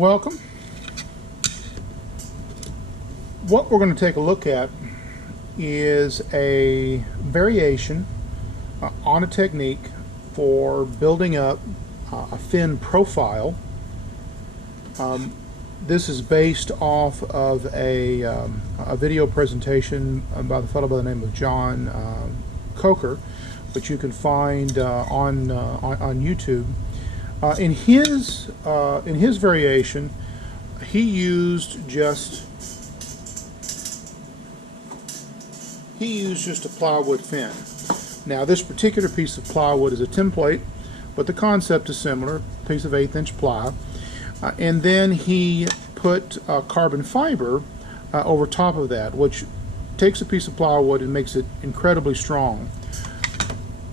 Welcome. What we're going to take a look at is a variation on a technique for building up a thin profile. This is based off of a video presentation by the fellow by the name of John Coker, which you can find on YouTube. In his variation, he used just a plywood fin. Now, this particular piece of plywood is a template, but the concept is similar. Piece of 1/8" ply, and then he put carbon fiber over top of that, which takes a piece of plywood and makes it incredibly strong.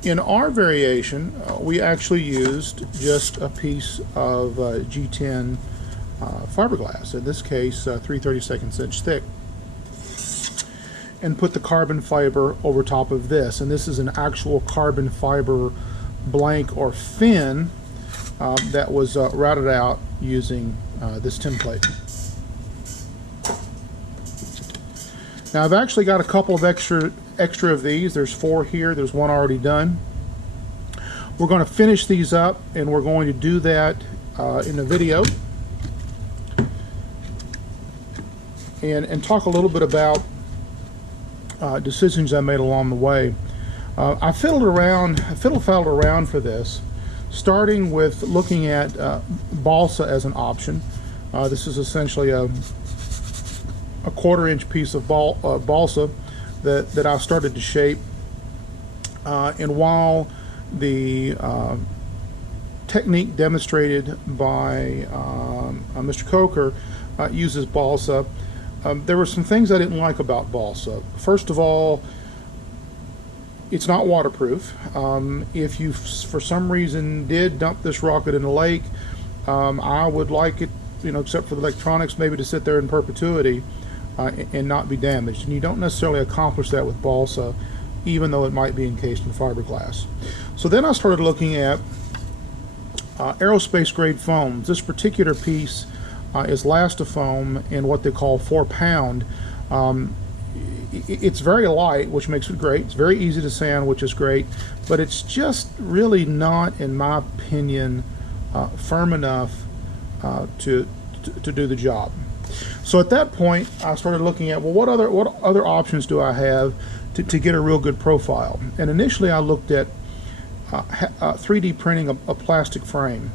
In our variation, we actually used just a piece of G10 fiberglass, in this case 3/32 inch thick, and put the carbon fiber over top of this. And this is an actual carbon fiber blank or fin that was routed out using this template. Now, I've actually got a couple of extra of these. There's 4 here. There's 1 already done. We're going to finish these up, and we're going to do that in the video, and talk a little bit about decisions I made along the way. I fiddle-faddled around for this, starting with looking at balsa as an option. This is essentially a 1/4 inch piece of balsa that I started to shape, and while the technique demonstrated by Mr. Coker uses balsa, there were some things I didn't like about balsa. First of all, it's not waterproof. If you, for some reason, did dump this rocket in a lake, I would like it, except for the electronics, maybe to sit there in perpetuity and not be damaged. And you don't necessarily accomplish that with balsa, even though it might be encased in fiberglass. So then I started looking at aerospace grade foams. This particular piece is Lastifoam in what they call 4-pound. It's very light, which makes it great. It's very easy to sand, which is great, but it's just really not, in my opinion, firm enough to do the job. So at that point, I started looking at, well, what other options do I have to get a real good profile? And initially, I looked at 3D printing a plastic frame.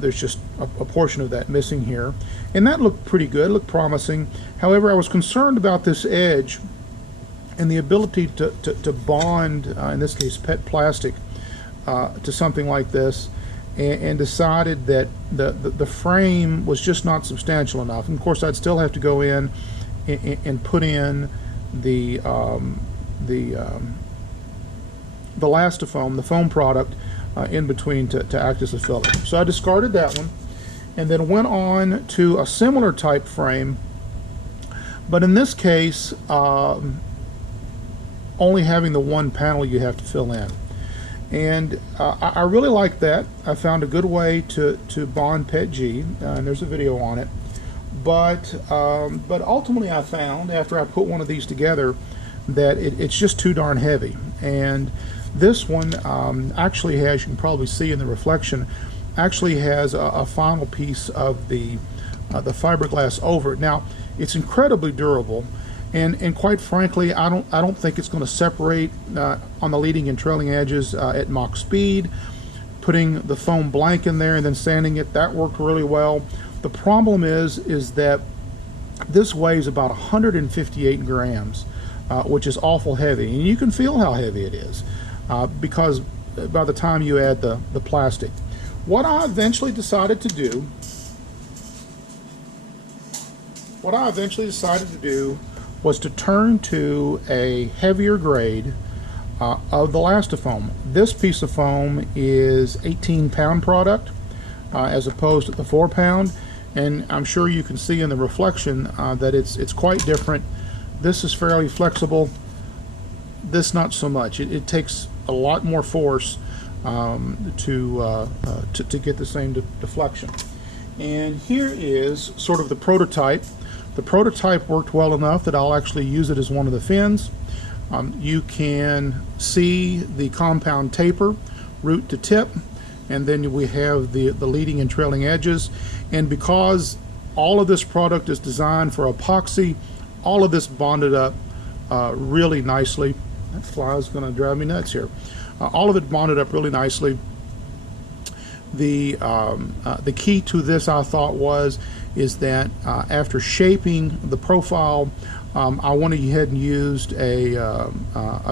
There's just a portion of that missing here, and that looked pretty good, looked promising. However, I was concerned about this edge and the ability to bond, in this case, PET plastic, to something like this, and decided that the frame was just not substantial enough. And of course, I'd still have to go in and put in the Lastifoam, the foam product, in between to act as a filler. So I discarded that one, and then went on to a similar type frame, but in this case, only having the 1 panel you have to fill in. And I really like that. I found a good way to bond PETG, and there's a video on it. But ultimately, I found, after I put one of these together, that it's just too darn heavy. And this one actually has, you can probably see in the reflection, actually has a final piece of the fiberglass over it. Now, it's incredibly durable, and quite frankly, I don't think it's going to separate on the leading and trailing edges at Mach speed. Putting the foam blank in there and then sanding it, that worked really well. The problem is that this weighs about 158 grams, which is awful heavy, and you can feel how heavy it is. Because by the time you add the plastic. What I eventually decided to do was to turn to a heavier grade of the Lastifoam. This piece of foam is 18-pound product as opposed to the 4-pound, and I'm sure you can see in the reflection that it's quite different. This is fairly flexible. This not so much. It takes a lot more force to get the same deflection. And here is sort of the prototype. The prototype worked well enough that I'll actually use it as one of the fins. You can see the compound taper, root to tip, and then we have the leading and trailing edges. And because all of this product is designed for epoxy, all of this bonded up really nicely. That fly is going to drive me nuts here. All of it bonded up really nicely. The key to this, I thought, is that after shaping the profile, I went ahead and used a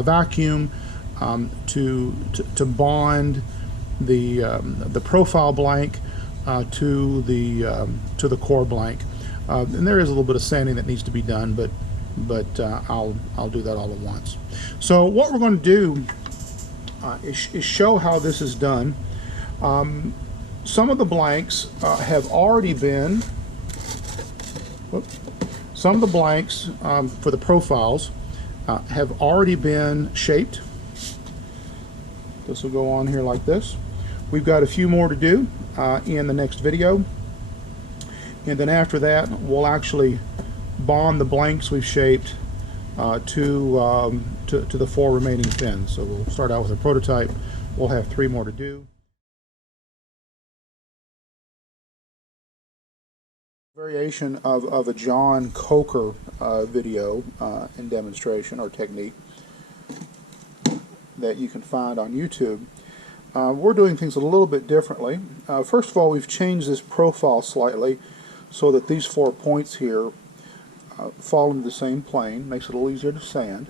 vacuum to bond the profile blank to the core blank. And there is a little bit of sanding that needs to be done, but I'll do that all at once. So what we're going to do is show how this is done. Some of the blanks have already been, some of the blanks for the profiles have already been shaped. This will go on here like this. We've got a few more to do in the next video. And then after that, we'll actually bond the blanks we've shaped to the 4 remaining fins. So we'll start out with a prototype. We'll have 3 more to do. Variation of a John Coker video and demonstration or technique that you can find on YouTube. We're doing things a little bit differently. First of all, we've changed this profile slightly so that these 4 points here fall into the same plane. Makes it a little easier to sand.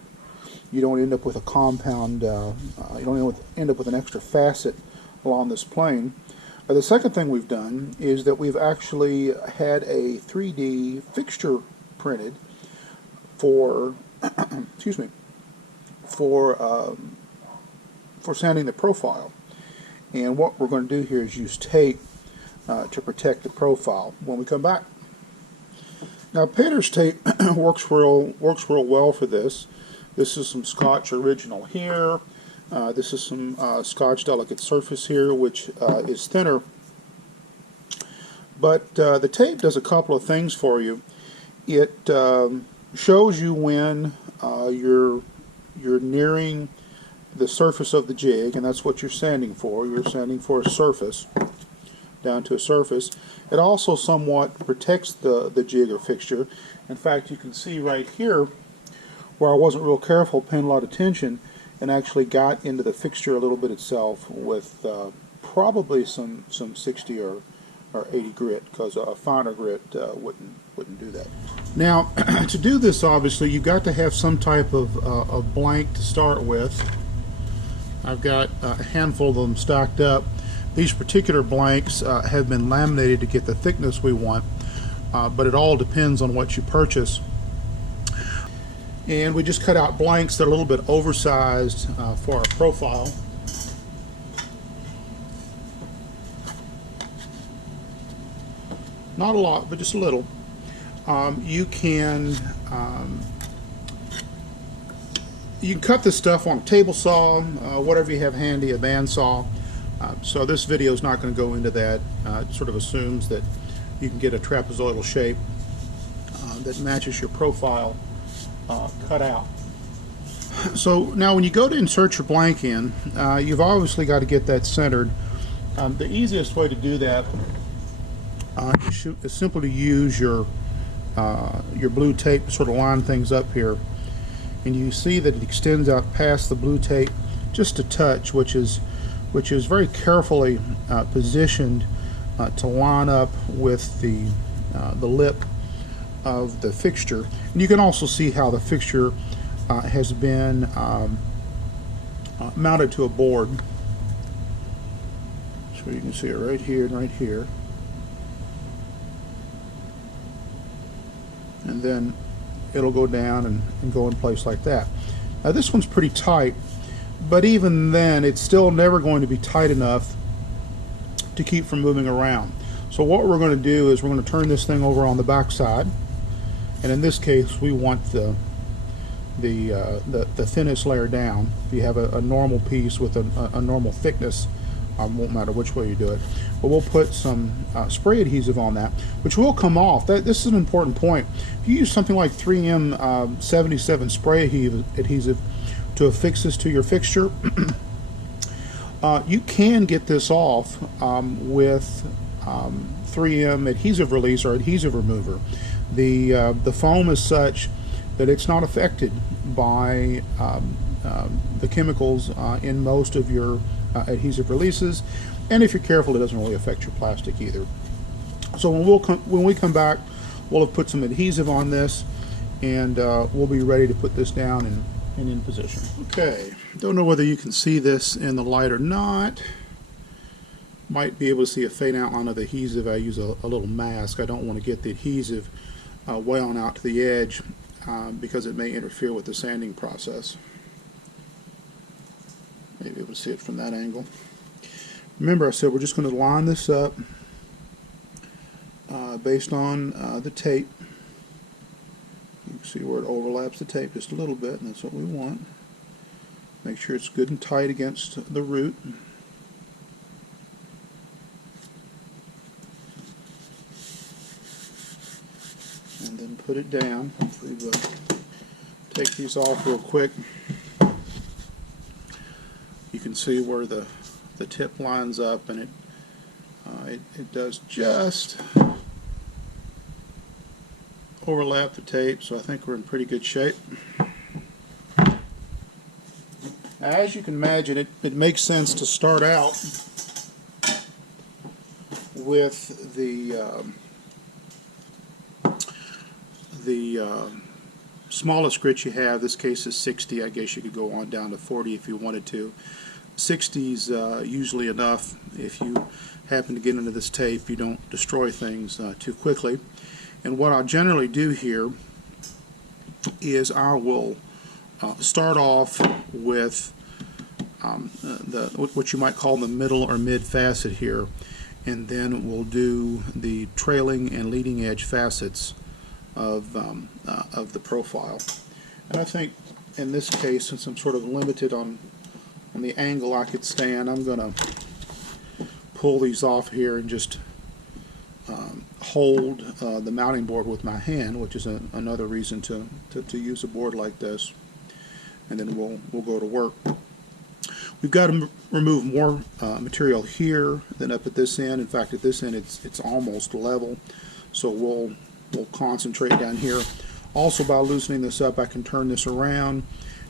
You don't end up with a compound, you don't end up with an extra facet along this plane. The second thing we've done is that we've actually had a 3D fixture printed for excuse me, for sanding the profile. And what we're going to do here is use tape to protect the profile when we come back. Now, painter's tape works real well for this. This is some Scotch Original here. This is some Scotch Delicate Surface here, which is thinner. But the tape does a couple of things for you. It shows you when you're nearing the surface of the jig, and that's what you're sanding for. You're sanding for a surface, down to a surface. It also somewhat protects the jig or fixture. In fact, you can see right here where I wasn't real careful, paying a lot of attention, and actually got into the fixture a little bit itself with probably some 60 or 80 grit, because a finer grit wouldn't do that. Now, to do this, obviously, you've got to have some type of blank to start with. I've got a handful of them stacked up. These particular blanks have been laminated to get the thickness we want, but it all depends on what you purchase. And we just cut out blanks that are a little bit oversized for our profile. Not a lot, but just a little. You can cut this stuff on a table saw, whatever you have handy, a bandsaw. So this video is not going to go into that. It sort of assumes that you can get a trapezoidal shape that matches your profile cut out. So now when you go to insert your blank in, you've obviously got to get that centered. The easiest way to do that is simply to use your blue tape to sort of line things up here. And you see that it extends out past the blue tape just a touch, which is very carefully positioned to line up with the lip of the fixture. And you can also see how the fixture has been mounted to a board. So you can see it right here and right here. And then it'll go down and go in place like that. Now this one's pretty tight, but even then it's still never going to be tight enough to keep from moving around. So what we're going to do is we're going to turn this thing over on the back side, and in this case we want the thinnest layer down. If you have a normal piece with a normal thickness, Won't matter which way you do it. But we'll put some spray adhesive on that, which will come off. This is an important point. If you use something like 3M 77 spray adhesive to affix this to your fixture, you can get this off with 3M adhesive release or adhesive remover. The foam is such that it's not affected by the chemicals in most of your adhesive releases, and if you're careful, it doesn't really affect your plastic either. So when we come back, we'll have put some adhesive on this, and we'll be ready to put this down and in position. Okay, don't know whether you can see this in the light or not. Might be able to see a faint outline of the adhesive. I use a little mask. I don't want to get the adhesive way on out to the edge because it may interfere with the sanding process. Maybe able to see it from that angle. Remember, I said we're just going to line this up based on the tape. You can see where it overlaps the tape just a little bit, and that's what we want. Make sure it's good and tight against the root. And then put it down. Hopefully we'll take these off real quick. You can see where the tip lines up, and it does just overlap the tape, so I think we're in pretty good shape. As you can imagine, it makes sense to start out with the smallest grit you have. This case is 60. I guess you could go on down to 40 if you wanted to. 60 is usually enough. If you happen to get into this tape, you don't destroy things too quickly. And what I'll generally do here is I will start off with what you might call the middle or mid facet here, and then we'll do the trailing and leading edge facets of the profile. And I think in this case, since I'm sort of limited on the angle I could stand, I'm going to pull these off here and just hold the mounting board with my hand, which is another reason to use a board like this. And then we'll go to work. We've got to remove more material here than up at this end. In fact, at this end it's almost level, so we'll concentrate down here. Also, by loosening this up, I can turn this around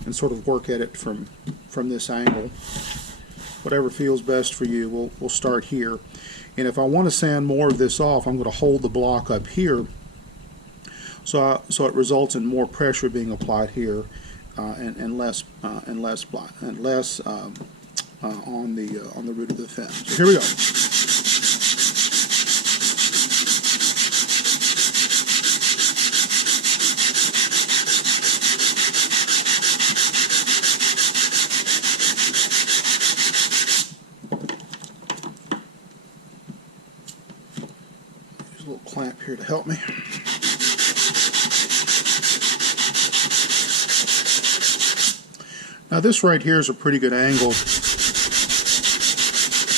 and sort of work at it from this angle. Whatever feels best for you. We'll start here. And if I want to sand more of this off, I'm going to hold the block up here, so it results in more pressure being applied here and less on the root of the fin. So here we go. There's a little clamp here to help me. Now this right here is a pretty good angle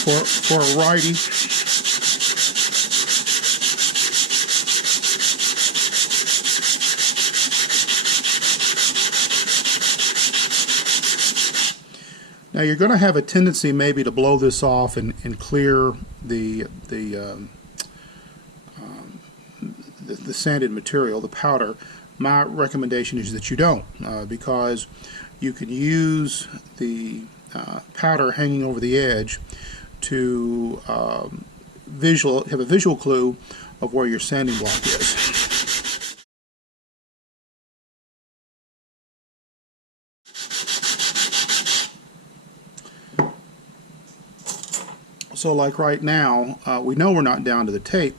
for a righty. Now you're going to have a tendency maybe to blow this off and clear the sanded material, the powder. My recommendation is that you don't, because you can use the powder hanging over the edge to have a visual clue of where your sanding block is. So like right now, we know we're not down to the tape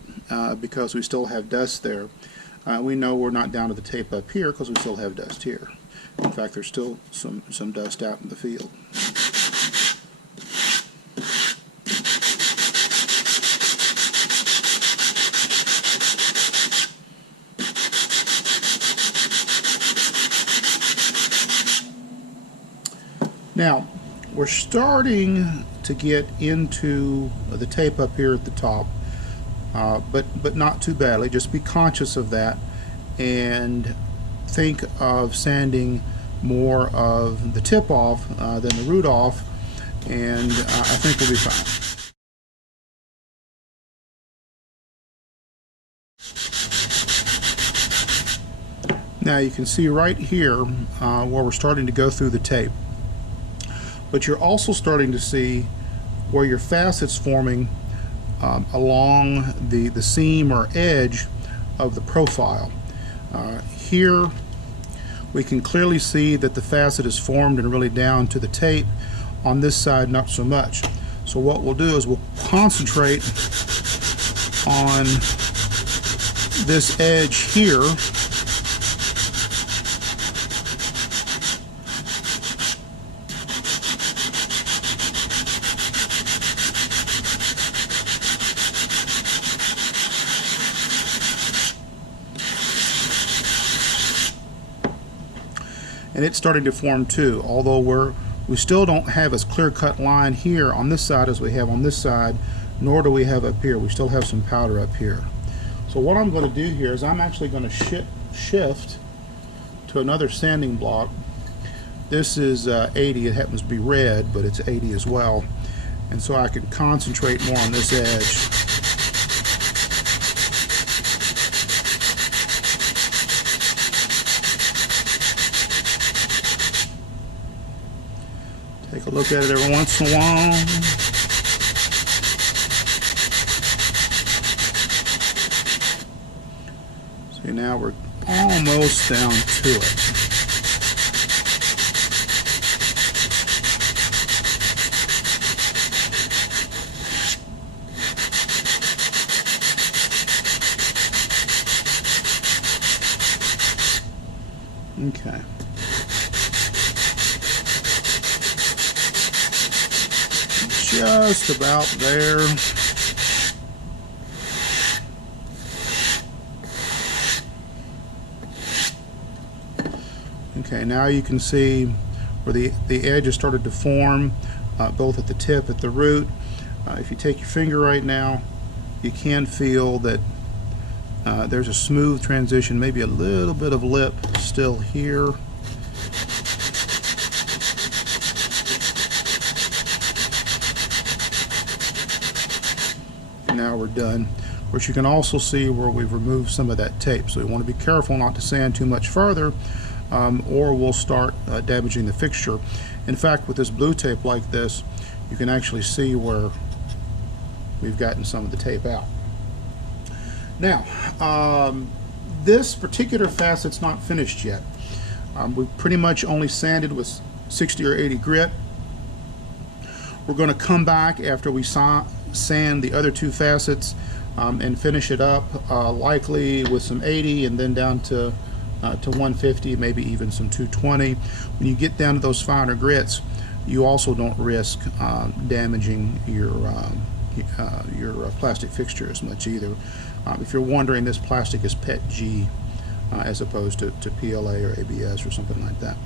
because we still have dust there. We know we're not down to the tape up here because we still have dust here. In fact, there's still some dust out in the field. Now, we're starting to get into the tape up here at the top, but not too badly. Just be conscious of that and think of sanding more of the tip off than the root off, and I think we'll be fine. Now you can see right here where we're starting to go through the tape, but you're also starting to see where your facets forming along the seam or edge of the profile. Here we can clearly see that the facet is formed and really down to the tape. On this side, not so much. So what we'll do is we'll concentrate on this edge here, and it's starting to form too, although we still don't have as clear-cut line here on this side as we have on this side, nor do we have up here. We still have some powder up here. So what I'm going to do here is I'm actually going to shift to another sanding block. This is 80. It happens to be red, but it's 80 as well, and so I can concentrate more on this edge. Take a look at it every once in a while. See, now we're almost down to it. Okay. Just about there. Okay, now you can see where the edge has started to form, both at the tip, at the root. If you take your finger right now, you can feel that there's a smooth transition, maybe a little bit of lip still here. Now we're done. Of course, you can also see where we've removed some of that tape, so we want to be careful not to sand too much further, or we'll start damaging the fixture. In fact, with this blue tape like this, you can actually see where we've gotten some of the tape out. Now, this particular facet's not finished yet. We've pretty much only sanded with 60 or 80 grit. We're going to come back after we sand the other two facets and finish it up, likely with some 80 and then down to 150, maybe even some 220. When you get down to those finer grits, you also don't risk damaging your plastic fixture as much either. If you're wondering, this plastic is PETG as opposed to PLA or ABS or something like that.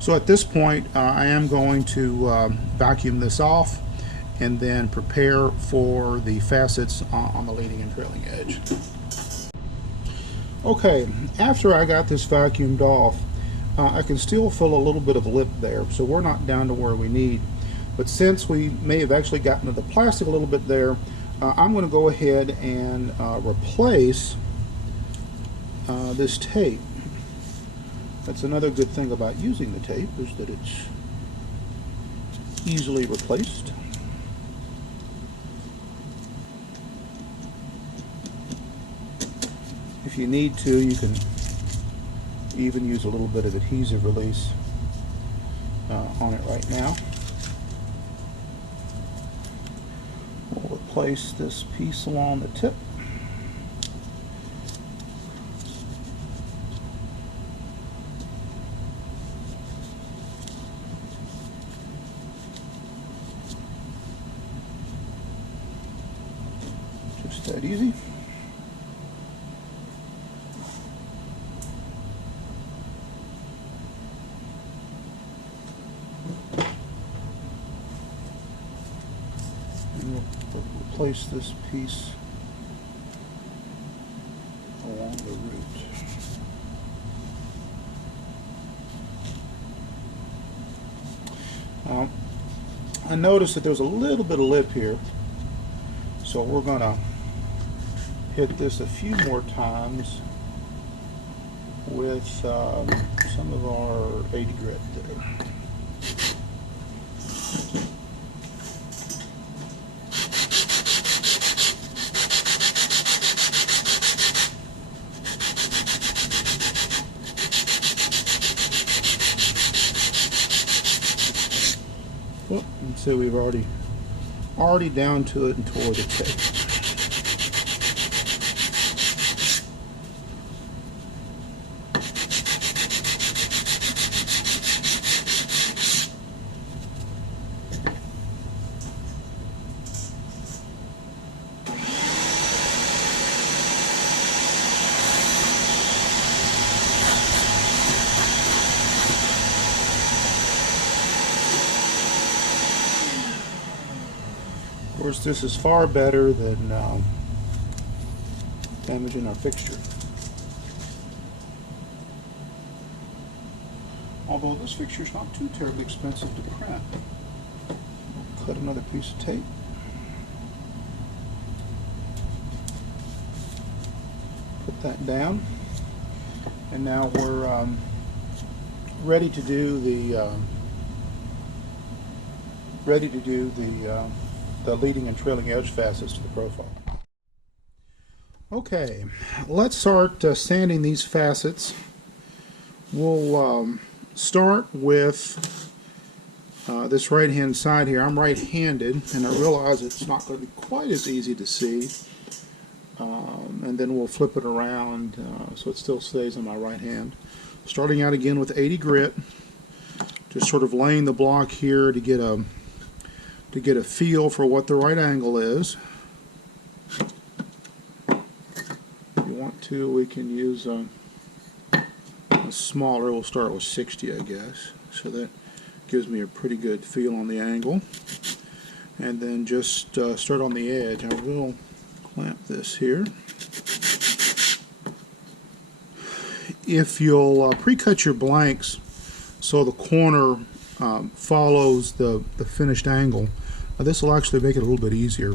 So at this point, I am going to vacuum this off and then prepare for the facets on the leading and trailing edge. Okay, after I got this vacuumed off, I can still feel a little bit of lip there, so we're not down to where we need. But since we may have actually gotten to the plastic a little bit there, I'm going to go ahead and replace this tape. That's another good thing about using the tape, is that it's easily replaced. If you need to, you can even use a little bit of adhesive release on it right now. We'll replace this piece along the tip. Just that easy. place this piece along the root. Now, I noticed that there's a little bit of lip here, so we're going to hit this a few more times with some of our 80 grit there. Oh, and so we've already down to it and toward the tape. Of course, this is far better than damaging our fixture. Although this fixture is not too terribly expensive to print. We'll cut another piece of tape. Put that down, and now we're ready to do the leading and trailing edge facets to the profile. Okay, let's start sanding these facets. We'll start with this right hand side here. I'm right handed, and I realize it's not going to be quite as easy to see, and then we'll flip it around so it still stays on my right hand. Starting out again with 80 grit, just sort of laying the block here to get a feel for what the right angle is. If you want to, we can use a smaller. We'll start with 60, I guess. So that gives me a pretty good feel on the angle. And then just start on the edge. I will clamp this here. If you'll pre-cut your blanks so the corner follows the finished angle, this will actually make it a little bit easier.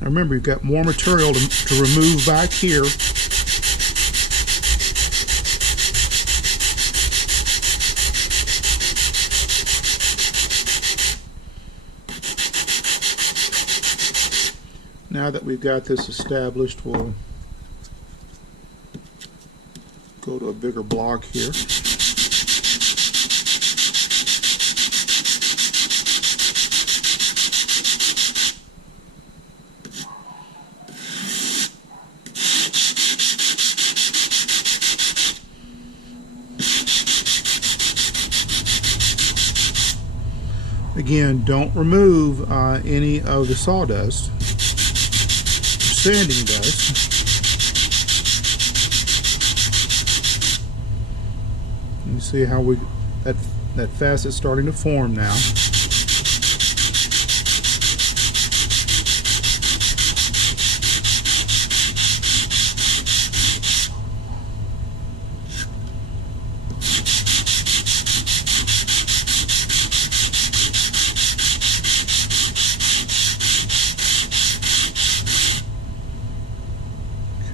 Now remember, you've got more material to remove back here. Now that we've got this established, we'll go to a bigger block here. Again, don't remove any of the sawdust, sanding dust. You see how that facet's starting to form now.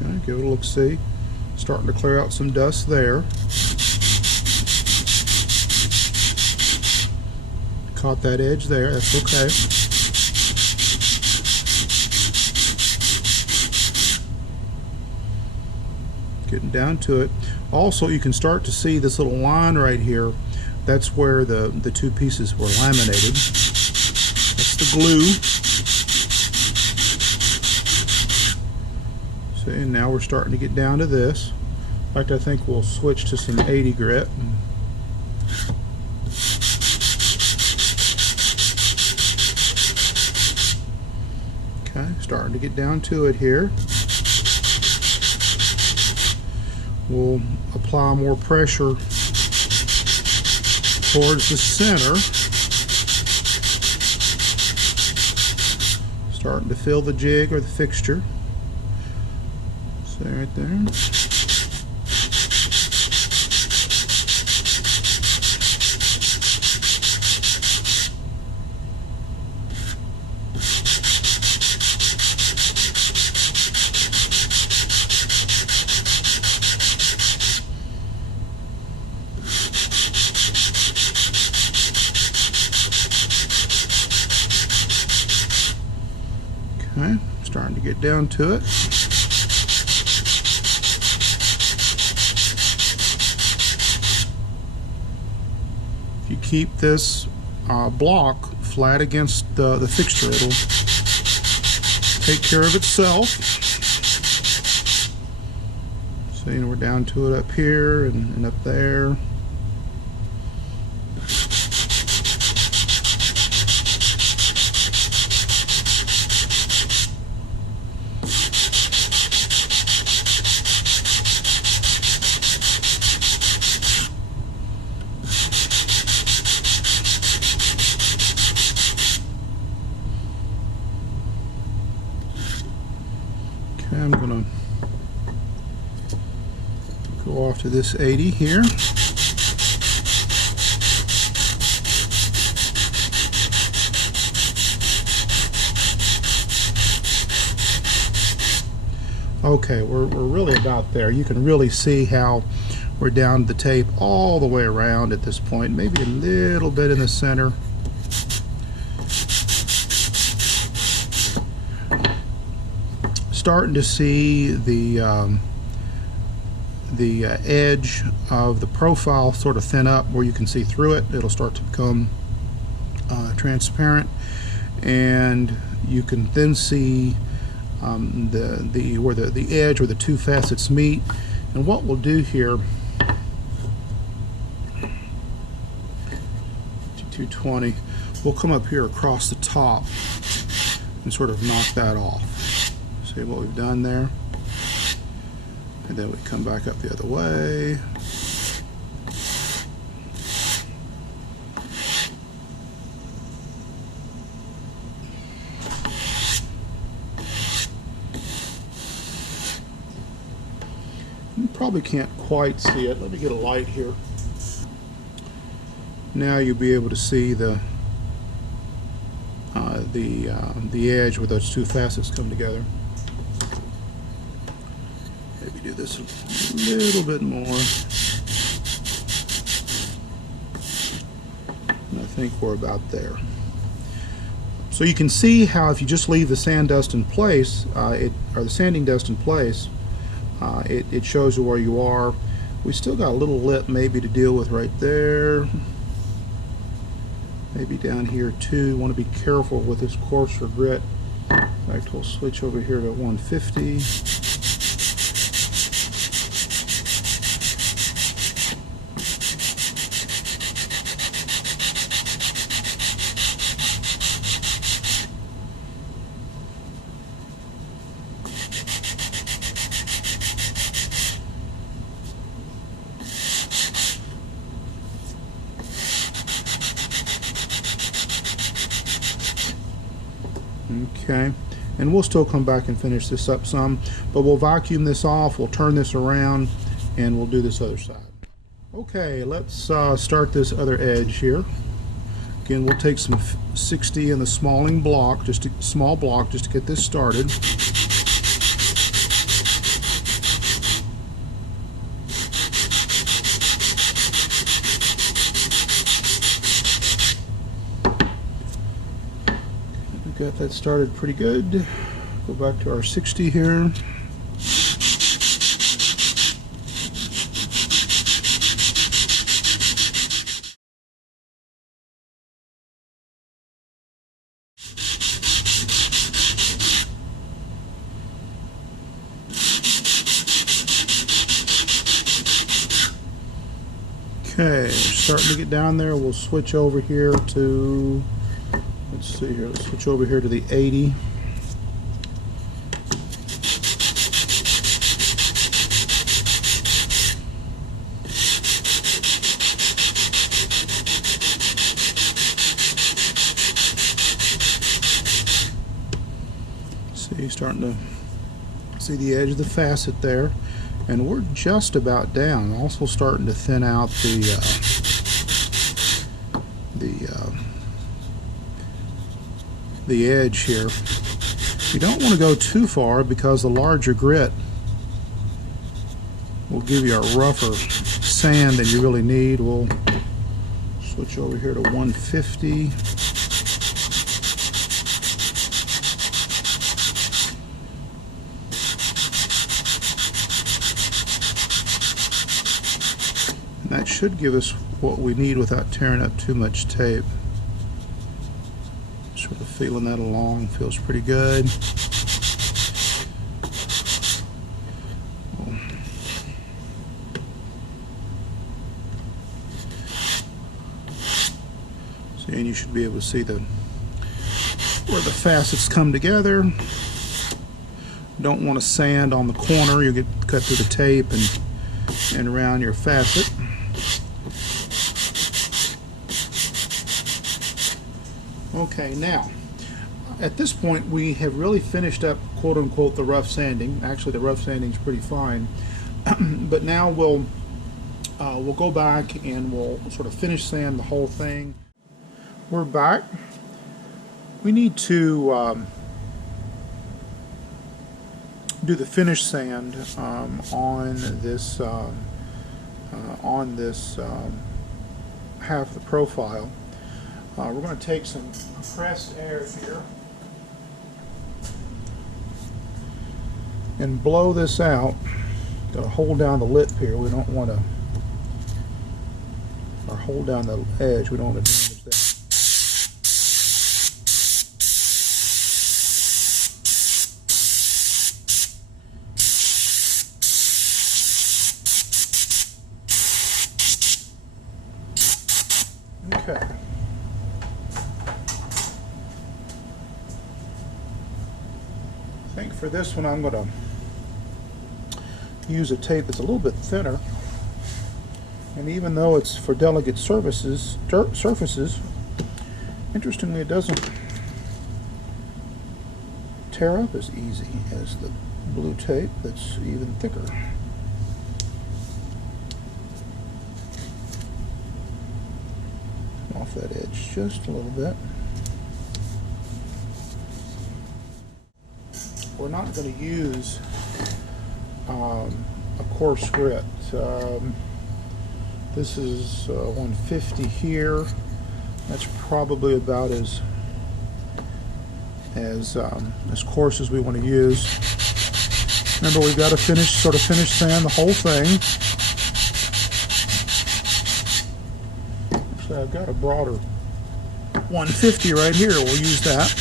Okay, give it a look-see. Starting to clear out some dust there. Caught that edge there, that's okay. Getting down to it. Also, you can start to see this little line right here. That's where the two pieces were laminated. That's the glue. See, and now we're starting to get down to this. In fact, I think we'll switch to some 80 grit. Okay, starting to get down to it here. We'll apply more pressure towards the center. Starting to fill the jig or the fixture. So right there. Okay, starting to get down to it. If you keep this block flat against the fixture, it'll take care of itself. So, you know, we're down to it up here and up there. Okay, I'm going to go off to this 80 here. Okay, we're really about there. You can really see how we're down the tape all the way around at this point, maybe a little bit in the center. Starting to see the edge of the profile sort of thin up where you can see through it. It'll start to become transparent, and you can then see where the edge or the two facets meet. And what we'll do here, 220, we'll come up here across the top and sort of knock that off. See what we've done there? And then we come back up the other way. You probably can't quite see it. Let me get a light here. Now you'll be able to see the edge where those two facets come together. Maybe do this a little bit more. And I think we're about there. So you can see how if you just leave the sand dust in place, or the sanding dust in place, it shows you where you are. We still got a little lip maybe to deal with right there. Maybe down here too. Want to be careful with this coarser grit. In fact, we'll switch over here to 150. Okay, and we'll still come back and finish this up some, but we'll vacuum this off, we'll turn this around, and we'll do this other side. Okay, let's start this other edge here. Again, we'll take some 60 in the smalling block, just a small block, just to get this started. Got that started pretty good. Go back to our 60 here. Okay, starting to get down there. We'll switch over here to, let's see here, let's switch over here to the 80. See, starting to see the edge of the facet there, and we're just about down. Also starting to thin out the edge here. You don't want to go too far because the larger grit will give you a rougher sand than you really need. We'll switch over here to 150. And that should give us what we need without tearing up too much tape. Sort of feeling that along, feels pretty good. See, and you should be able to see where the facets come together. Don't want to sand on the corner. You get cut through the tape and around your facet. Okay, now at this point we have really finished up, quote unquote, the rough sanding. Actually, the rough sanding is pretty fine. But now we'll go back and we'll sort of finish sand the whole thing. We're back. We need to do the finish sand on this half the profile. We're going to take some compressed air here and blow this out. Got to hold down the lip here. We don't want to, or hold down the edge. We don't want to damage that. Okay. I think for this one I'm going to use a tape that's a little bit thinner, and even though it's for delicate surfaces, interestingly it doesn't tear up as easy as the blue tape that's even thicker. Off that edge just a little bit. We're not going to use a coarse grit. This is 150 here. That's probably about as coarse as we want to use. Remember, we've got to sort of finish sand the whole thing. Actually, I've got a broader 150 right here. We'll use that.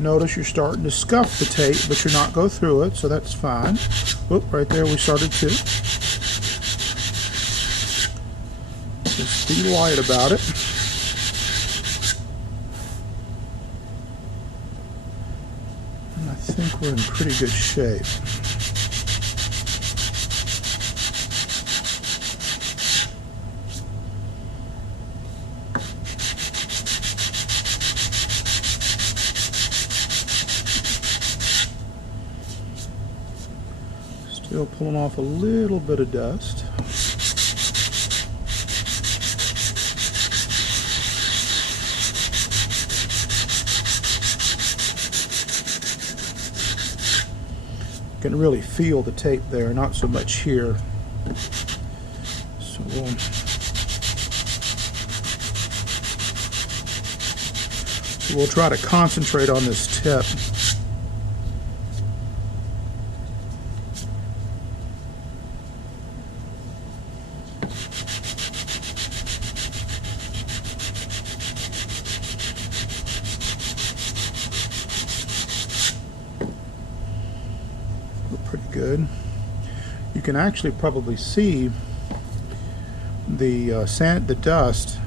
Notice you're starting to scuff the tape, but you're not go through it, so that's fine. Whoop, right there we started to. Just be light about it. And I think we're in pretty good shape. Still pulling off a little bit of dust. You can really feel the tape there, not so much here. So we'll try to concentrate on this tip. Pretty good. You can actually probably see the the dust.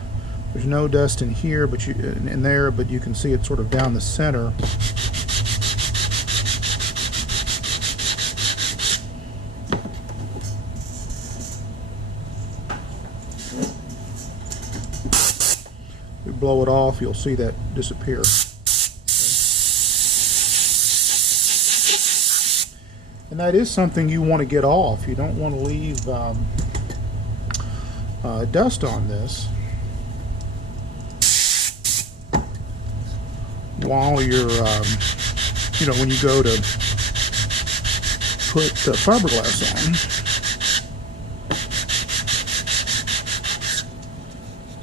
There's no dust in here, but in there, but you can see it sort of down the center. We blow it off, you'll see that disappear. And that is something you want to get off. You don't want to leave dust on this while you're, when you go to put fiberglass on.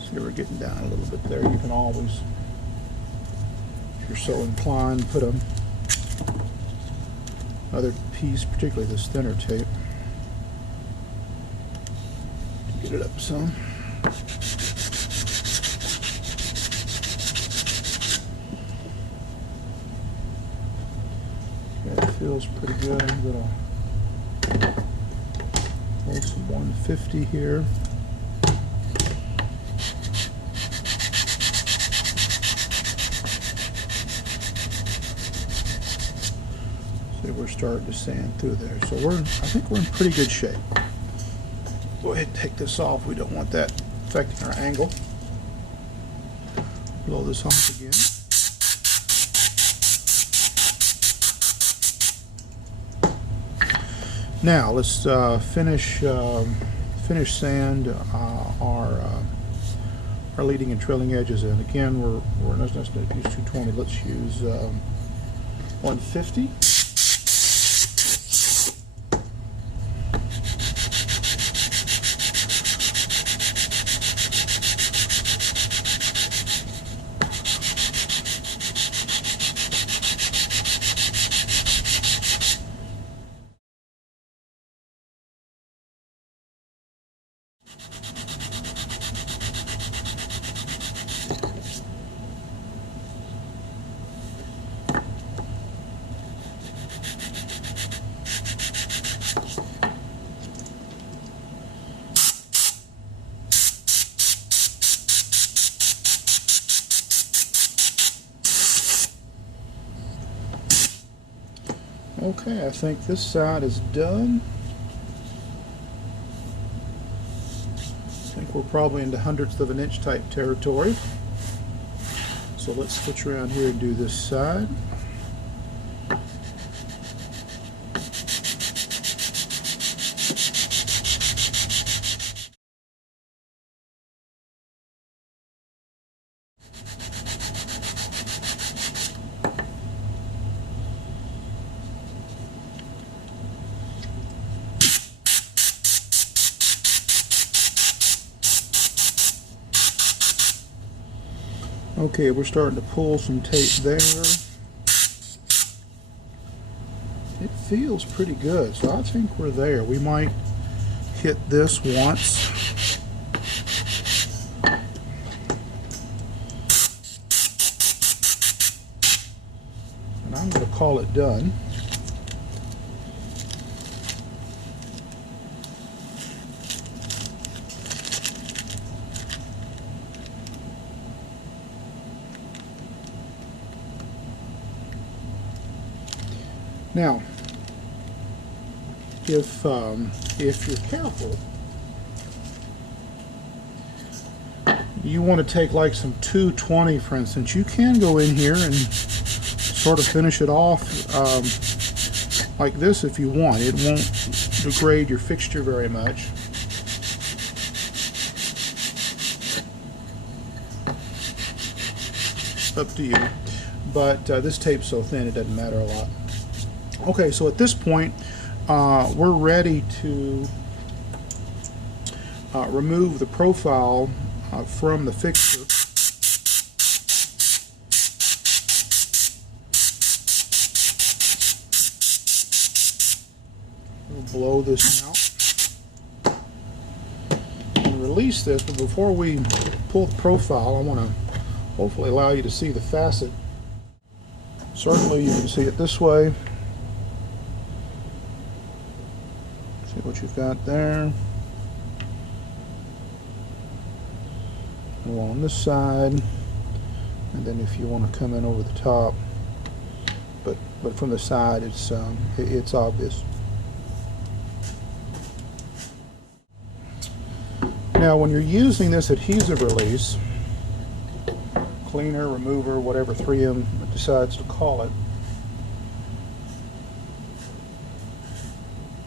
See, we're getting down a little bit there. You can always, if you're so inclined, put another piece, particularly this thinner tape, to get it up some. Okay, it feels pretty good. I'm going to hold some 150 here. We're starting to sand through there, so I think we're in pretty good shape. Go ahead and take this off. We don't want that affecting our angle. Blow this off again. Now let's finish sand our leading and trailing edges. And again, we're not going to use 220. Let's use 150. Okay, I think this side is done. I think we're probably into hundredths of an inch type territory. So let's switch around here and do this side. Okay, we're starting to pull some tape there. It feels pretty good, so I think we're there. We might hit this once. And I'm going to call it done. Now, if you're careful, you want to take like some 220, for instance. You can go in here and sort of finish it off like this if you want. It won't degrade your fixture very much. Up to you. But this tape's so thin it doesn't matter a lot. Okay, so at this point, we're ready to remove the profile from the fixture. We'll blow this out and release this, but before we pull the profile, I want to hopefully allow you to see the facet. Certainly you can see it this way. See what you've got there. Go on this side, and then if you want to come in over the top, but from the side it's obvious. Now when you're using this adhesive release, cleaner, remover, whatever 3M decides to call it.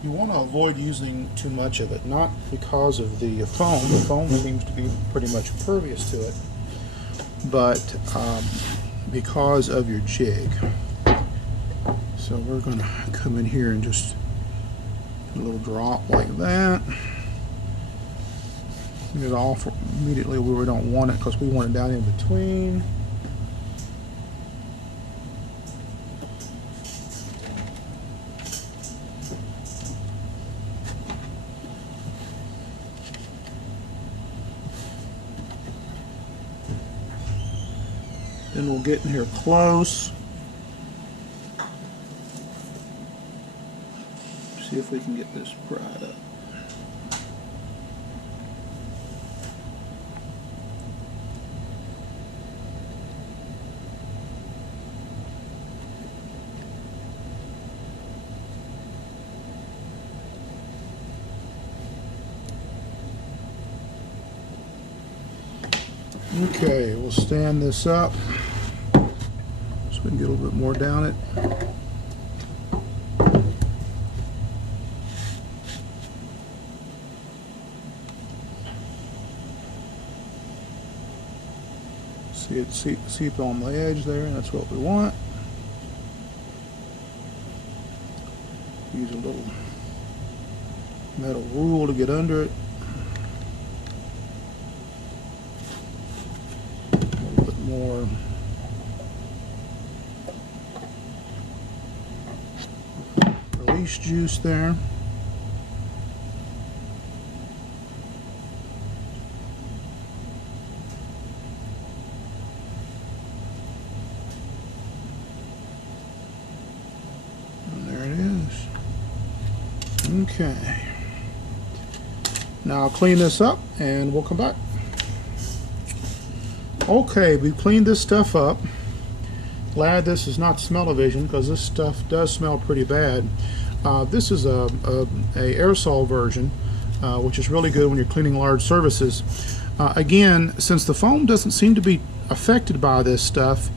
You want to avoid using too much of it, not because of the foam. The foam seems to be pretty much impervious to it, but because of your jig. So we're going to come in here and just do a little drop like that. Get it off immediately where we don't want it, because we want it down in between. Then we'll get in here close. See if we can get this pried up. Okay, we'll stand this up so we can get a little bit more down it. See it seep on the edge there, and that's what we want. Use a little metal rule to get under it. More release juice there. And there it is. Okay. Now I'll clean this up and we'll come back. Okay, we cleaned this stuff up. Glad this is not smell-o-vision, because this stuff does smell pretty bad. This is a aerosol version, which is really good when you're cleaning large surfaces. Again, since the foam doesn't seem to be affected by this stuff,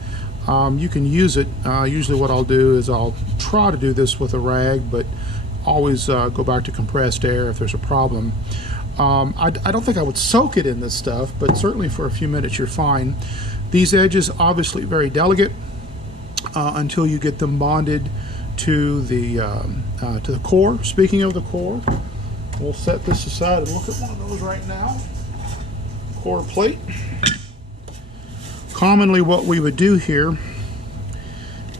you can use it. Usually what I'll do is I'll try to do this with a rag, but always go back to compressed air if there's a problem. I don't think I would soak it in this stuff, but certainly for a few minutes you're fine. These edges obviously very delicate until you get them bonded to the core. Speaking of the core, we'll set this aside and look at one of those right now. Core plate. Commonly what we would do here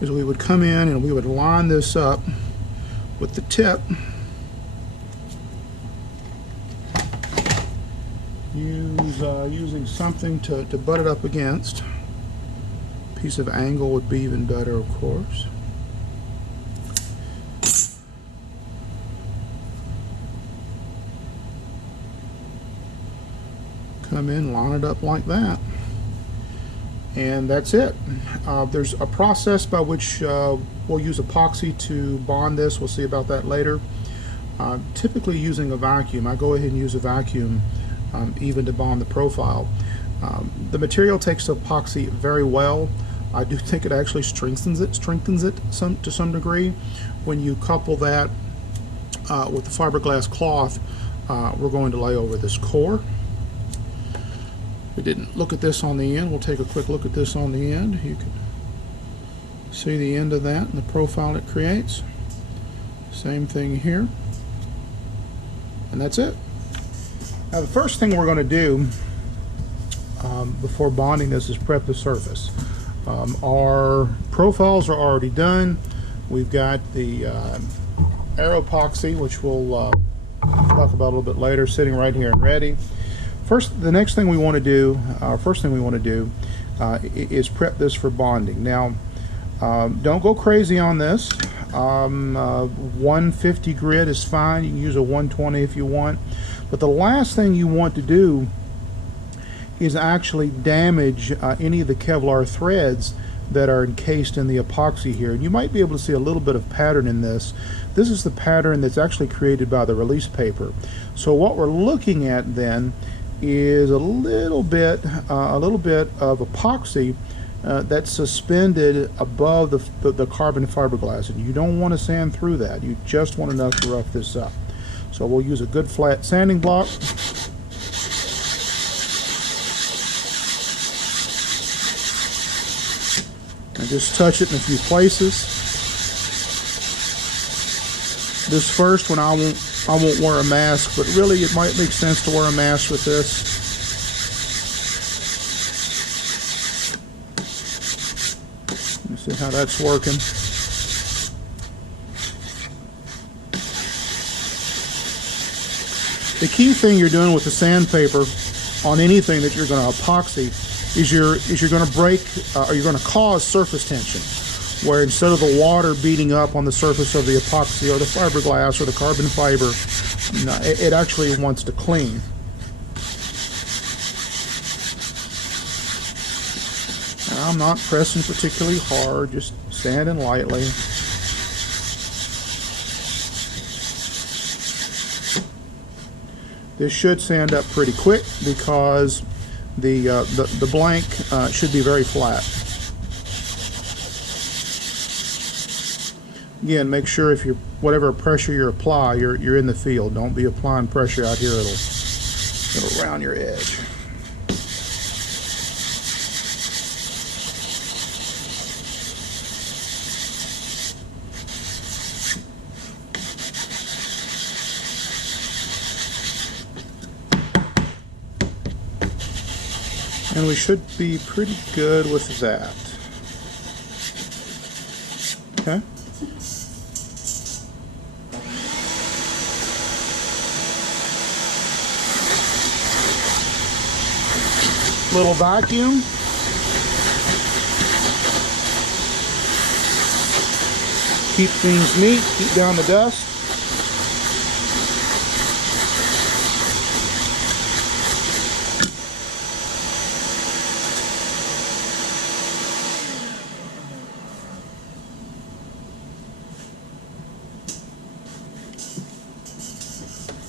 is we would come in and we would line this up with the tip. Using something to butt it up against. A piece of angle would be even better, of course. Come in, line it up like that, and that's it. There's a process by which we'll use epoxy to bond this. We'll see about that later. Typically using a vacuum. I go ahead and use a vacuum even to bond the profile. The material takes epoxy very well. I do think it actually strengthens it to some degree. When you couple that with the fiberglass cloth we're going to lay over this core. We didn't look at this on the end. We'll take a quick look at this on the end. You can see the end of that and the profile it creates. Same thing here. And that's it. Now the first thing we're going to do before bonding this is prep the surface. Our profiles are already done. We've got the aero epoxy, which we'll talk about a little bit later, sitting right here and ready. The next thing we want to do, first thing we want to do is prep this for bonding. Now, don't go crazy on this. 150 grit is fine. You can use a 120 if you want. But the last thing you want to do is actually damage any of the Kevlar threads that are encased in the epoxy here. And you might be able to see a little bit of pattern in this. This is the pattern that's actually created by the release paper. So what we're looking at then is a little bit of epoxy that's suspended above the carbon fiberglass, and you don't want to sand through that. You just want enough to rough this up. So we'll use a good flat sanding block. And just touch it in a few places. This first one I won't wear a mask, but really it might make sense to wear a mask with this. Let me see how that's working. The key thing you're doing with the sandpaper on anything that you're going to epoxy is you're going to break or you're going to cause surface tension, where instead of the water beating up on the surface of the epoxy or the fiberglass or the carbon fiber, it actually wants to clean. And I'm not pressing particularly hard, just sanding lightly. This should sand up pretty quick because the blank should be very flat. Again, make sure if whatever pressure you apply, you're in the field. Don't be applying pressure out here; it'll round your edge. And we should be pretty good with that. Okay. Little vacuum. Keep things neat, keep down the dust.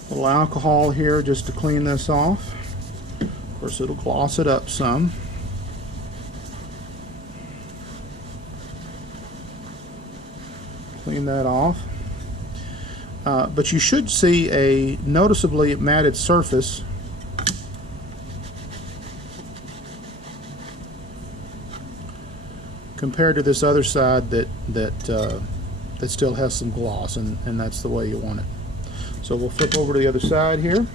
A little alcohol here just to clean this off. Of course, it'll gloss it up some. Clean that off. But you should see a noticeably matted surface compared to this other side that still has some gloss, and that's the way you want it. So we'll flip over to the other side here.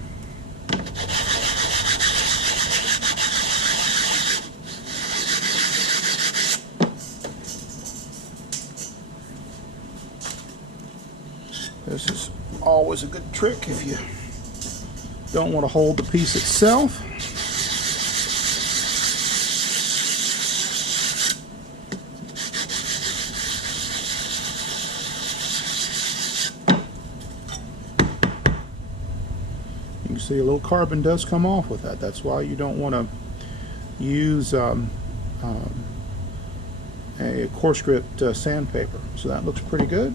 This is always a good trick if you don't want to hold the piece itself. You can see a little carbon does come off with that. That's why you don't want to use a coarse grit sandpaper. So that looks pretty good.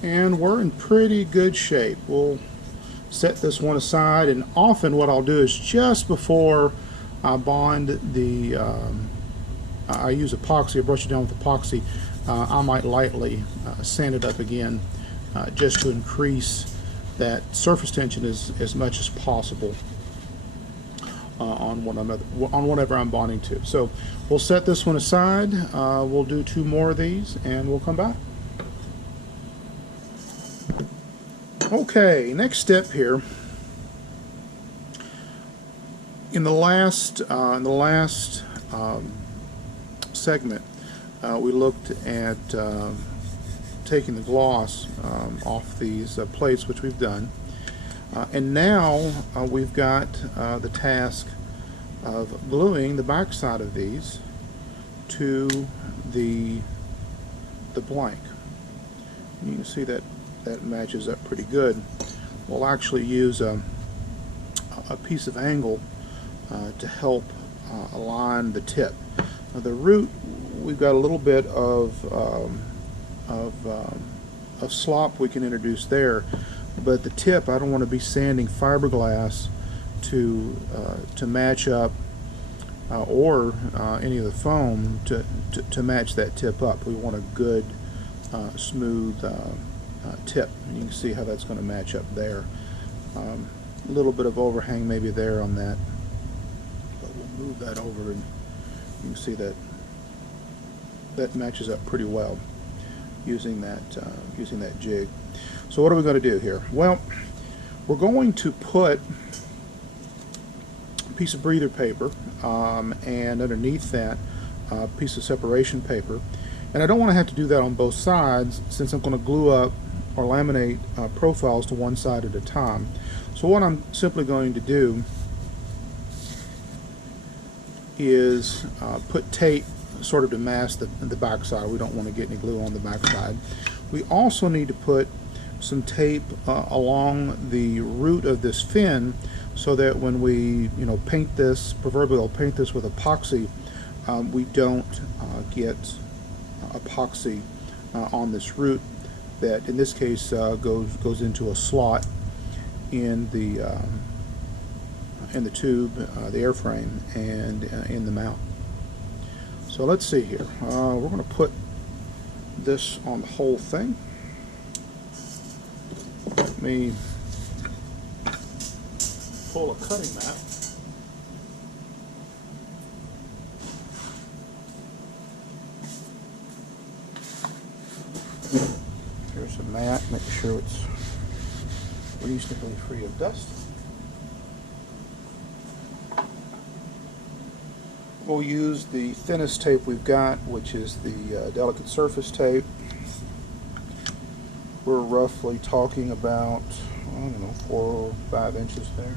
And we're in pretty good shape. We'll set this one aside, and often what I'll do is just before I bond the I use epoxy, I brush it down with epoxy, I might lightly sand it up again just to increase that surface tension as much as possible on whatever I'm bonding to. So we'll set this one aside. We'll do 2 more of these and we'll come back. Okay, next step here. In the last segment, we looked at taking the gloss off these plates, which we've done. And now we've got the task of gluing the back side of these to the blank. You can see that that matches up pretty good. We'll actually use a piece of angle to help align the tip. Now the root, we've got a little bit of slop we can introduce there, but the tip, I don't want to be sanding fiberglass to match up or any of the foam to match that tip up. We want a good smooth tip. You can see how that's going to match up there. A little bit of overhang maybe there on that, but we'll move that over and you can see that that matches up pretty well using that jig. So what are we going to do here? Well, we're going to put a piece of breather paper and underneath that piece of separation paper. And I don't want to have to do that on both sides since I'm going to glue up or laminate profiles to one side at a time. So what I'm simply going to do is put tape sort of to mask the back side. We don't want to get any glue on the back side. We also need to put some tape along the root of this fin so that when we paint this, proverbially we'll paint this with epoxy, we don't get epoxy on this root that in this case goes into a slot in the tube, the airframe, and in the mount. So let's see here. We're going to put this on the whole thing. Let me pull a cutting mat. Here's a mat. Make sure it's reasonably free of dust. We'll use the thinnest tape we've got, which is the delicate surface tape. We're roughly talking about, I don't know, 4 or 5 inches there.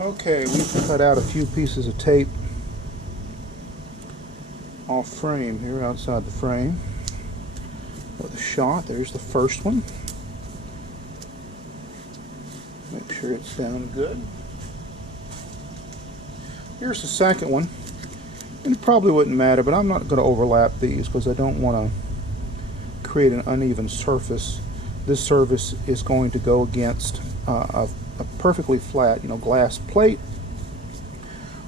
Okay, we've cut out a few pieces of tape off frame here, outside the frame with a shot. There's the first one. Make sure it's down good. Here's the second one. And it probably wouldn't matter, but I'm not going to overlap these because I don't want to create an uneven surface. This surface is going to go against a perfectly flat, glass plate,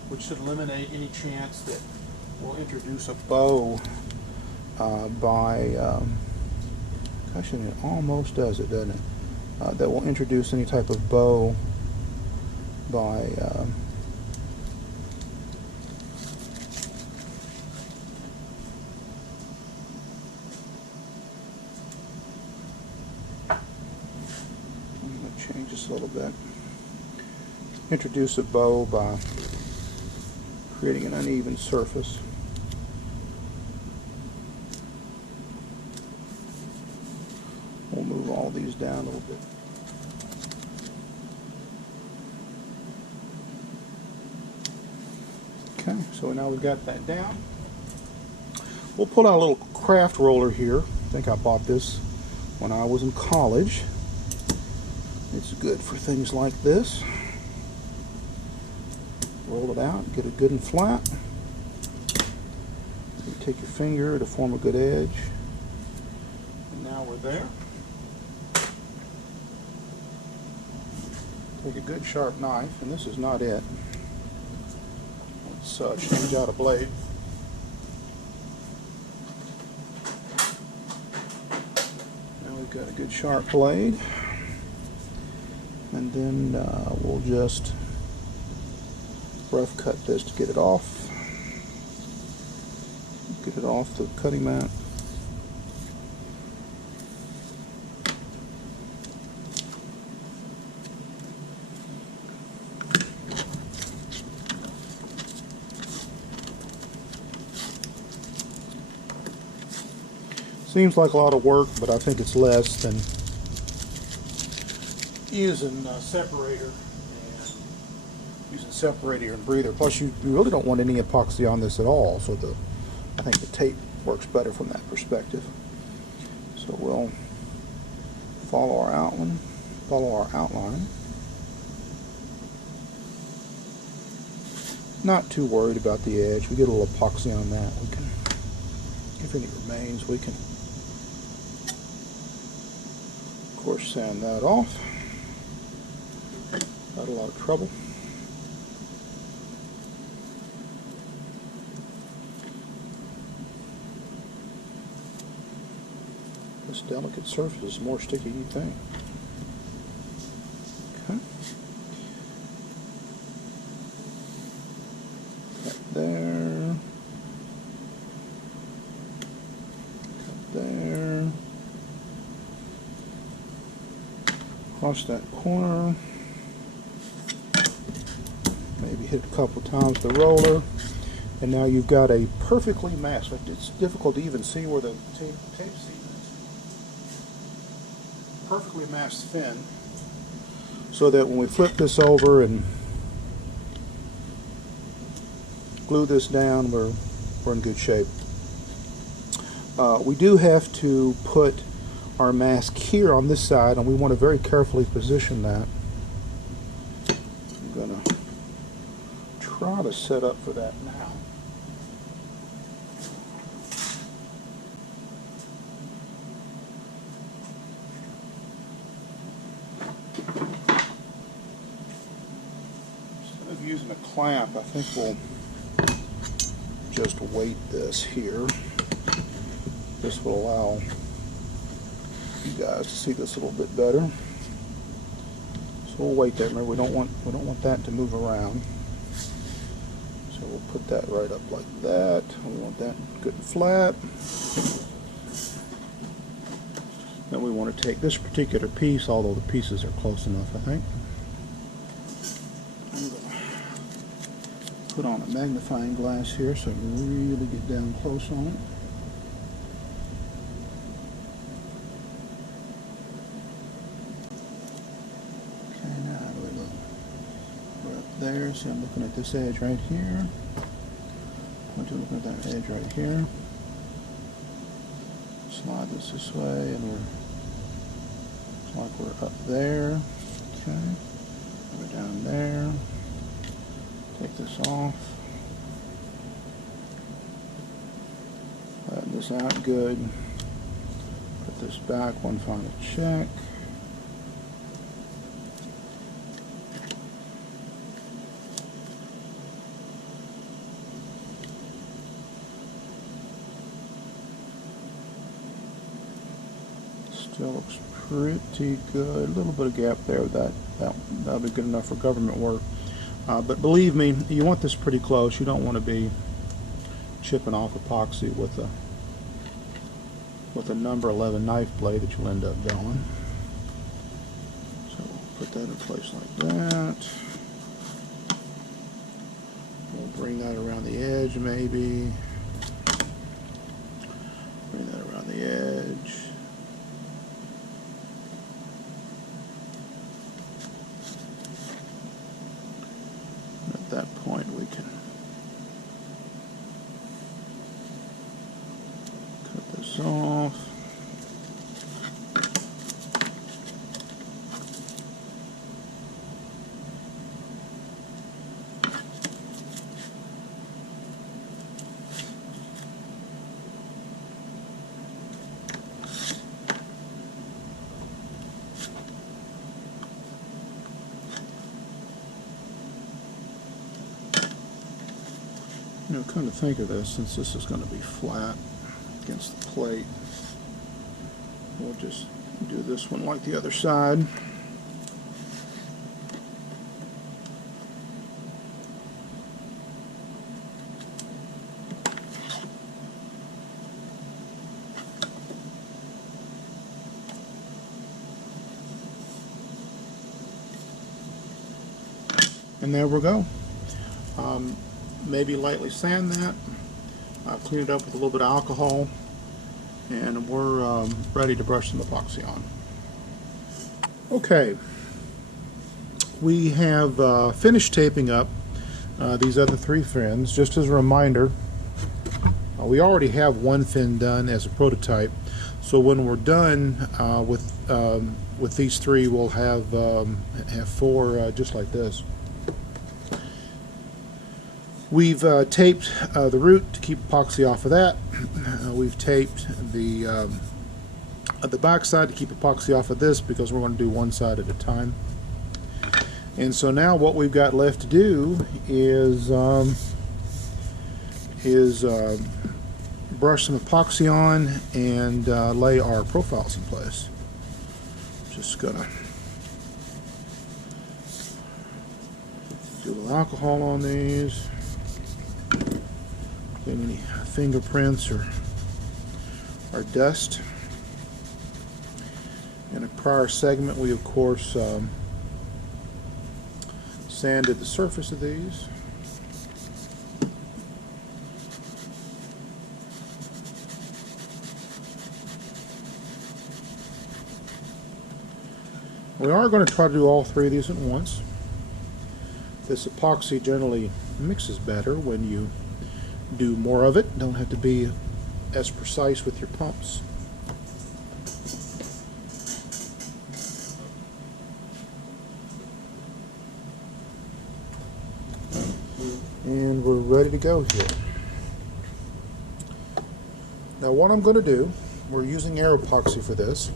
which should eliminate any chance that we'll introduce a bow gosh, and it almost does it, doesn't it? That will introduce any type of bow by change this a little bit. Introduce a bow by creating an uneven surface. We'll move all these down a little bit. Okay, so now we've got that down. We'll pull out a little craft roller here. I think I bought this when I was in college. It's good for things like this. Roll it out, get it good and flat. You take your finger to form a good edge. And now we're there. Take a good sharp knife, and this is not it. Let's change out a blade. got a good sharp blade, and then we'll just rough cut this to get it off. Get it off the cutting mat. Seems like a lot of work, but I think it's less than using a separator and breather. Plus, you really don't want any epoxy on this at all, so I think the tape works better from that perspective. So we'll follow our outline. Not too worried about the edge. We get a little epoxy on that. We can, if any remains, we can of course sand that off. Not a lot of trouble. This delicate surface is more sticky than you think. Okay. Cut there. Cut there. Cross that corner. Maybe hit it a couple times with the roller. And now you've got a perfectly masked. It's difficult to even see where the tape seam is. Perfectly masked fin, so that when we flip this over and glue this down, we're in good shape. We do have to put our mask here on this side, and we want to very carefully position that. I'm going to try to set up for that now. Instead of using a clamp, I think we'll just weight this here. This will allow you guys to see this a little bit better. So we'll weight that. Remember, we don't want that to move around. So we'll put that right up like that. We want that good and flat. Then we want to take this particular piece, although the pieces are close enough, I think. I'm going to put on a magnifying glass here so I can really get down close on it. There, see, I'm looking at this edge right here. I'm looking at that edge right here. Slide this way, and it's like we're up there. Okay, we're down there. Take this off. Flatten this out good. Put this back. One final check. Still looks pretty good. A little bit of gap there. That'll be good enough for government work. But believe me, you want this pretty close. You don't want to be chipping off epoxy with a number 11 knife blade that you'll end up going. So we'll put that in place like that. We'll bring that around the edge maybe. Bring that around the edge. At that point we can cut this off. You know, come to think of this, since this is going to be flat against the plate, we'll just Do this one like the other side. And there we go. Maybe lightly sand that, clean it up with a little bit of alcohol, and we're ready to brush some epoxy on. Okay, we have finished taping up these other 3 fins. Just as a reminder, we already have 1 fin done as a prototype, so when we're done with these 3, we'll have 4 just like this. We've taped the root to keep epoxy off of that. We've taped the back side to keep epoxy off of this because we're going to do one side at a time. And so now what we've got left to do is brush some epoxy on and lay our profiles in place. Just gonna do a little alcohol on these. Clean any fingerprints or dust. In a prior segment, we of course sanded the surface of these. We are going to try to do all 3 of these at once. This epoxy generally mixes better when you do more of it. Don't have to be as precise with your pumps. And we're ready to go here. Now what I'm going to do, we're using air epoxy for this.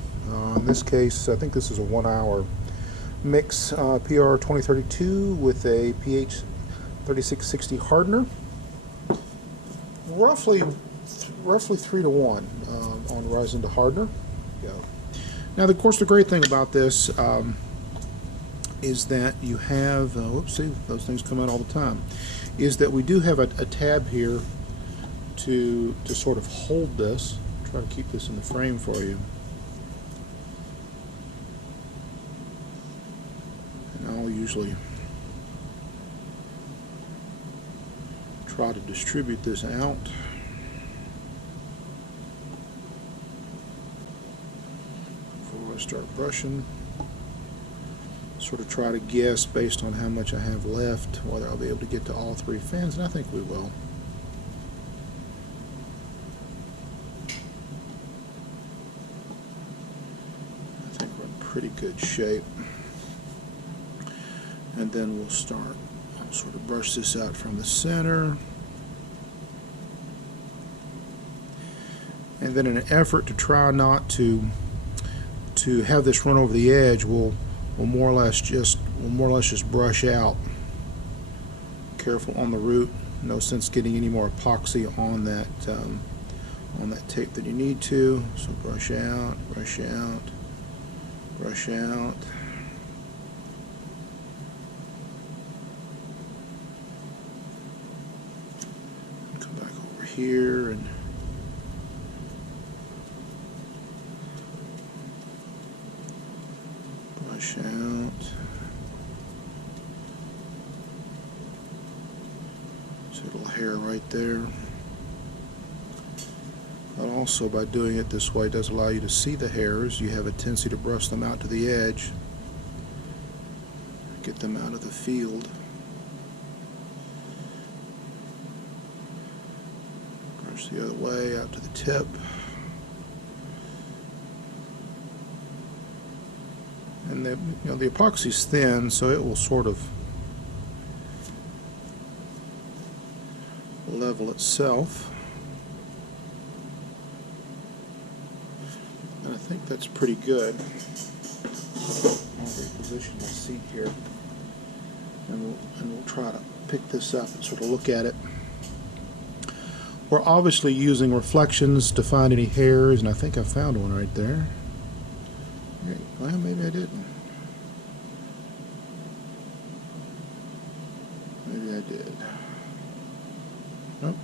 In this case, I think this is a 1-hour mix, PR 2032 with a pH 3660 hardener. Roughly 3 to 1 on resin to hardener. Yeah. Now, of course, the great thing about this is that you have, whoopsie, those things come out all the time, is that we do have a tab here to sort of hold this. Try to keep this in the frame for you. And I'll usually try to distribute this out. Before I start brushing, sort of try to guess based on how much I have left whether I'll be able to get to all 3 fins, and I think we will. I think we're in pretty good shape. And then we'll start. I'll sort of brush this out from the center. And then in an effort to try not to have this run over the edge, we'll more or less just brush out. Careful on the root. No sense getting any more epoxy on that tape than you need to. So brush out, brush out, brush out. Come back over here and brush out. See a little hair right there. But also, by doing it this way, it does allow you to see the hairs. You have a tendency to brush them out to the edge, get them out of the field. Brush the other way out to the tip. And the epoxy's thin, so it will sort of level itself. And I think that's pretty good. I'll reposition my seat here, and we'll try to pick this up and sort of look at it. We're obviously using reflections to find any hairs, and I think I found one right there. Okay, well, maybe I didn't. Maybe I did. Nope.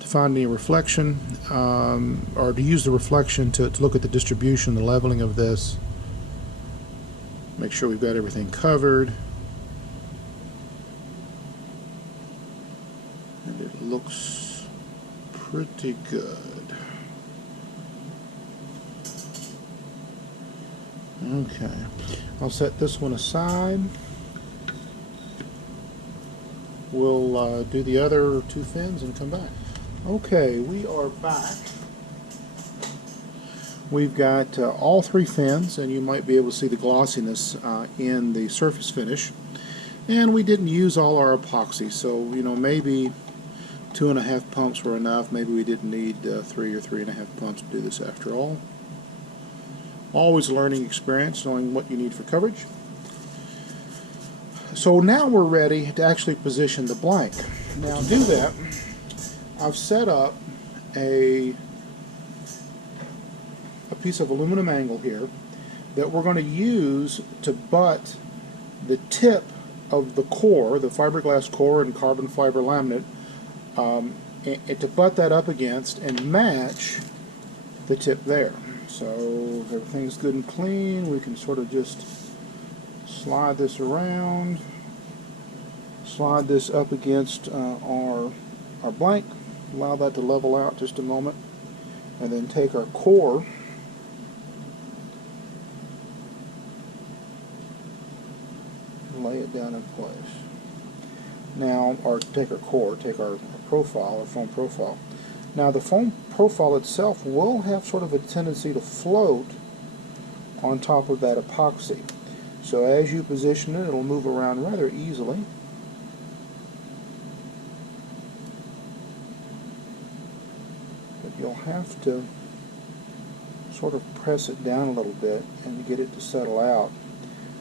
To find any reflection, or to use the reflection to look at the distribution, the leveling of this. Make sure we've got everything covered. And it looks pretty good. Okay, I'll set this one aside. We'll do the other two fins and come back. Okay, we are back. We've got all three fins, and you might be able to see the glossiness in the surface finish. And we didn't use all our epoxy, so maybe 2.5 pumps were enough. Maybe we didn't need 3 or 3.5 pumps to do this after all. Always a learning experience, knowing what you need for coverage. So now we're ready to actually position the blank. Now to do that, I've set up a piece of aluminum angle here that we're going to use to butt the tip of the core, the fiberglass core and carbon fiber laminate, and to butt that up against and match the tip there. So if everything's good and clean, we can sort of just slide this around, slide this up against our blank, allow that to level out just a moment, and then take our core and lay it down in place. Now, or take our core, take our profile, our foam profile. Now the foam profile itself will have sort of a tendency to float on top of that epoxy. So as you position it, it'll move around rather easily. But you'll have to sort of press it down a little bit and get it to settle out.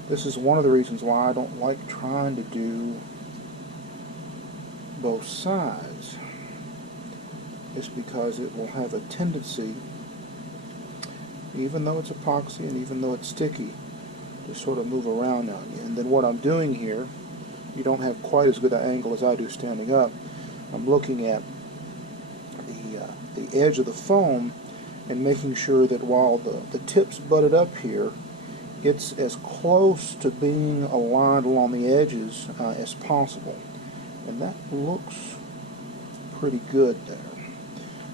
This is one of the reasons why I don't like trying to do both sides. It's because it will have a tendency, even though it's epoxy and even though it's sticky, to sort of move around on you. And then what I'm doing here, you don't have quite as good an angle as I do standing up. I'm looking at the edge of the foam and making sure that while the tip's butted up here, it's as close to being aligned along the edges as possible. And that looks pretty good there.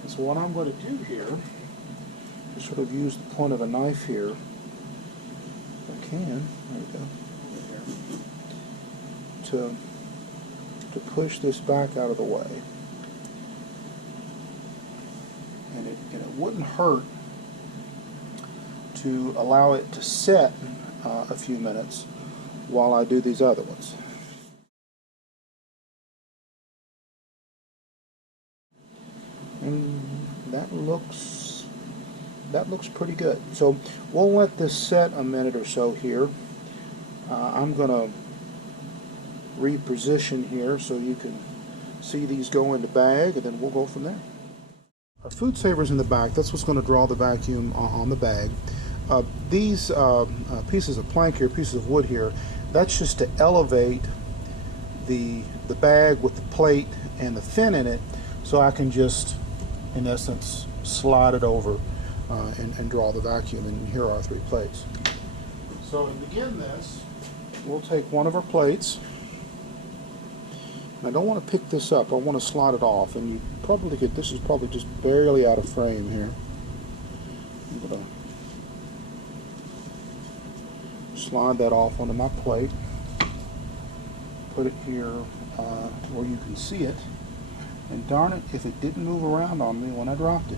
And so what I'm going to do here is sort of use the point of a knife here, if I can, there we go, to push this back out of the way. And it wouldn't hurt to allow it to set a few minutes while I do these other ones. And that looks pretty good. So we'll let this set a minute or so here. I'm going to reposition here so you can see these go in the bag, and then we'll go from there. Our FoodSaver's in the back. That's what's going to draw the vacuum on the bag. These pieces of plank here, pieces of wood here, that's just to elevate the bag with the plate and the fin in it, so I can just, in essence, slide it over and draw the vacuum. And here are our 3 plates. So to begin this, we'll take one of our plates. And I don't want to pick this up. I want to slide it off. And you probably get, this is probably just barely out of frame here. I'm going to slide that off onto my plate. Put it here where you can see it. And darn it if it didn't move around on me when I dropped it.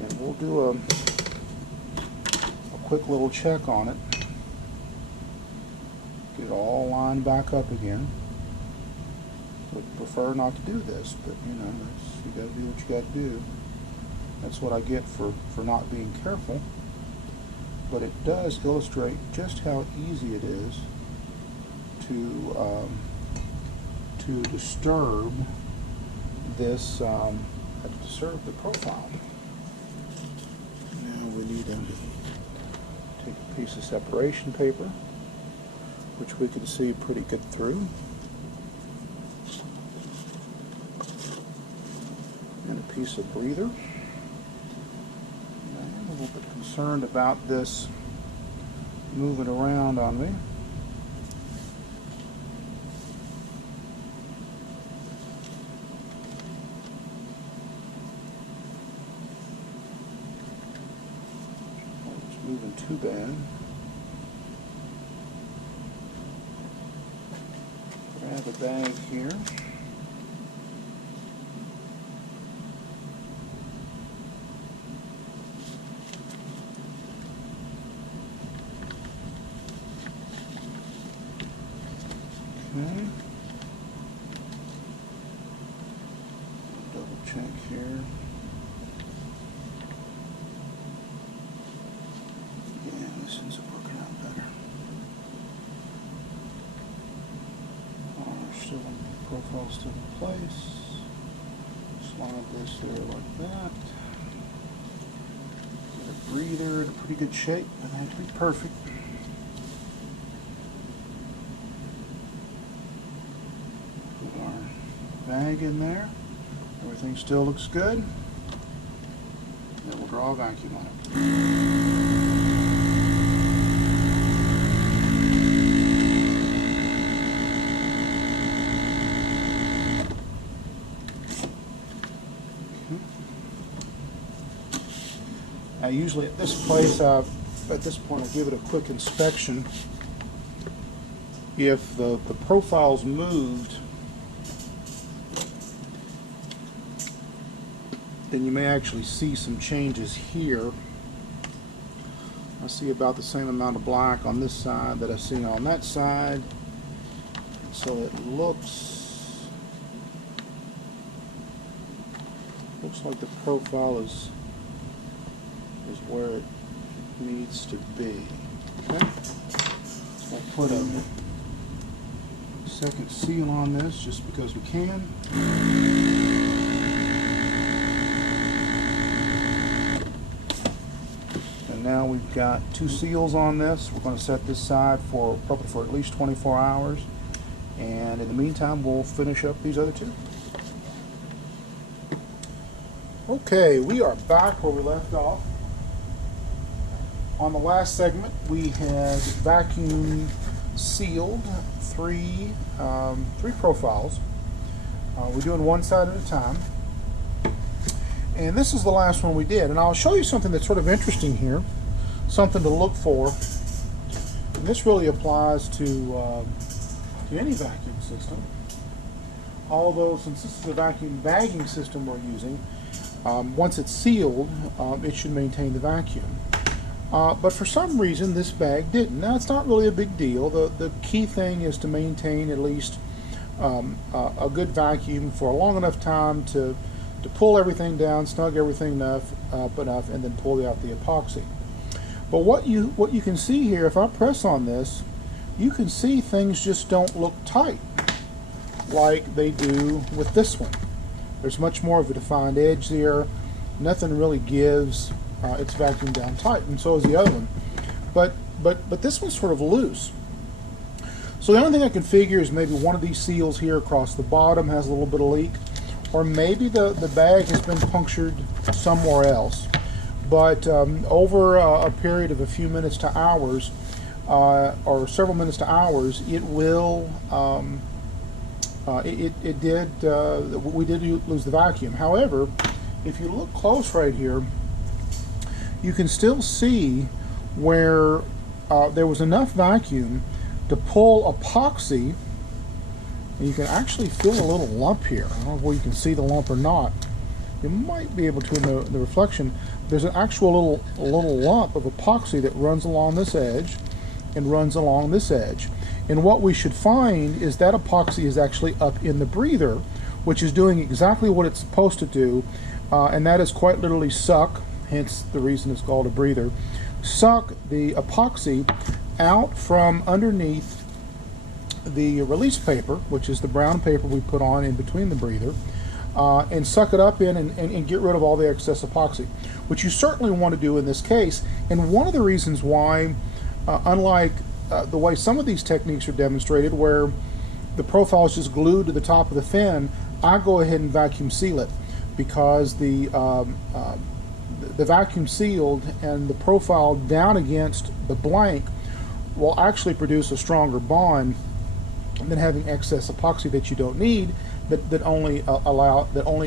And we'll do a quick little check on it. Get it all lined back up again. Would prefer not to do this, but you know, you gotta do what you gotta do. That's what I get for not being careful. But it does illustrate just how easy it is to disturb this, disturb the profile. piece of separation paper, which we can see pretty good through. And a piece of breather. I'm a little bit concerned about this moving around on me. It's moving too bad. Grab a bag here. Okay. Double check here. Yeah, this ends up working out better. Still in profile, still in place. Slide this there like that. Get a breather in pretty good shape. Doesn't have to be perfect. Put our bag in there. Everything still looks good. Then we'll draw a vacuum on it. Now usually at this place, at this point I give it a quick inspection. If the profile's moved, then you may actually see some changes here. I see about the same amount of black on this side that I see on that side. So it looks like the profile is where it needs to be. Okay, so I'll put a second seal on this just because we can. And now we've got 2 seals on this. We're going to set this aside probably for at least 24 hours. And in the meantime, we'll finish up these other 2. Okay, we are back where we left off. On the last segment, we had vacuum sealed three profiles. We're doing one side at a time. And this is the last one we did. And I'll show you something that's sort of interesting here, something to look for. And this really applies to any vacuum system. Although, since this is a vacuum bagging system we're using, once it's sealed, it should maintain the vacuum. But for some reason this bag didn't. Now it's not really a big deal. The key thing is to maintain at least a good vacuum for a long enough time to pull everything down, snug everything enough, and then pull out the epoxy. But what you can see here, if I press on this, you can see things just don't look tight like they do with this one. There's much more of a defined edge there. Nothing really gives its vacuum down tight, and so is the other one. But this one's sort of loose. So the only thing I can figure is maybe one of these seals here across the bottom has a little bit of leak, or maybe the bag has been punctured somewhere else. But over a period of a few minutes to hours, or several minutes to hours, it will. We did lose the vacuum. However, if you look close right here, you can still see where there was enough vacuum to pull epoxy, and you can actually feel a little lump here. I don't know if you can see the lump or not. You might be able to in the reflection. There's an actual little lump of epoxy that runs along this edge and runs along this edge. And what we should find is that epoxy is actually up in the breather, which is doing exactly what it's supposed to do, and that is quite literally suck, hence the reason it's called a breather, suck the epoxy out from underneath the release paper, which is the brown paper we put on in between the breather, and suck it up in and get rid of all the excess epoxy, which you certainly want to do in this case. And one of the reasons why unlike the way some of these techniques are demonstrated, where the profile is just glued to the top of the fin, I go ahead and vacuum seal it, because the vacuum sealed and the profile down against the blank will actually produce a stronger bond than having excess epoxy that you don't need, that only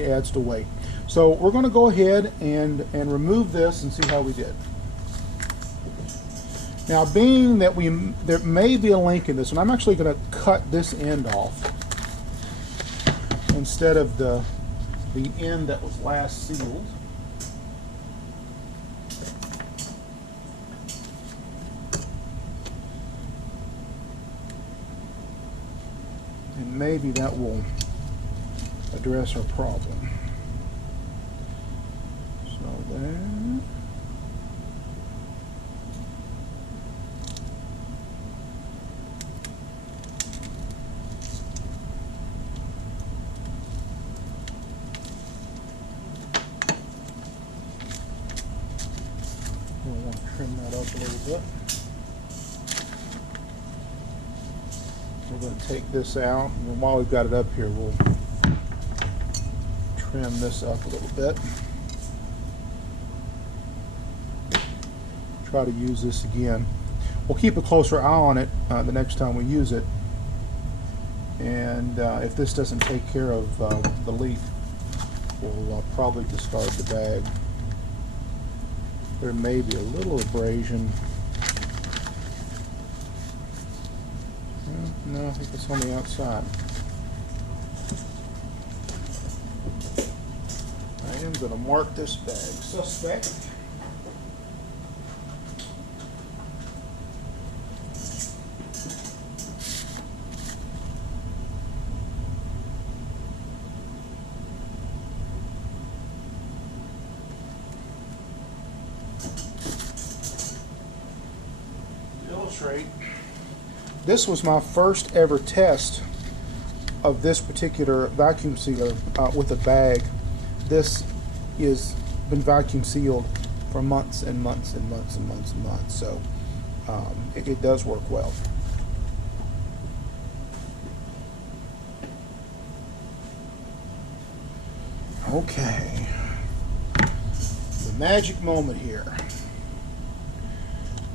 adds to weight. So we're going to go ahead and remove this and see how we did. Now, being that there may be a link in this, and I'm actually going to cut this end off instead of the end that was last sealed. And maybe that will address our problem. So there. We'll want to trim that up a little bit. We're going to take this out, and while we've got it up here, we'll trim this up a little bit. Try to use this again. We'll keep a closer eye on it the next time we use it, and if this doesn't take care of the leak, we'll probably discard the bag. There may be a little abrasion. No, I think it's on the outside. I am going to mark this bag suspect. To illustrate, this was my first ever test of this particular vacuum sealer with a bag. This has been vacuum sealed for months and months and months and months and months, so it does work well. Okay, the magic moment here.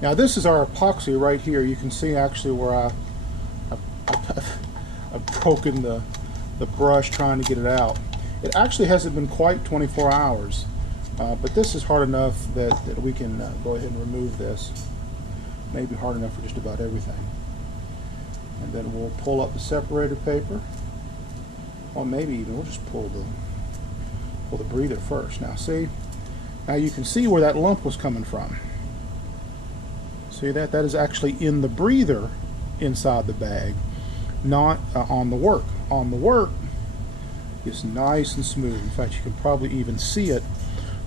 Now this is our epoxy right here. You can see actually where I've broken the brush trying to get it out. It actually hasn't been quite 24 hours, but this is hard enough that we can go ahead and remove this. Maybe hard enough for just about everything. And then we'll pull up the separator paper. Or maybe even we'll just pull the breather first. Now see, now you can see where that lump was coming from. See that? That is actually in the breather inside the bag, not on the work. On the work, it's nice and smooth. In fact, you can probably even see it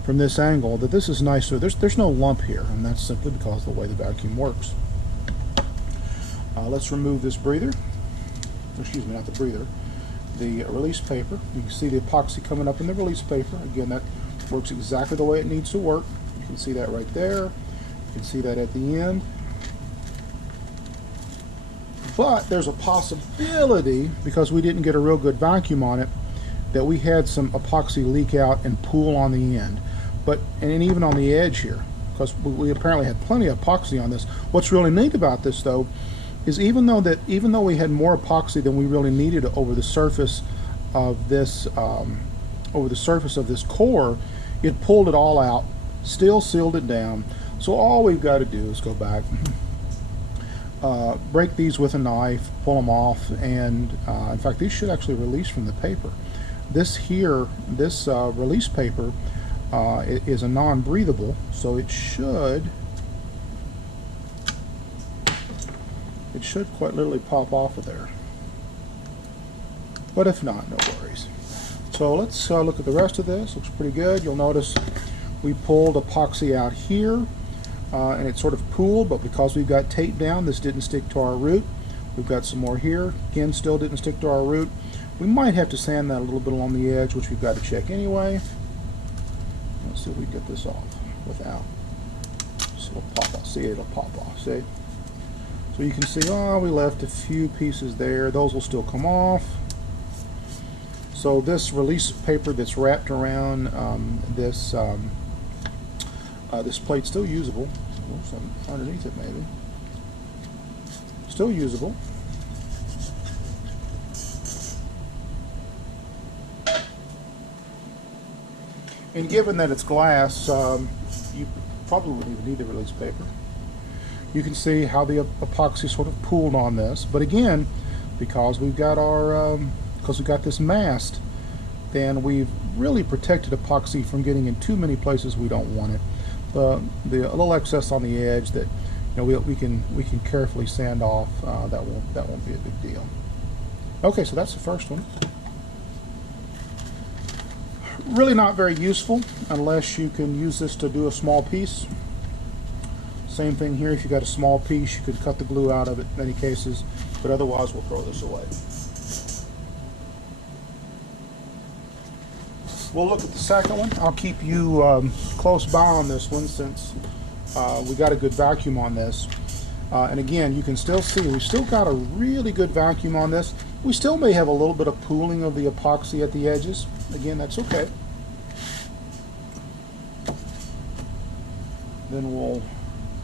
from this angle that this is nice. So there's no lump here, and that's simply because of the way the vacuum works. Let's remove this breather. Excuse me, not the breather. The release paper. You can see the epoxy coming up in the release paper. Again, that works exactly the way it needs to work. You can see that right there. You can see that at the end. But there's a possibility, because we didn't get a real good vacuum on it, that we had some epoxy leak out and pool on the end. And even on the edge here, because we apparently had plenty of epoxy on this. What's really neat about this though is even though we had more epoxy than we really needed over the surface of this core, it pulled it all out, still sealed it down. So all we've got to do is go back, break these with a knife, pull them off, and in fact these should actually release from the paper. This release paper is a non-breathable, so it should quite literally pop off of there. But if not, no worries. So let's look at the rest of this. Looks pretty good. You'll notice we pulled epoxy out here, and it sort of pooled, but because we've got tape down, this didn't stick to our root. We've got some more here. Again, still didn't stick to our root. We might have to sand that a little bit along the edge, which we've got to check anyway. Let's see if we can get this off without. So it'll pop off. See, it'll pop off. See? So you can see, oh, we left a few pieces there. Those will still come off. So this release paper that's wrapped around this plate's still usable. Some underneath it maybe. Still usable. And given that it's glass, you probably wouldn't even need the release paper. You can see how the epoxy sort of pooled on this. But again, because we've got our this mast, then we've really protected epoxy from getting in too many places we don't want it. The little excess on the edge that we can carefully sand off, that won't be a big deal. Okay, so that's the first one. Really not very useful unless you can use this to do a small piece. Same thing here, if you got a small piece you could cut the glue out of it in many cases, but otherwise we'll throw this away. We'll look at the second one. I'll keep you close by on this one since we got a good vacuum on this. And again, you can still see we've still got a really good vacuum on this. We still may have a little bit of pooling of the epoxy at the edges. Again, that's okay. Then let's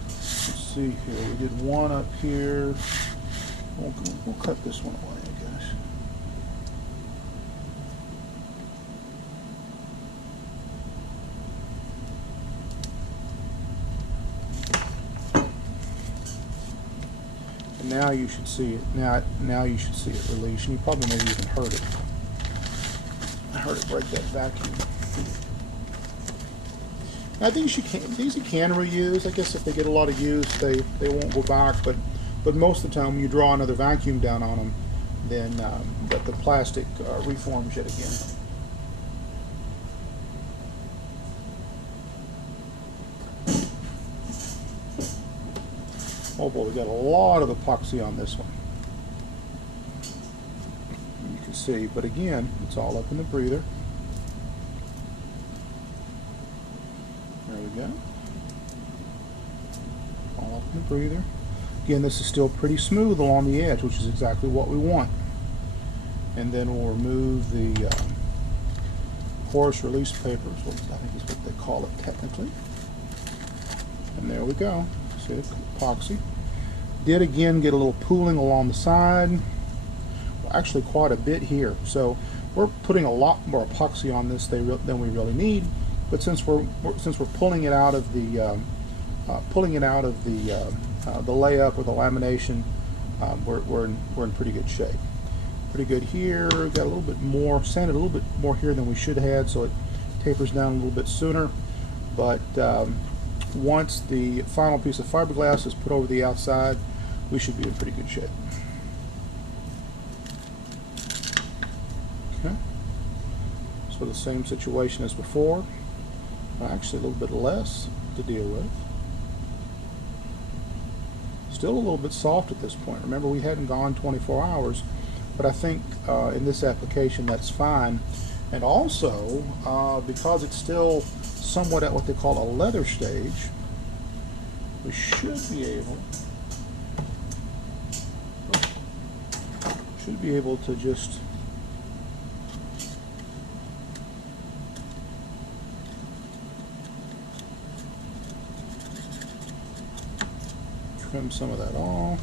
see here. We did one up here. We'll cut this one away, I guess. And now you should see it. Now you should see it release. And you probably maybe even heard it. I heard it break that vacuum. I think these you can reuse. I guess if they get a lot of use, they won't go back. But most of the time, when you draw another vacuum down on them, then the plastic reforms yet again. Oh boy, we got a lot of epoxy on this one. You can see, but again, it's all up in the breather. There we go. All up in the breather. Again, this is still pretty smooth along the edge, which is exactly what we want. And then we'll remove the porous release paper, which I think is what they call it technically. And there we go. See the epoxy. Did again get a little pooling along the side. Well, actually quite a bit here. So we're putting a lot more epoxy on this than we really need. But since we're pulling it out of the layup or the lamination, we're in pretty good shape. Pretty good here. Got a little bit more, sanded a little bit more here than we should have had, so it tapers down a little bit sooner. But once the final piece of fiberglass is put over the outside, we should be in pretty good shape. Okay. So the same situation as before. Actually, a little bit less to deal with. Still a little bit soft at this point. Remember, we hadn't gone 24 hours, but I think in this application that's fine. And also, because it's still somewhat at what they call a leather stage, we should be able to just trim some of that off.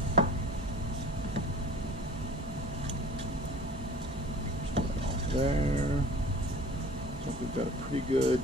Some of that off there. I think we've got a pretty good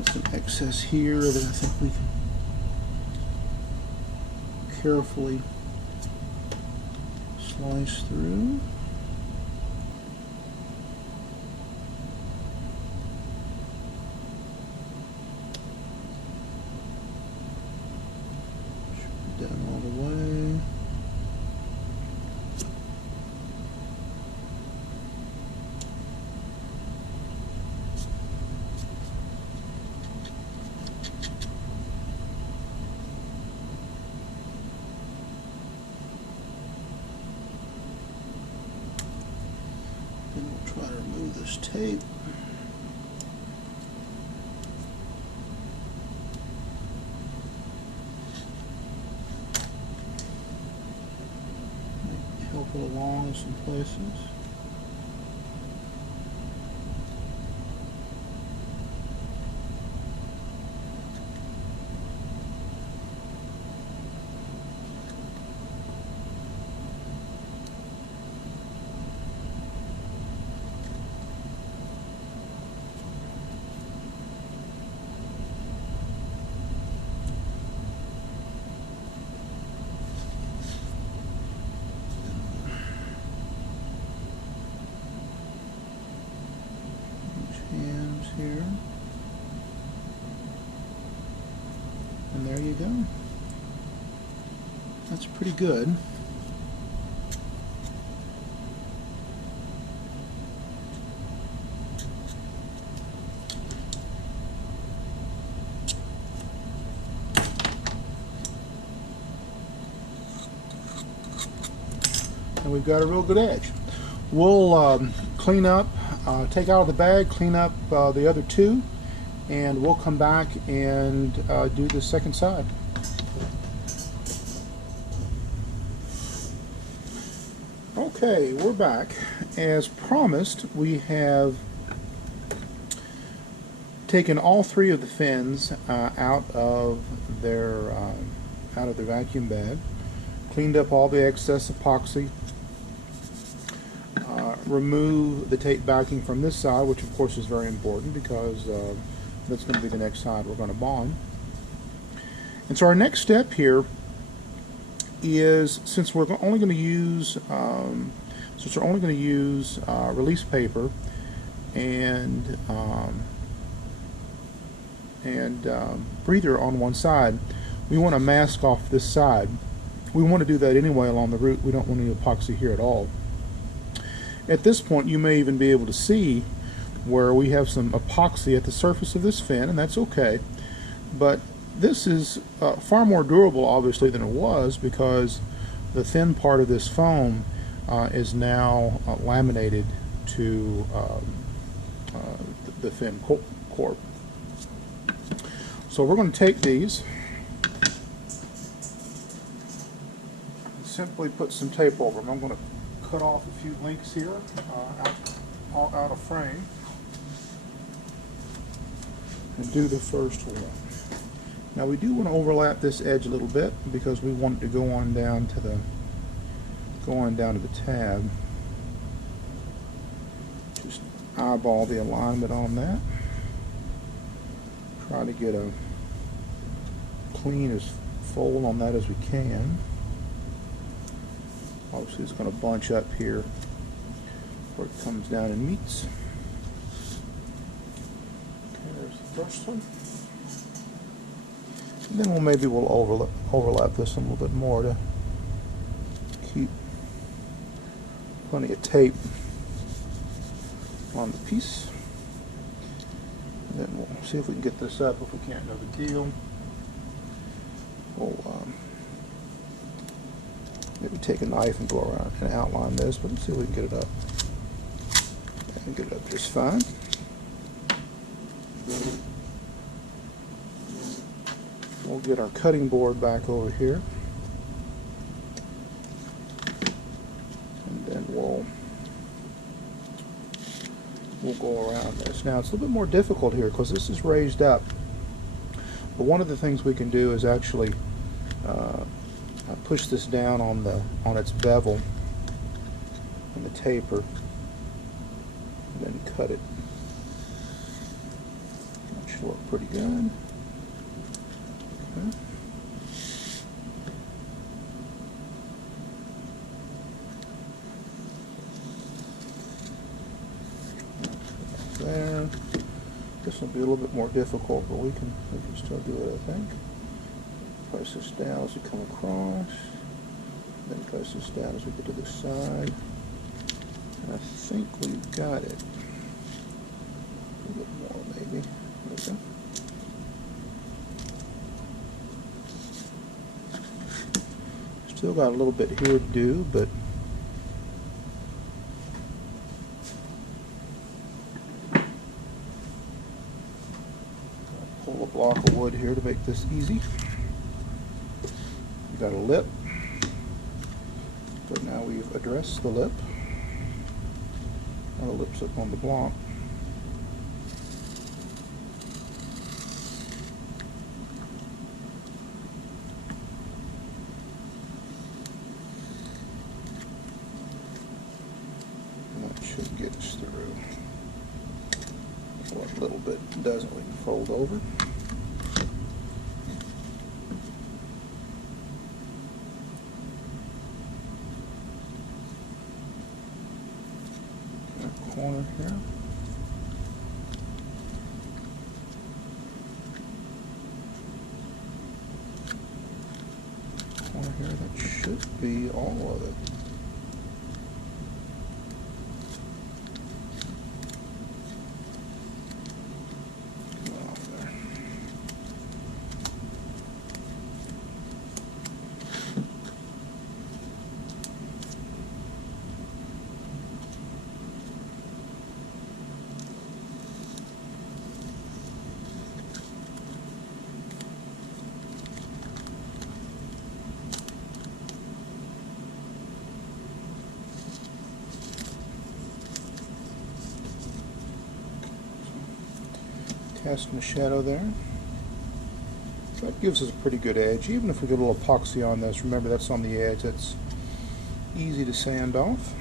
got some excess here that I think we can carefully slice through. Should be done all the way. Then we'll try to remove this tape. Might help it along in some places. Hands here, and there you go. That's pretty good. And we've got a real good edge. We'll clean up, take out of the bag, clean up the other two, and we'll come back and do the second side. Okay, we're back. As promised, we have taken all three of the fins out of their vacuum bag, cleaned up all the excess epoxy, remove the tape backing from this side, which of course is very important because that's going to be the next side we're going to bond. And so our next step here is, since we're only going to use release paper and breather on one side, we want to mask off this side. We want to do that anyway along the root. We don't want any epoxy here at all. At this point, you may even be able to see where we have some epoxy at the surface of this fin, and that's okay. But this is far more durable, obviously, than it was, because the thin part of this foam is now laminated to the fin core. So we're going to take these and simply put some tape over them. I'm going to cut off a few links here out of frame and do the first one. Now we do want to overlap this edge a little bit because we want it to go on down to the tab. Just eyeball the alignment on that. Try to get a clean as fold on that as we can. Obviously it's going to bunch up here where it comes down and meets. Okay, there's the first one. And then we'll overlap this a little bit more to keep plenty of tape on the piece. And then we'll see if we can get this up. If we can't, no big deal. We'll maybe take a knife and go around and outline this, but let's see if we can get it up. I can get it up just fine. We'll get our cutting board back over here. And then we'll go around this. Now it's a little bit more difficult here because this is raised up. But one of the things we can do is actually push this down on its bevel and the taper, and then cut it much should work pretty good. Okay. There. This will be a little bit more difficult, but we can still do it, I think. Press this down as we come across. Then press this down as we get to this side. And I think we've got it. A little bit more, maybe. There we go. Still got a little bit here to do, but pull a block of wood here to make this easy. We got a lip. So now we've addressed the lip. Now the lip's up on the block. Should get us through. What little bit doesn't, we can fold over. That corner here. Corner here, that should be all of it. Casting a shadow there. That gives us a pretty good edge. Even if we get a little epoxy on this, remember that's on the edge. That's easy to sand off.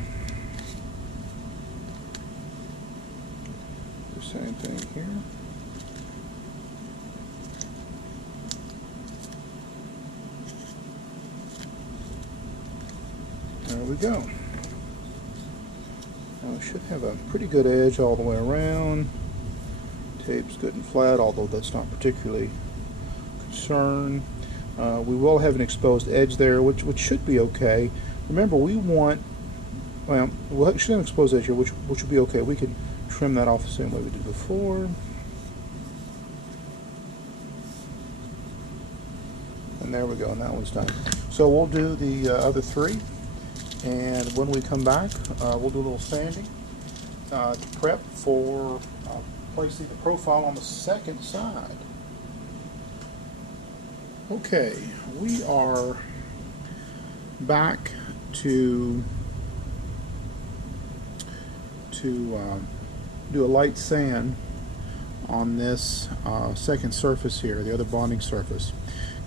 The same thing here. There we go. Now we should have a pretty good edge all the way around. Tape's good and flat, although that's not particularly concerned. We will have an exposed edge there, which should be okay. Remember, we want, well, we should have an exposed edge here, which will be okay. We can trim that off the same way we did before. And there we go, and that one's done. So we'll do the other three, and when we come back, we'll do a little sanding to prep for placing the profile on the second side. Okay, we are back to do a light sand on this second surface here, the other bonding surface.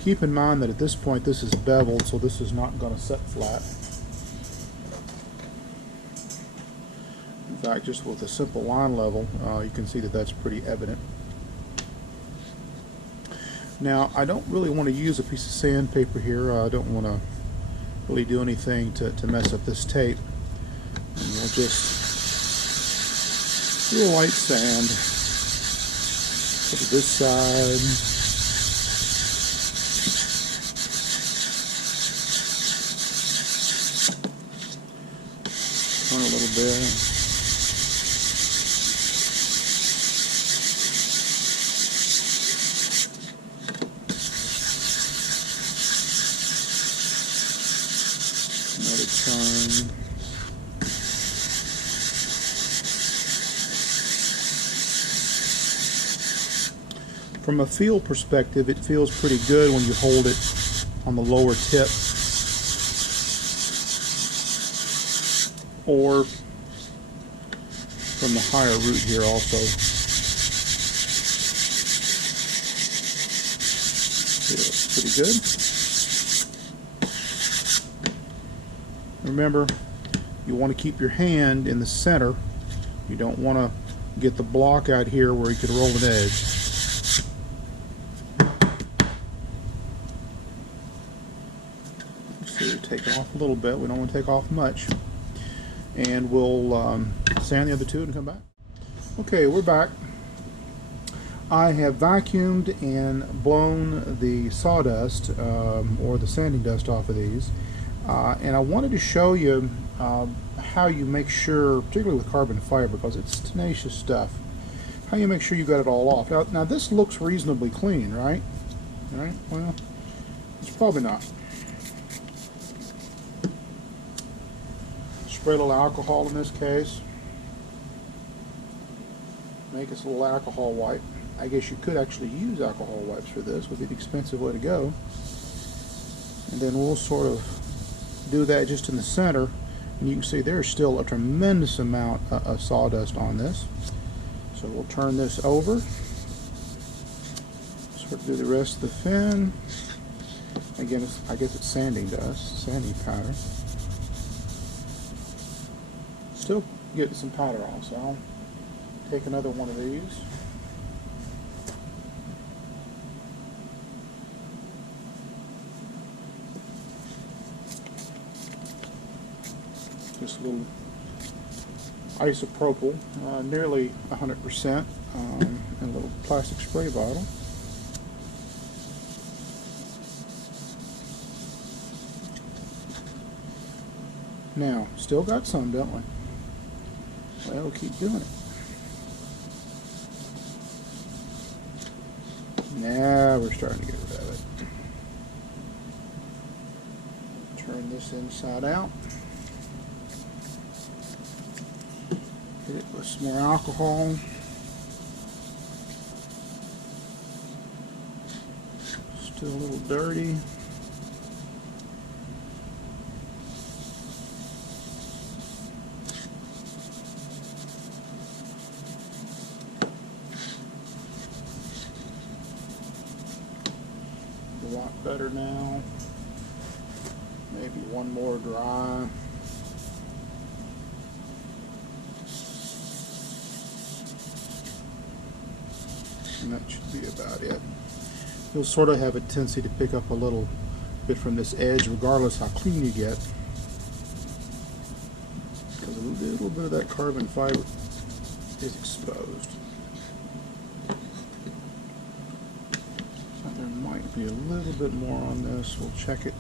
Keep in mind that at this point this is beveled, so this is not going to set flat. In fact, just with a simple line level, you can see that that's pretty evident. Now, I don't really want to use a piece of sandpaper here. I don't want to really do anything to mess up this tape. And we'll just do a light sand. Go to this side. Turn a little bit. Another turn. From a feel perspective, it feels pretty good when you hold it on the lower tip, or from the higher root here also. Feels pretty good. Remember, you want to keep your hand in the center. You don't want to get the block out here where you could roll an edge. to take it off a little bit. We don't want to take off much. And we'll sand the other two and come back. Okay, we're back. I have vacuumed and blown the sawdust or the sanding dust off of these. And I wanted to show you how you make sure, particularly with carbon fiber, because it's tenacious stuff, how you make sure you got it all off. Now this looks reasonably clean, right? Right? Well, it's probably not. Spray a little alcohol in this case. Make us a little alcohol wipe. I guess you could actually use alcohol wipes for this. Would be the expensive way to go. And then we'll sort of do that just in the center. And you can see there's still a tremendous amount of sawdust on this. So we'll turn this over. Sort of do the rest of the fin. Again, I guess it's sanding dust, sanding powder. Still getting some powder on, so I'll take another one of these. Just a little isopropyl, nearly 100%, and a little plastic spray bottle. Now, still got some, don't we? Well, we'll keep doing it. Now we're starting to get rid of it. Turn this inside out. Hit it with some more alcohol. Still a little dirty. A lot better now. Maybe one more dry. And that should be about it. You'll sort of have a tendency to pick up a little bit from this edge regardless how clean you get, because a little bit of that carbon fiber is exposed. So there might be a little bit more on this. We'll check it.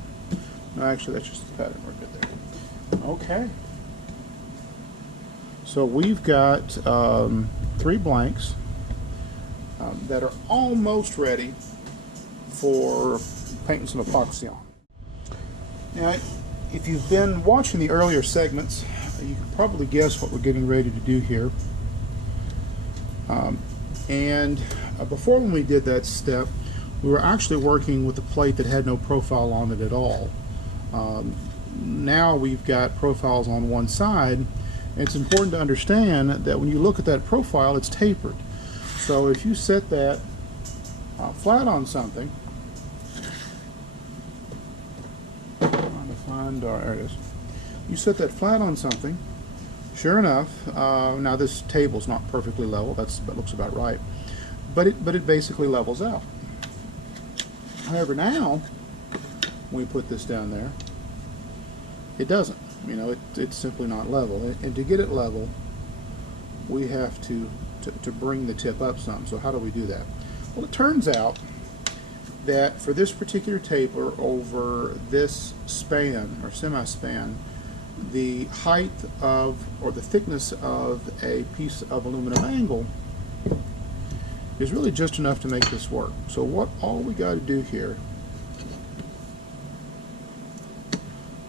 No, actually that's just the pattern. We're good there. Okay. So we've got 3 blanks that are almost ready for painting some epoxy on. Now, if you've been watching the earlier segments, you can probably guess what we're getting ready to do here. Before, when we did that step, we were actually working with a plate that had no profile on it at all. Now we've got profiles on one side, and it's important to understand that when you look at that profile, it's tapered. So if you set that flat on something, there it is. You set that flat on something, sure enough, now this table's not perfectly level, that looks about right, but it basically levels out. However, now when we put this down there, it doesn't. You know, it's simply not level, and to get it level, we have to bring the tip up some. So how do we do that? Well, it turns out that for this particular taper over this span or semi-span, the height of, or the thickness of a piece of aluminum angle is really just enough to make this work. So all we got to do here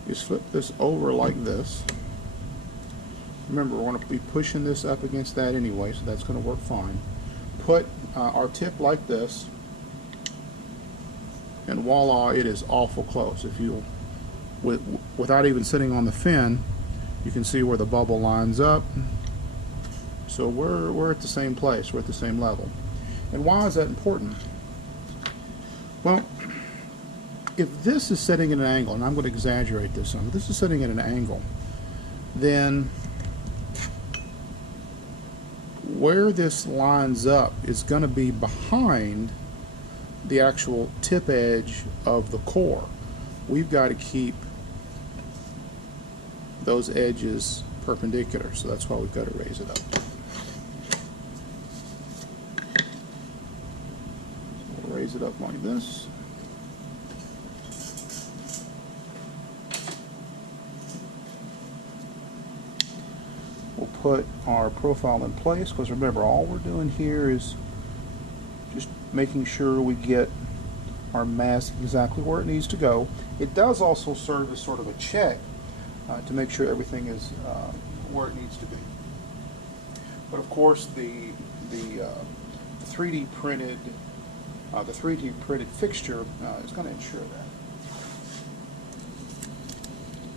is flip this over like this. Remember, we're going to be pushing this up against that anyway, so that's going to work fine. Put our tip like this, and voila, it is awful close. If you, without even sitting on the fin, you can see where the bubble lines up. So we're at the same place, we're at the same level. And why is that important? Well, if this is setting at an angle, and I'm going to exaggerate this some, if this is setting at an angle, then where this lines up is going to be behind the actual tip edge of the core. We've got to keep those edges perpendicular, so that's why we've got to raise it up. So we'll raise it up like this. We'll put our profile in place, because remember, all we're doing here is just making sure we get our mask exactly where it needs to go. It does also serve as sort of a check to make sure everything is where it needs to be. But of course, the 3D printed fixture is going to ensure that.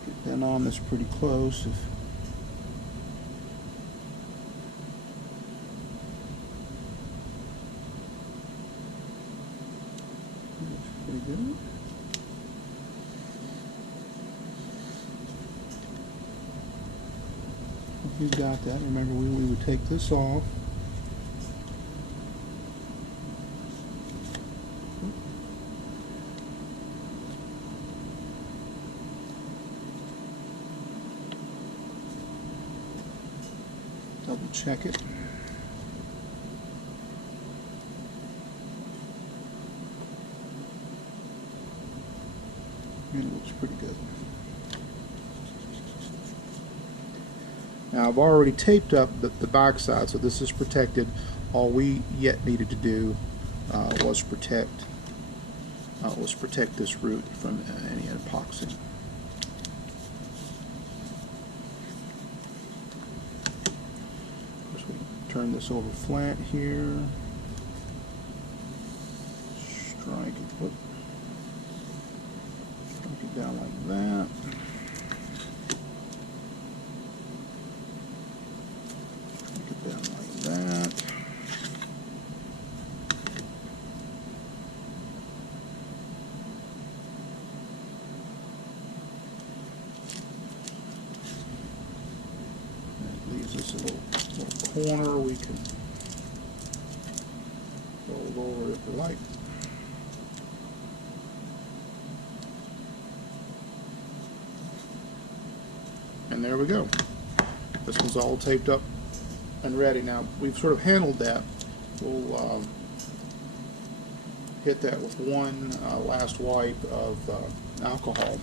Get that on this pretty close. Looks pretty good. You got that. Remember, we would take this off. Double check it. And it looks pretty good. Now I've already taped up the back side, so this is protected. All we yet needed to do was protect this root from any epoxy. Of course, we turn this over flat here. Strike it down like that. This a little corner we can fold over if we like. And there we go. This one's all taped up and ready. Now we've sort of handled that. We'll hit that with one last wipe of alcohol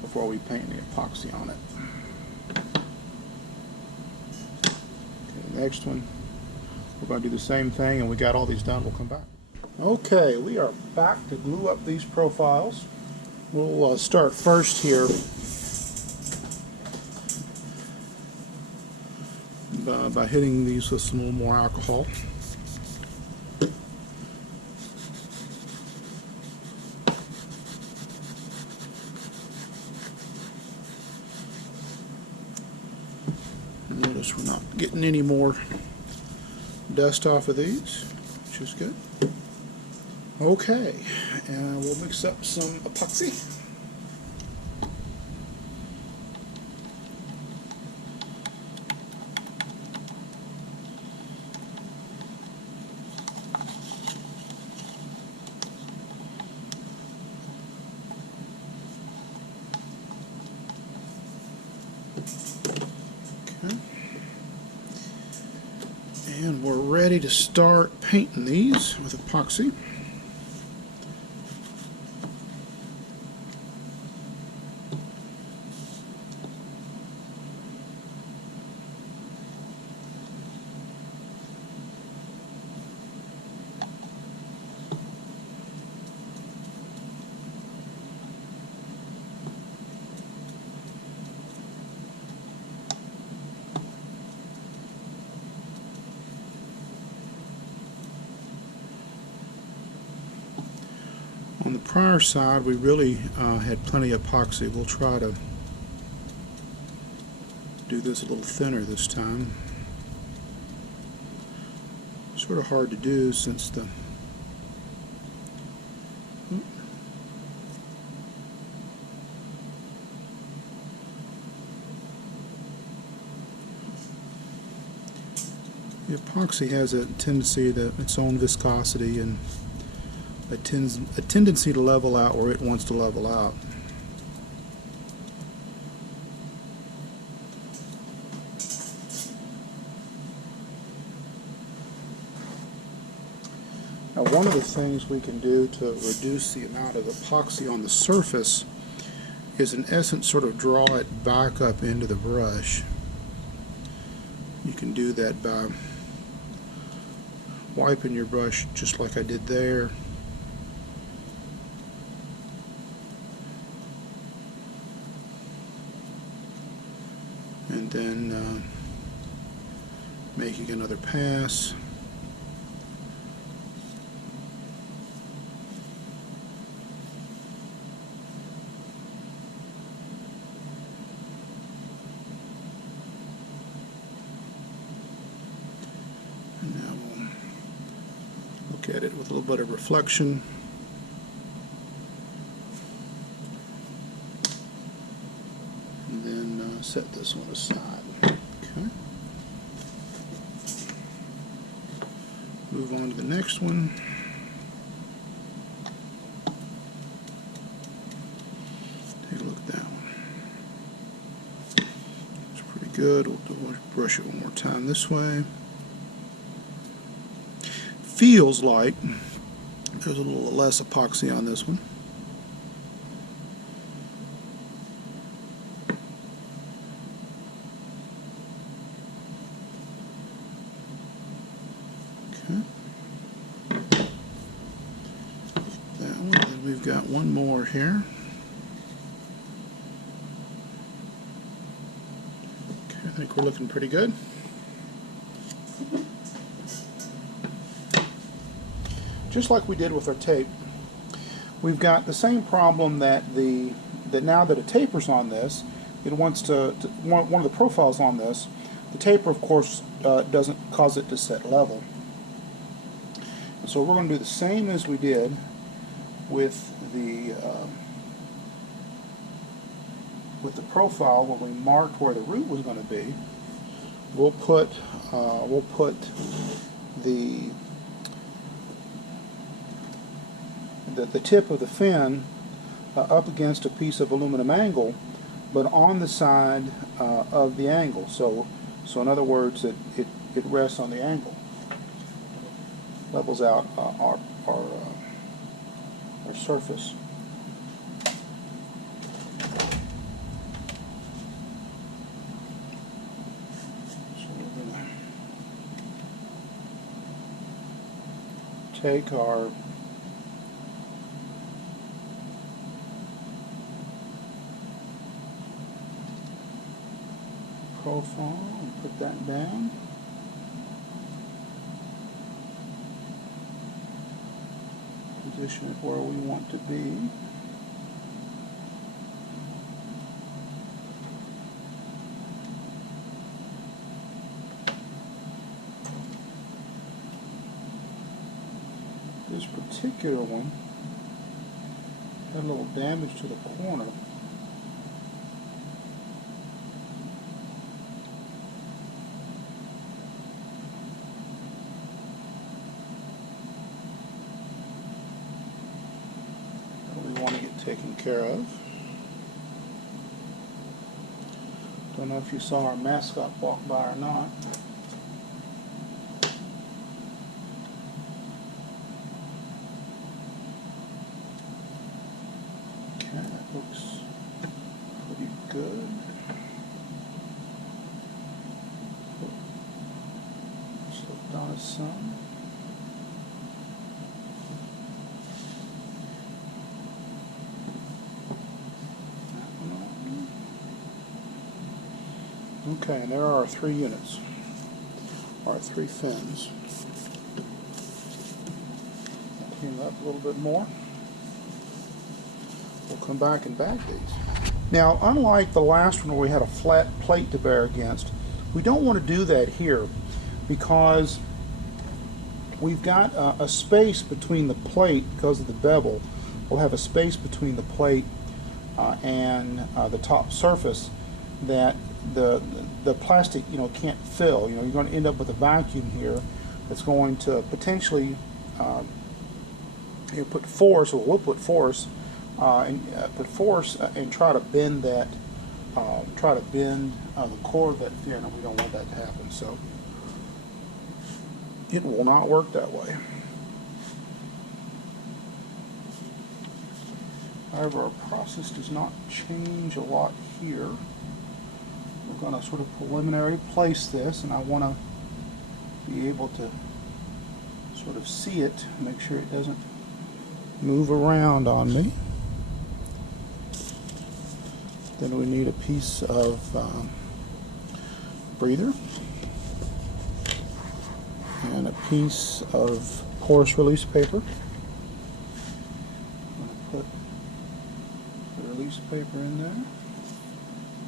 before we paint the epoxy on it. Next one, we're going to do the same thing, and we got all these done. We'll come back. Okay, we are back to glue up these profiles. We'll start first here by hitting these with some little more alcohol. Notice we're not getting any more dust off of these, which is good. Okay, and we'll mix up some epoxy. And we're ready to start painting these with epoxy. On the prior side, we really had plenty of epoxy. We'll try to do this a little thinner this time. Sort of hard to do since the epoxy has a tendency to its own viscosity and a tendency to level out where it wants to level out. the things we can do to reduce the amount of epoxy on the surface is in essence sort of draw it back up into the brush. You can do that by wiping your brush just like I did there. And then making another pass. And now we'll look at it with a little bit of reflection. And then set this one aside. Okay. Move on to the next one. Take a look at that one. It's pretty good. We'll brush it one more time this way. Feels like there's a little less epoxy on this one. That one, and we've got one more here. Okay, I think we're looking pretty good. Just like we did with our tape, we've got the same problem that now that a taper's on this, it wants to one of the profiles on this, the taper of course doesn't cause it to set level. And so we're going to do the same as we did with the profile where we marked where the root was going to be. We'll put the tip of the fin up against a piece of aluminum angle, but on the side of the angle. So in other words, it rests on the angle, levels out our surface. So we're going to take our profile and put that down. Position it where we want to be. This particular one had a little damage to the corner. Taken care of. Don't know if you saw our mascot walk by or not. Okay, that looks pretty good. Slipped on his son. Okay, and there are our 3 units, our 3 fins. Clean it up a little bit more. We'll come back and bag these. Now, unlike the last one where we had a flat plate to bear against, we don't want to do that here because we've got a space between the plate because of the bevel. We'll have a space between the plate and the top surface that the plastic can't fill. You're going to end up with a vacuum here that's going to potentially put force, or we'll put force and try to bend that, the core of that fin, and we don't want that to happen. So it will not work that way. However, our process does not change a lot here. We're going to sort of preliminary place this, and I want to be able to sort of see it, make sure it doesn't move around on me. Then we need a piece of breather and a piece of porous release paper. I'm going to put the release paper in there.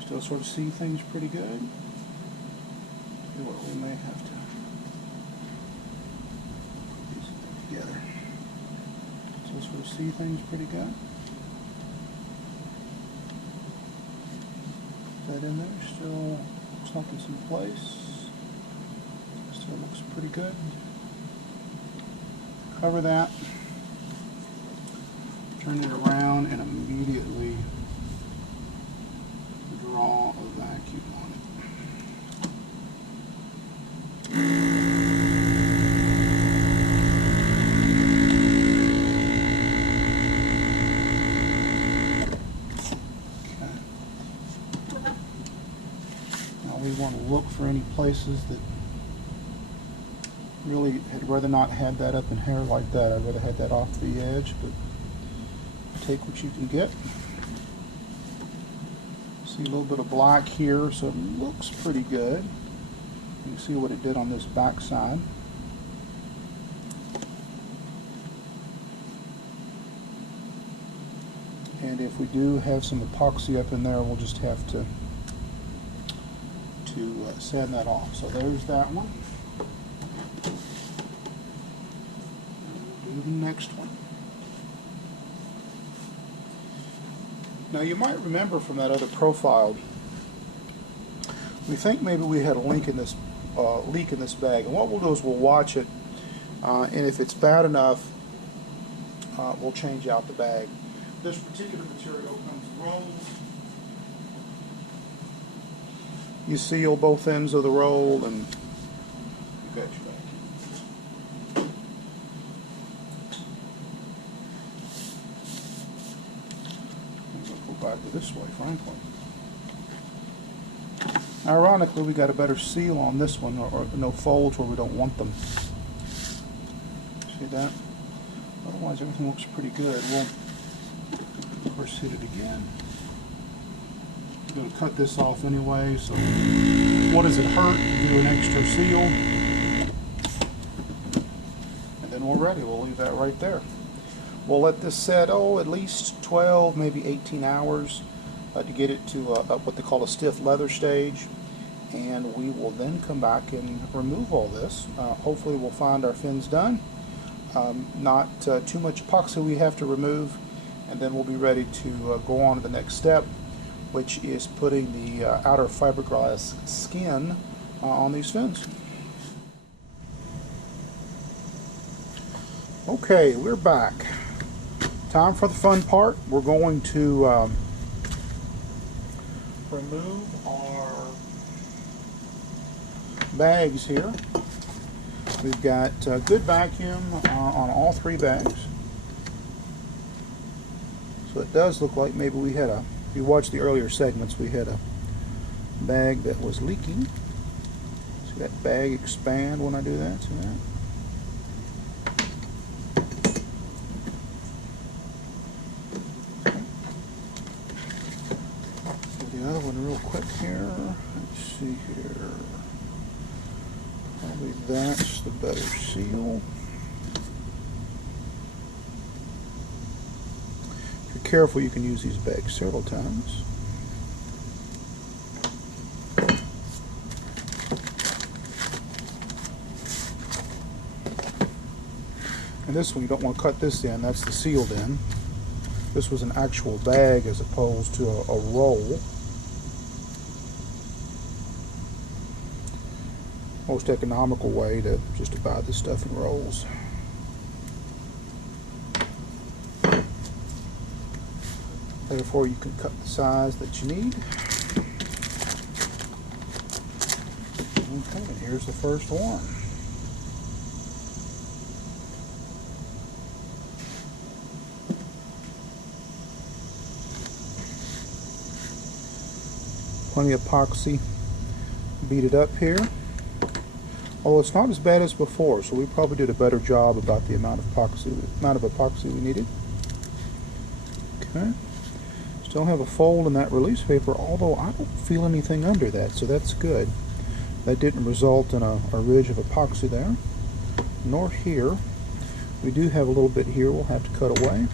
Still sort of see things pretty good. See what we may have to put these together. Still sort of see things pretty good. That in there, still looks like it's in place. Still looks pretty good. Cover that. Turn it around and immediately draw a vacuum on it. We want to look for any places that really had rather not had that up in hair like that. I'd rather had that off the edge, but take what you can get. See a little bit of black here, so it looks pretty good. You can see what it did on this back side. And if we do have some epoxy up in there, we'll just have to sand that off. So there's that one. Do the next one. Now you might remember from that other profile, we think maybe we had a leak in this bag, and what we'll do is we'll watch it, and if it's bad enough, we'll change out the bag. This particular material comes rolled. You seal both ends of the roll and you got your vacuum. I'm going to go back to this way, frankly. Ironically, we got a better seal on this one, or no folds where we don't want them. See that? Otherwise, everything looks pretty good. We'll first hit it again. I'm going to cut this off anyway, so what does it hurt to do an extra seal? And then we're ready. We'll leave that right there. We'll let this set, at least 12, maybe 18 hours to get it to what they call a stiff leather stage. And we will then come back and remove all this. Hopefully we'll find our fins done. Not too much epoxy we have to remove, and then we'll be ready to go on to the next step, which is putting the outer fiberglass skin on these fins. Okay, we're back. Time for the fun part. We're going to remove our bags here. We've got good vacuum on all three bags. So it does look like maybe we had if you watch the earlier segments, we had a bag that was leaking. See that bag expand when I do that? See that? Do the other one real quick here. Let's see here. Probably that's the better seal. If you're careful, you can use these bags several times. And this one, you don't want to cut this in, that's the sealed end. This was an actual bag as opposed to a roll. Most economical way to just to buy this stuff in rolls. Therefore, you can cut the size that you need. Okay, and here's the first one. plenty of epoxy beaded up here. Although it's not as bad as before, so we probably did a better job about the amount of epoxy we needed. Okay. Still have a fold in that release paper, although I don't feel anything under that, so that's good. That didn't result in a ridge of epoxy there, nor here. We do have a little bit here we'll have to cut away.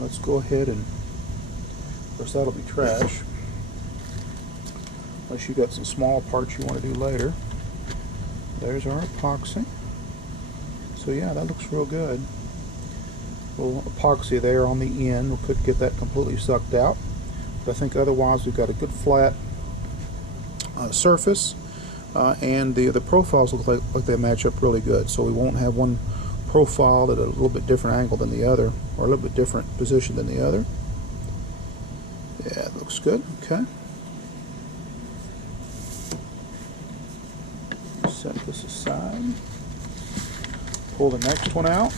Let's go ahead and, of course that'll be trash, unless you got some small parts you want to do later. There's our epoxy. So yeah, that looks real good. A little epoxy there on the end. We couldn't get that completely sucked out, but I think otherwise we've got a good flat surface, and the profiles look like they match up really good. So we won't have one profile at a little bit different angle than the other, or a little bit different position than the other. Yeah, it looks good. Okay. Set this aside. Pull the next one out.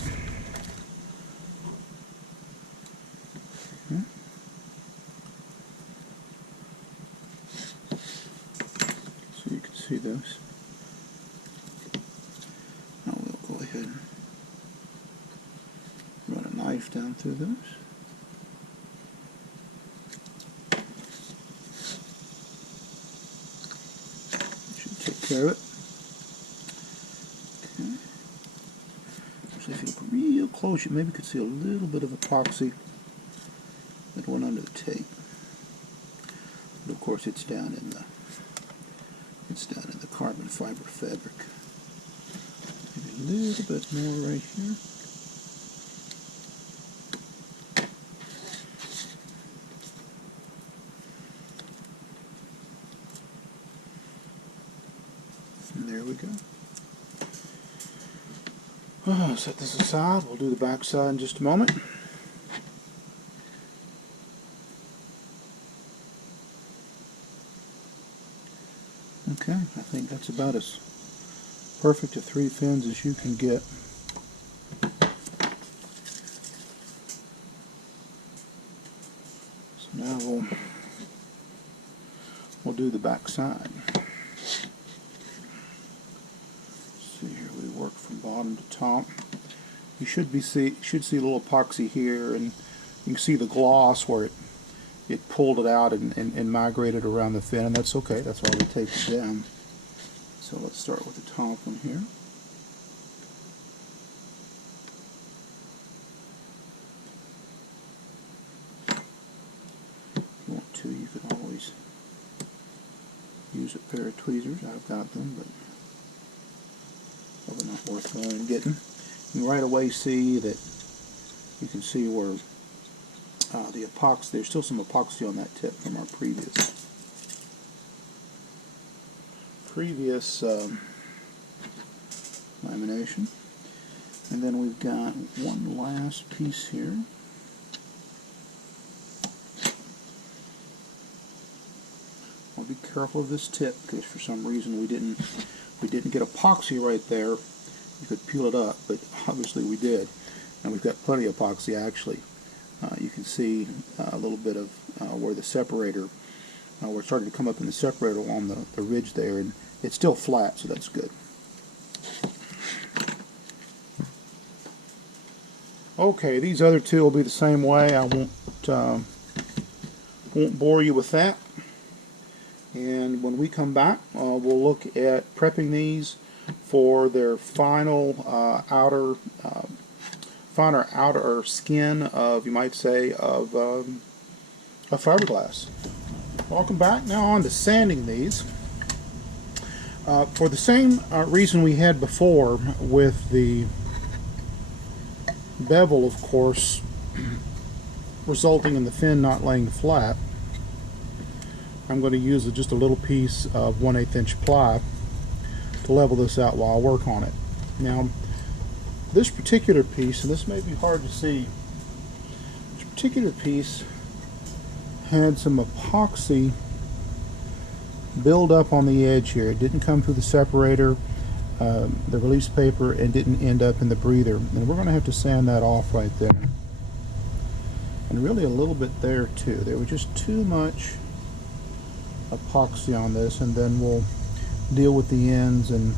So you can see this. Now we'll go ahead and run a knife down through this. Should take care of it. If you look real close, you maybe could see a little bit of epoxy that went under the tape. But of course, it's down in the carbon fiber fabric. Maybe a little bit more right here. And there we go. Set this aside. We'll do the back side in just a moment. Okay, I think that's about as perfect a 3 fins as you can get. So now we'll do the back side. Work from bottom to top. You should see a little epoxy here, and you can see the gloss where it pulled it out and migrated around the fin, and that's okay. That's why we taped it down. So let's start with the top one here. If you want to, you could always use a pair of tweezers. I've got them, but probably not worth going and getting. You can right away see that you can see where the epoxy, there's still some epoxy on that tip from our previous lamination. And then we've got one last piece here. I'll be careful of this tip because for some reason we didn't get epoxy right there. You could peel it up, but obviously we did, and we've got plenty of epoxy actually. You can see a little bit of where the separator, we're starting to come up in the separator along the ridge there, and it's still flat, so that's good. Okay, these other two will be the same way. I won't bore you with that. And when we come back, we'll look at prepping these for their final outer skin of, you might say, of fiberglass. Welcome back. Now on to sanding these. For the same reason we had before with the bevel, of course, resulting in the fin not laying flat, I'm going to use just a little piece of 1/8 inch ply to level this out while I work on it. Now, this particular piece, and this may be hard to see, this particular piece had some epoxy build up on the edge here. It didn't come through the separator, the release paper, and didn't end up in the breather. And we're going to have to sand that off right there. And really a little bit there too. There was just too much epoxy on this, and then we'll deal with the ends and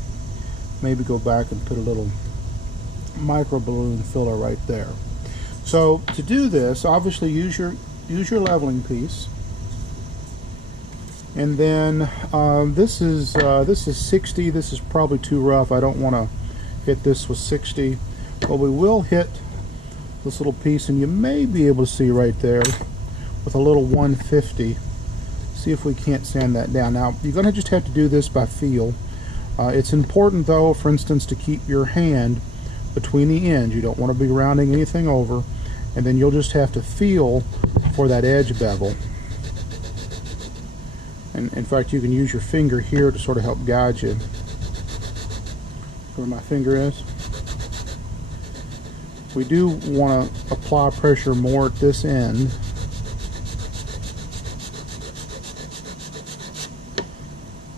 maybe go back and put a little micro balloon filler right there. So to do this, obviously use your leveling piece, and then this is 60. This is probably too rough. I don't want to hit this with 60, but we will hit this little piece, and you may be able to see right there with a little 150. See if we can't sand that down. Now you're going to just have to do this by feel. It's important though, for instance, to keep your hand between the ends. You don't want to be rounding anything over, and then you'll just have to feel for that edge bevel. And in fact, you can use your finger here to sort of help guide you. Where my finger is. We do want to apply pressure more at this end.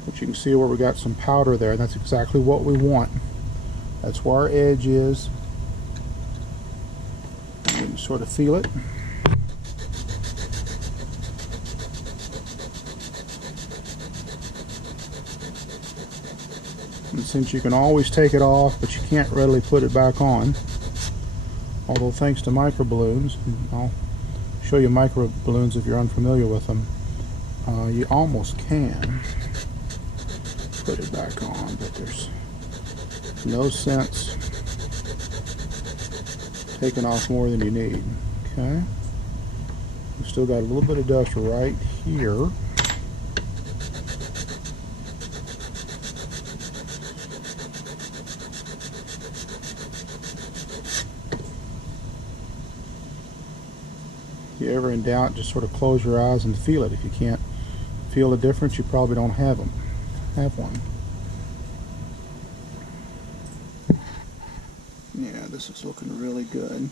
But you can see where we got some powder there, and that's exactly what we want. That's where our edge is. You can sort of feel it. And since you can always take it off, but you can't readily put it back on, although thanks to micro balloons, I'll show you micro balloons if you're unfamiliar with them, you almost can put it back on, but there's no sense taking off more than you need. Okay, we've still got a little bit of dust right here. If you're ever in doubt, just sort of close your eyes and feel it. If you can't feel the difference, you probably don't have one. Yeah, this is looking really good.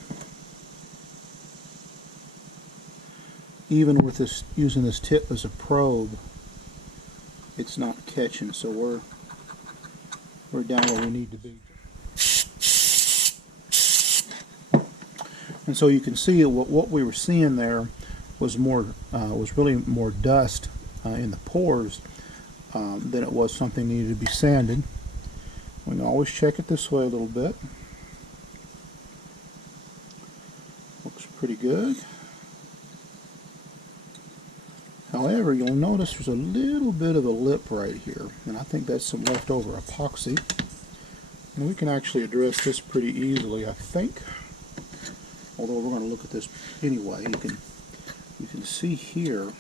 Even with this, using this tip as a probe, it's not catching, so we're down where we need to be. And so you can see what we were seeing there was really more dust in the pores than it was something needed to be sanded. We can always check it this way a little bit. Looks pretty good. However, you'll notice there's a little bit of a lip right here, and I think that's some leftover epoxy. And we can actually address this pretty easily, I think. Although we're going to look at this anyway. You can see here.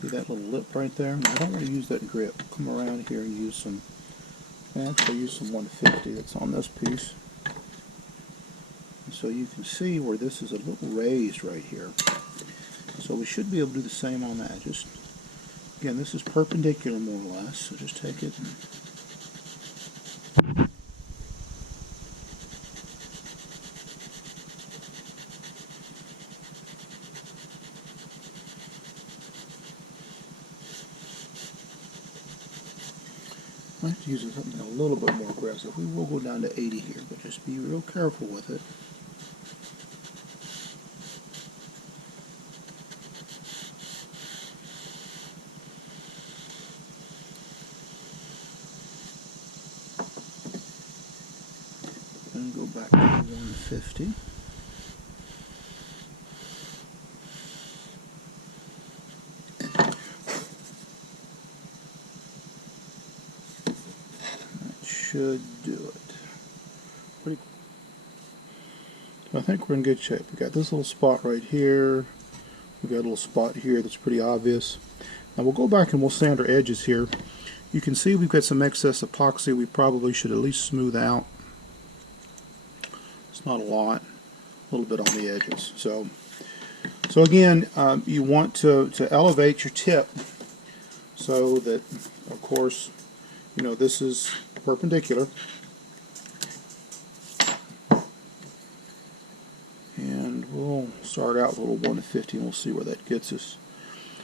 See that little lip right there? I don't want to use that grip. Come around here and use some. Actually, use some 150 that's on this piece. And so you can see where this is a little raised right here. So we should be able to do the same on that. Just again, this is perpendicular more or less. So just take it. I have to use something a little bit more aggressive. We will go down to 80 here, but just be real careful with it. And go back to 150. Should do it. Pretty cool. I think we're in good shape. We got this little spot right here. We got a little spot here that's pretty obvious. Now we'll go back and we'll sand our edges here. You can see we've got some excess epoxy we probably should at least smooth out. It's not a lot, a little bit on the edges. So again, you want to elevate your tip so that, of course, you know, this is perpendicular, and we'll start out with a little 150 and we'll see where that gets us.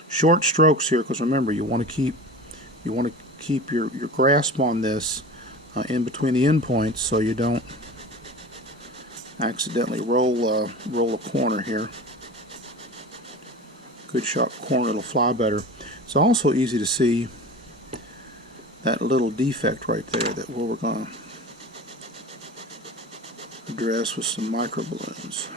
Short strokes here, because remember, you want to keep your grasp on this in between the end points so you don't accidentally roll a corner here. good sharp corner, it'll fly better. It's also easy to see that little defect right there that we're going to address with some micro balloons.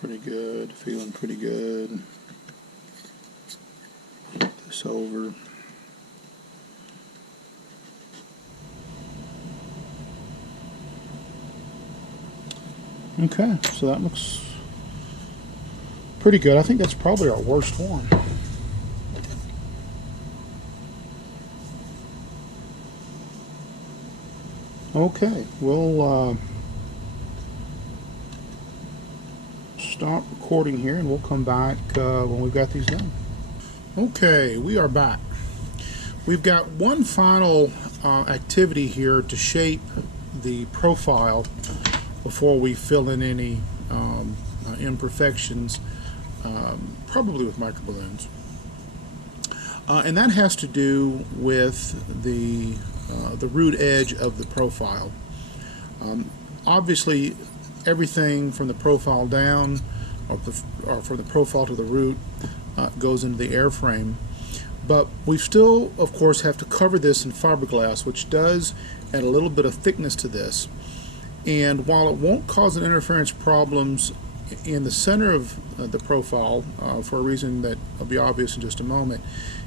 Pretty good, feeling pretty good. Flip this over. Okay, so that looks pretty good. I think that's probably our worst one. Okay, we'll stop recording here and we'll come back when we've got these done. Okay, we are back. We've got one final activity here to shape the profile before we fill in any imperfections, probably with microballoons. And that has to do with the root edge of the profile. Obviously, everything from the profile down, or from the profile to the root, goes into the airframe. But we still, of course, have to cover this in fiberglass, which does add a little bit of thickness to this. And while it won't cause an interference problems in the center of the profile, for a reason that will be obvious in just a moment,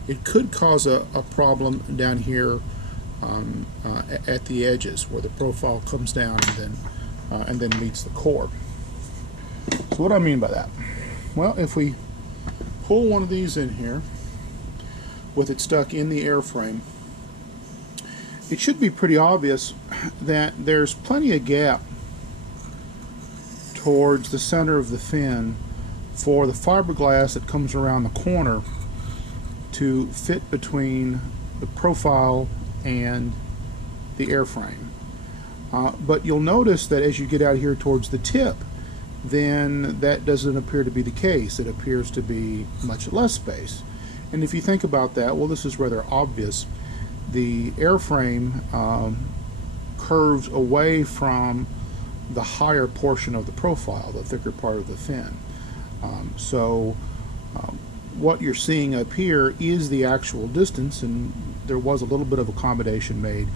it could cause a problem down here at the edges where the profile comes down and then meets the core. So what do I mean by that? Well, if we pull one of these in here with it stuck in the airframe, it should be pretty obvious that there's plenty of gap towards the center of the fin for the fiberglass that comes around the corner to fit between the profile and the airframe. But you'll notice that as you get out here towards the tip, then that doesn't appear to be the case. It appears to be much less space. And if you think about that, well, this is rather obvious. The airframe curves away from the higher portion of the profile, the thicker part of the fin. So what you're seeing up here is the actual distance, and there was a little bit of accommodation made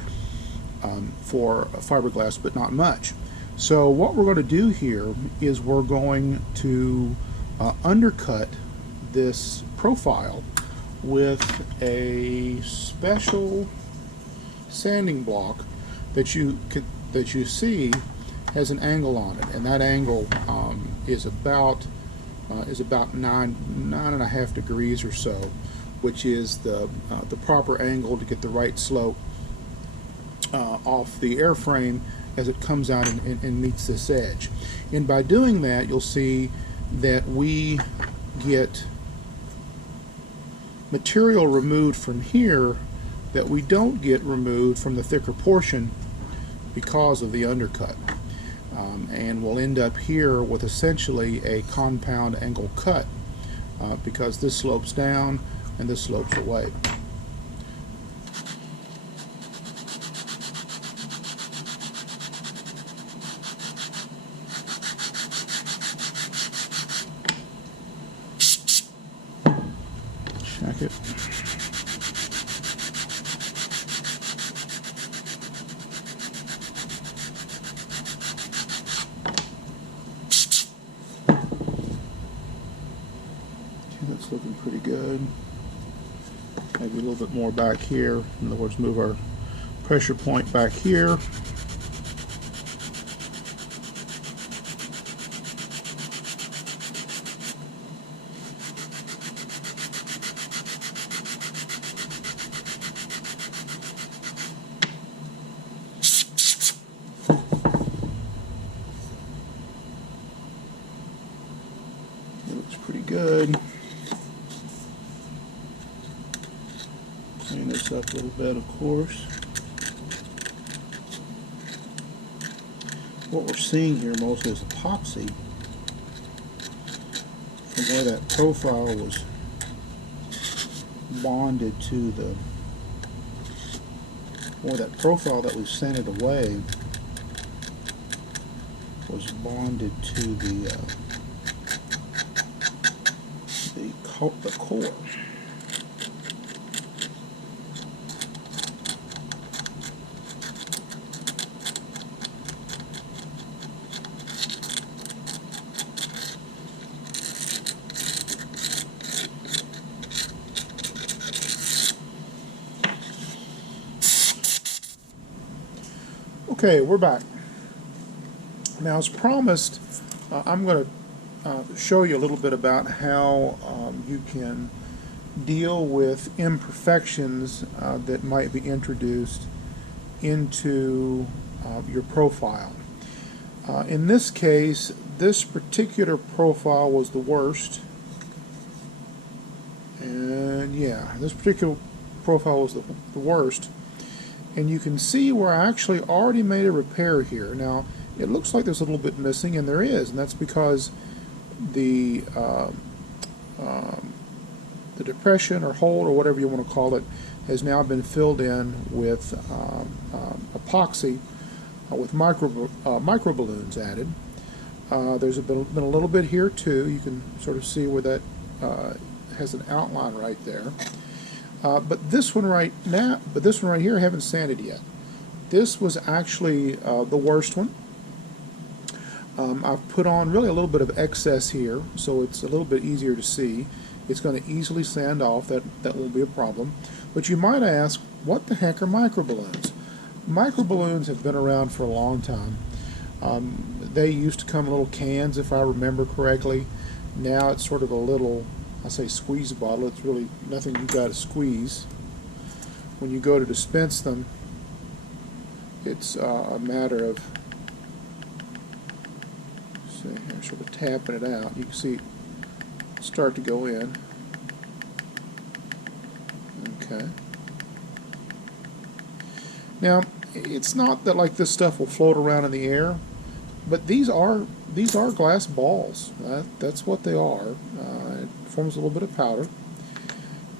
for fiberglass, but not much. So what we're going to do here is we're going to undercut this profile with a special sanding block that you see has an angle on it, and that angle is about 9.5 degrees or so, which is the proper angle to get the right slope off the airframe as it comes out and meets this edge. And by doing that, you'll see that we get material removed from here that we don't get removed from the thicker portion because of the undercut. And we'll end up here with essentially a compound angle cut because this slopes down and this slopes away. Check it. That's looking pretty good. Maybe a little bit more back here. In other words, move our pressure point back here. It looks pretty good. Clean this up a little bit, of course. What we're seeing here mostly is epoxy from where that profile was bonded to the or that profile that we've sanded away was bonded to the core. Okay, we're back. Now, as promised, I'm going to show you a little bit about how you can deal with imperfections that might be introduced into your profile. In this case, this particular profile was the worst. And yeah, this particular profile was the worst. And you can see where I actually already made a repair here. Now, it looks like there's a little bit missing, and there is, and that's because the depression or hole or whatever you want to call it has now been filled in with epoxy with micro balloons added. There's been a little bit here too. You can sort of see where that has an outline right there. But this one right here I haven't sanded yet. This was actually the worst one. I've put on really a little bit of excess here, so it's a little bit easier to see. It's going to easily sand off. That won't be a problem. But you might ask, what the heck are microballoons? Microballoons have been around for a long time. They used to come in little cans, if I remember correctly. Now it's sort of a little, I say squeeze bottle. It's really nothing you got to squeeze. When you go to dispense them, it's a matter of, see here, sort of tapping it out. You can see it start to go in. Okay. Now, it's not that like this stuff will float around in the air, but these are glass balls. That's what they are. It forms a little bit of powder.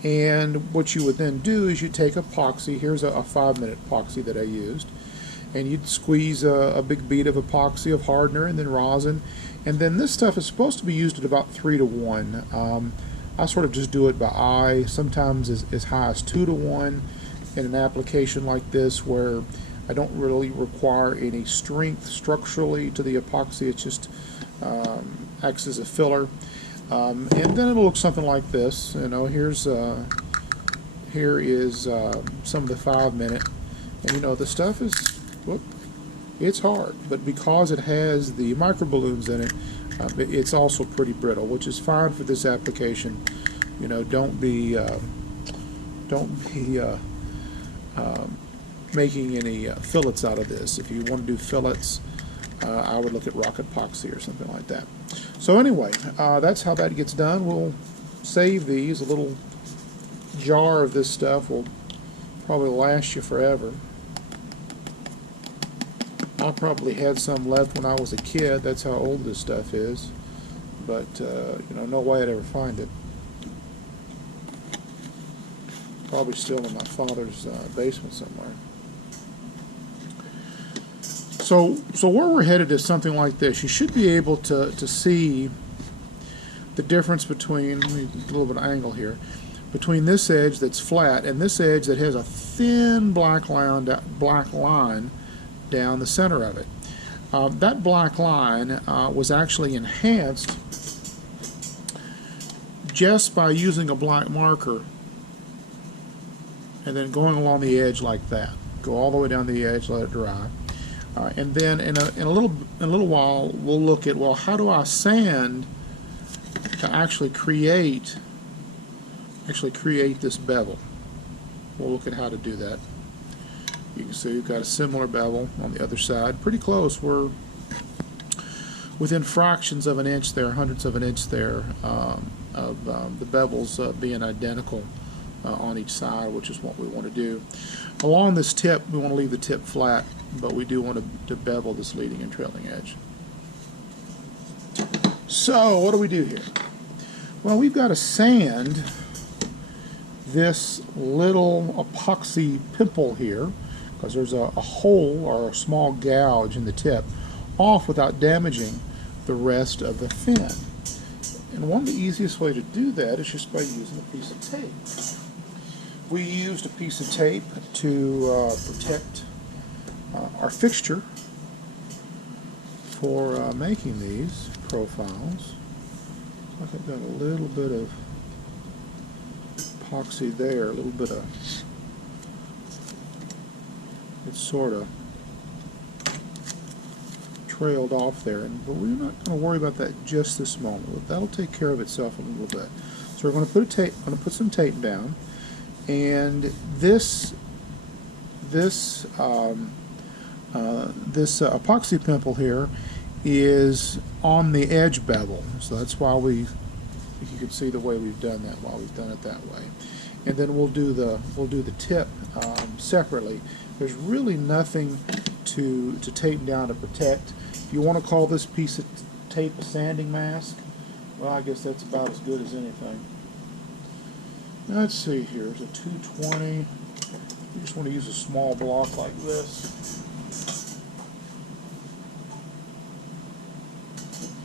And what you would then do is you take epoxy. Here's a 5-minute epoxy that I used. And you'd squeeze a big bead of epoxy, of hardener, and then rosin. And then this stuff is supposed to be used at about 3 to 1. I sort of just do it by eye, sometimes as high as 2 to 1 in an application like this where I don't really require any strength structurally to the epoxy. It just acts as a filler. And then it'll look something like this. You know, here is some of the 5-minute. And you know, the stuff is, whoop, it's hard, but because it has the micro balloons in it, it's also pretty brittle, which is fine for this application. You know, don't be making any fillets out of this. If you want to do fillets, I would look at rock epoxy or something like that. So anyway, that's how that gets done. We'll save these. A little jar of this stuff will probably last you forever. I probably had some left when I was a kid. That's how old this stuff is. But you know, no way I'd ever find it. Probably still in my father's basement somewhere. So where we're headed is something like this. You should be able to see the difference between, let me get a little bit of angle here, between this edge that's flat and this edge that has a thin black line down the center of it. That black line was actually enhanced just by using a black marker and then going along the edge like that. Go all the way down the edge, let it dry. And then in a little while we'll look at, well, how do I sand to actually create this bevel? We'll look at how to do that. You can see we've got a similar bevel on the other side, pretty close. We're within fractions of an inch there, hundredths of an inch there of the bevels being identical on each side, which is what we want to do. Along this tip, we want to leave the tip flat, but we do want to bevel this leading and trailing edge. So what do we do here? Well, we've got to sand this little epoxy pimple here. because there's a hole or a small gouge in the tip, off without damaging the rest of the fin. And one of the easiest way to do that is just by using a piece of tape. We used a piece of tape to protect our fixture for making these profiles. I think got a little bit of epoxy there, a little bit of, it's sort of trailed off there, but we're not going to worry about that just this moment. That'll take care of itself in a little bit. So we're going to put some tape down, and this epoxy pimple here is on the edge bevel, so that's why you can see the way we've done that, why we've done it that way. And then we'll do the tip separately. There's really nothing to tape down to protect. If you want to call this piece of tape a sanding mask, well, I guess that's about as good as anything. Now, let's see here. There's a 220. You just want to use a small block like this.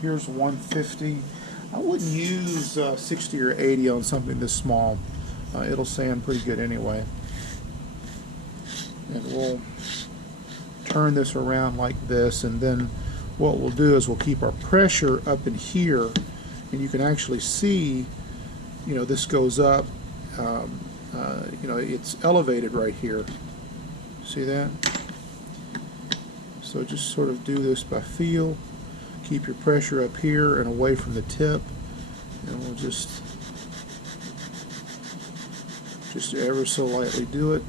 Here's 150. I wouldn't use 60 or 80 on something this small. It'll sand pretty good anyway. And we'll turn this around like this, and then what we'll do is we'll keep our pressure up in here, and you can actually see, you know, this goes up, you know, it's elevated right here. See that? So just sort of do this by feel. Keep your pressure up here and away from the tip, and we'll just ever so lightly do it.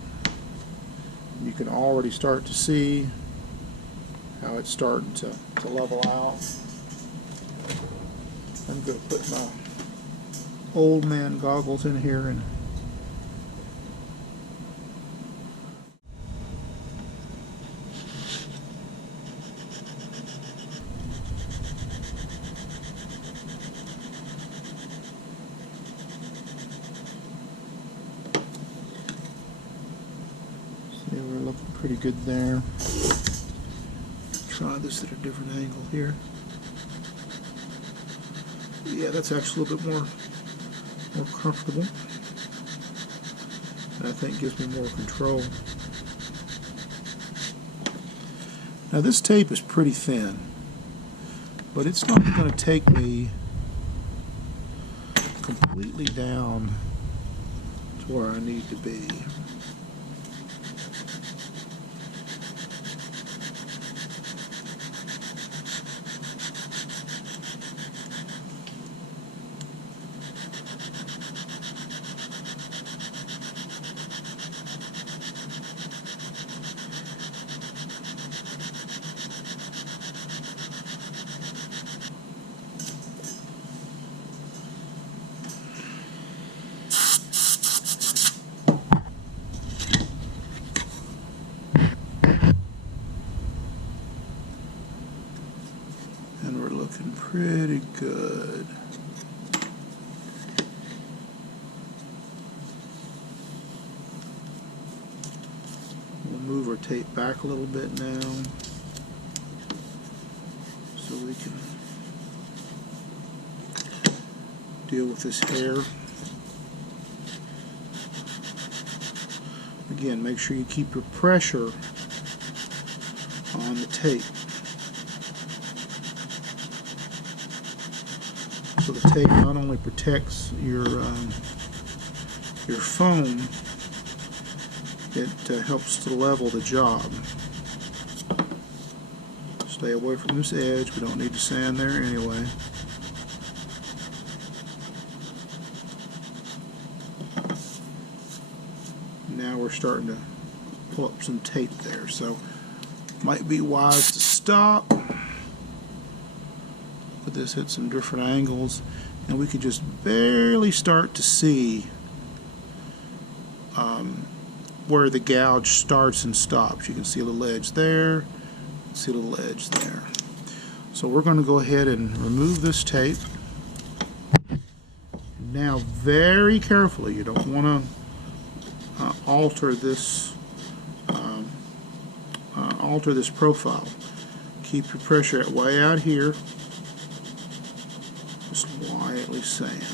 You can already start to see how it's starting to level out. I'm going to put my old man goggles in here and see, we're looking pretty good there. Try this at a different angle here. Yeah, that's actually a little bit more comfortable, and I think gives me more control. Now this tape is pretty thin, but it's not going to take me completely down to where I need to be. Looking pretty good. We'll move our tape back a little bit now so we can deal with this hair. Again, make sure you keep your pressure on the tape. So the tape not only protects your foam, it helps to level the job. Stay away from this edge. We don't need to sand there anyway. Now we're starting to pull up some tape there, so might be wise to stop. Put this at some different angles, and we can just barely start to see where the gouge starts and stops. You can see a little edge there, see a little edge there. So we're going to go ahead and remove this tape. Now very carefully, you don't want to alter this alter this profile. Keep your pressure at way out here. Just lightly sand.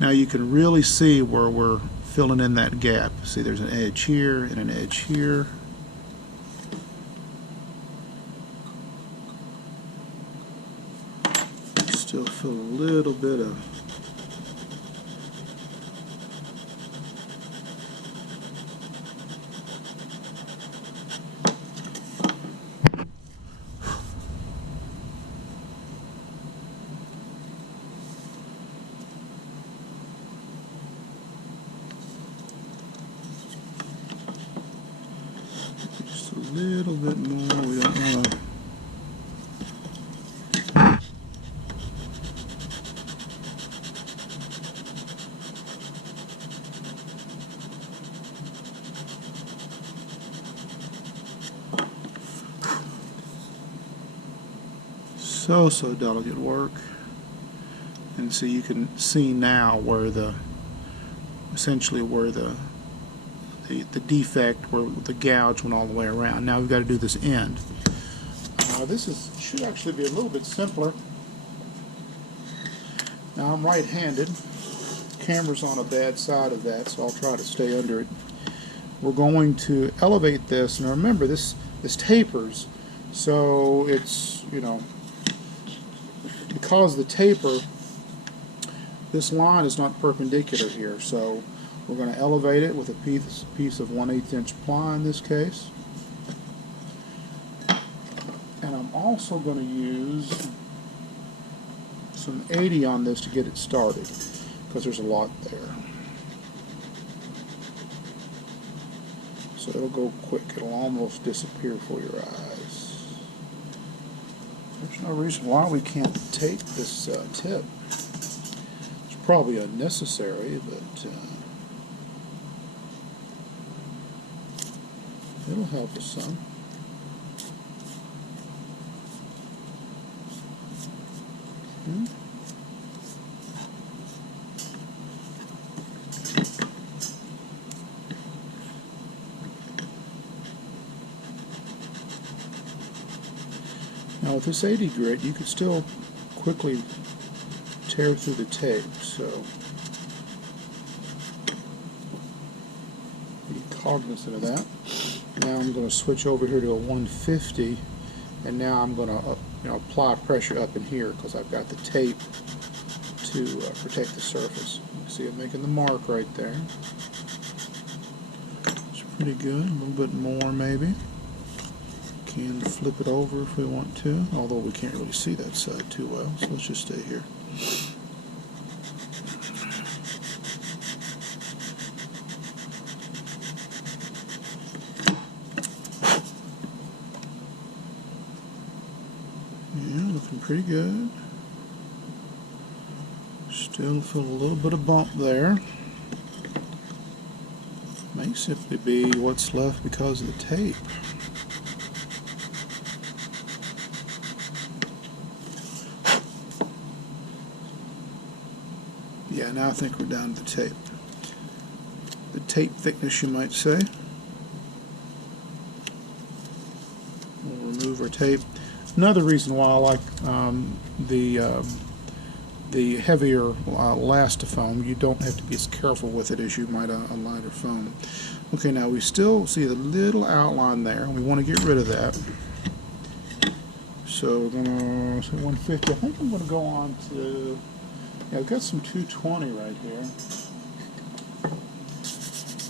Now you can really see where we're filling in that gap. See, there's an edge here and an edge here. Still feel a little bit of little bit more. We don't want to. So delicate work. And so you can see now where essentially where the defect, where the gouge went all the way around. Now we've got to do this end. This should actually be a little bit simpler. Now I'm right-handed. Camera's on a bad side of that, so I'll try to stay under it. We're going to elevate this. Now remember, this tapers, so it's, you know, because the taper, this line is not perpendicular here, so we're going to elevate it with a piece of 1/8 inch ply in this case. And I'm also going to use some 80 on this to get it started, because there's a lot there. So it'll go quick. It'll almost disappear before your eyes. There's no reason why we can't tape this tip. It's probably unnecessary, but it'll help us some. Now with this 80 grit, you could still quickly tear through the tape, so be cognizant of that. Now I'm going to switch over here to a 150, and now I'm going to apply pressure up in here because I've got the tape to protect the surface. You can see I'm making the mark right there. It's pretty good. A little bit more maybe. Can flip it over if we want to, although we can't really see that side too well, so let's just stay here. Yeah, looking pretty good. Still feel a little bit of bump there. May simply be what's left because of the tape. Yeah, now I think we're down to the tape. The tape thickness, you might say. We'll remove our tape. Another reason why I like the heavier Elastofoam, you don't have to be as careful with it as you might a lighter foam. Okay, now we still see the little outline there, and we want to get rid of that. So we're going to say 150. I think I'm going to go on to... Yeah, I've got some 220 right here.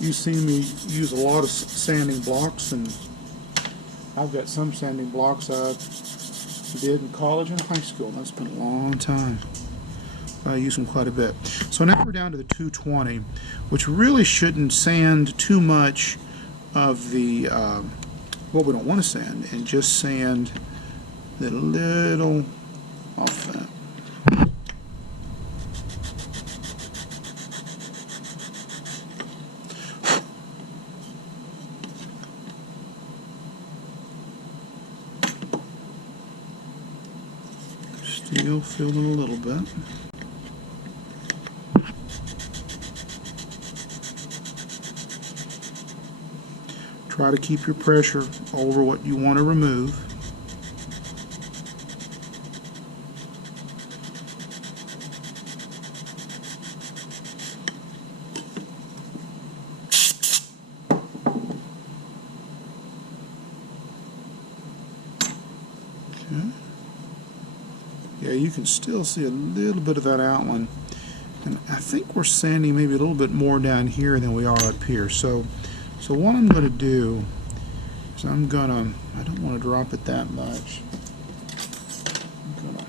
You've seen me use a lot of sanding blocks, and I've got some sanding blocks I did in college and high school, and that's been a long time. I use them quite a bit. So now we're down to the 220, which really shouldn't sand too much of the what we don't want to sand, and just sand the little off that. Still feeling a little bit. Try to keep your pressure over what you want to remove. Okay. Yeah, you can still see a little bit of that outline. And I think we're sanding maybe a little bit more down here than we are up here. So what I'm going to do is I don't want to drop it that much. I'm going to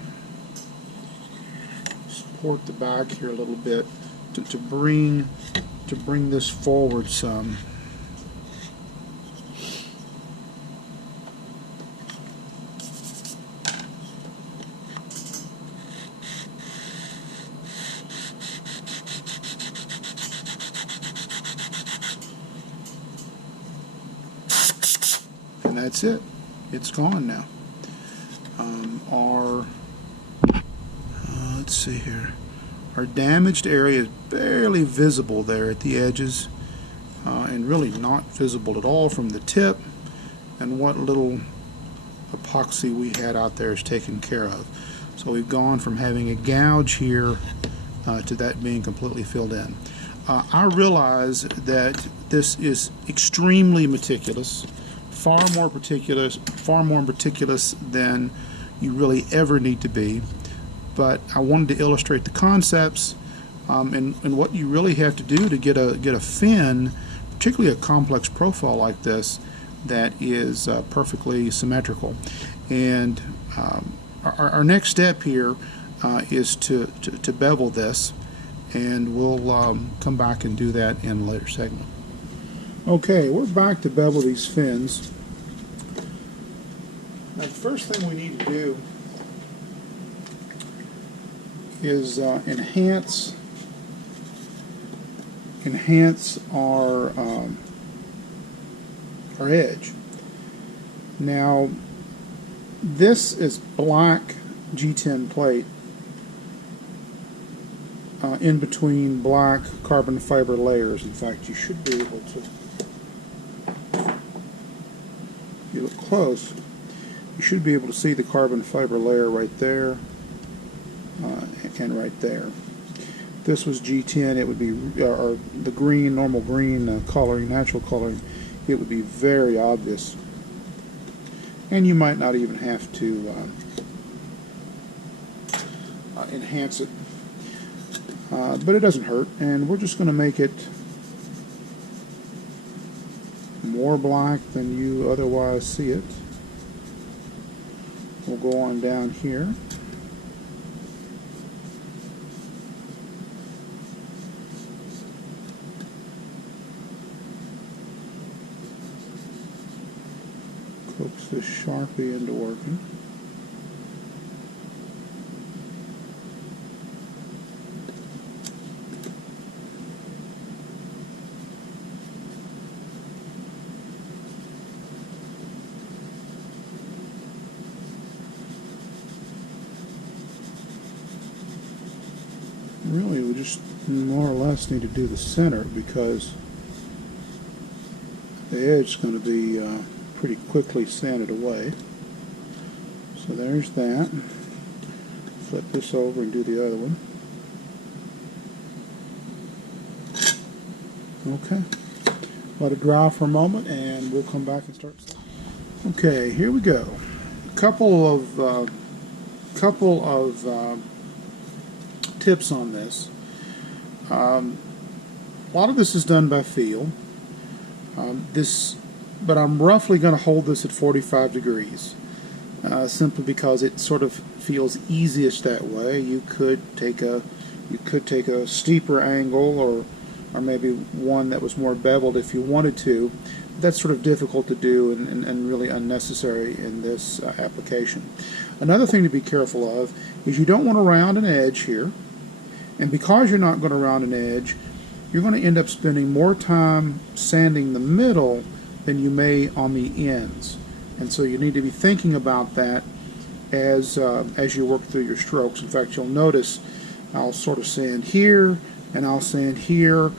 support the back here a little bit to bring this forward some. And that's it. It's gone now. Let's see here. Our damaged area is barely visible there at the edges, and really not visible at all from the tip. And what little epoxy we had out there is taken care of. So we've gone from having a gouge here to that being completely filled in. I realize that this is extremely meticulous. Far more meticulous than you really ever need to be. But I wanted to illustrate the concepts and what you really have to do to get a fin, particularly a complex profile like this, that is perfectly symmetrical. And our next step here is to bevel this, and we'll come back and do that in a later segment. Okay, we're back to bevel these fins. Now, the first thing we need to do is enhance our edge. Now, this is black G10 plate in between black carbon fiber layers. In fact, you should be able to, if you look close, you should be able to see the carbon fiber layer right there and right there. If this was G10, it would be, or the green, normal green coloring, natural coloring, it would be very obvious. And you might not even have to enhance it. But it doesn't hurt, and we're just going to make it more black than you otherwise see it. We'll go on down here. Coax this Sharpie into working. Really, we just more or less need to do the center, because the edge is going to be pretty quickly sanded away. So there's that. Flip this over and do the other one. Okay. Let it dry for a moment, and we'll come back and start. Okay, here we go. A couple of tips on this. A lot of this is done by feel. But I'm roughly going to hold this at 45 degrees, simply because it sort of feels easiest that way. You could take a steeper angle, or maybe one that was more beveled if you wanted to. That's sort of difficult to do and really unnecessary in this application. Another thing to be careful of is you don't want to round an edge here. And because you're not going to round an edge, you're going to end up spending more time sanding the middle than you may on the ends. And so you need to be thinking about that as you work through your strokes. In fact, you'll notice I'll sort of sand here and I'll sand here,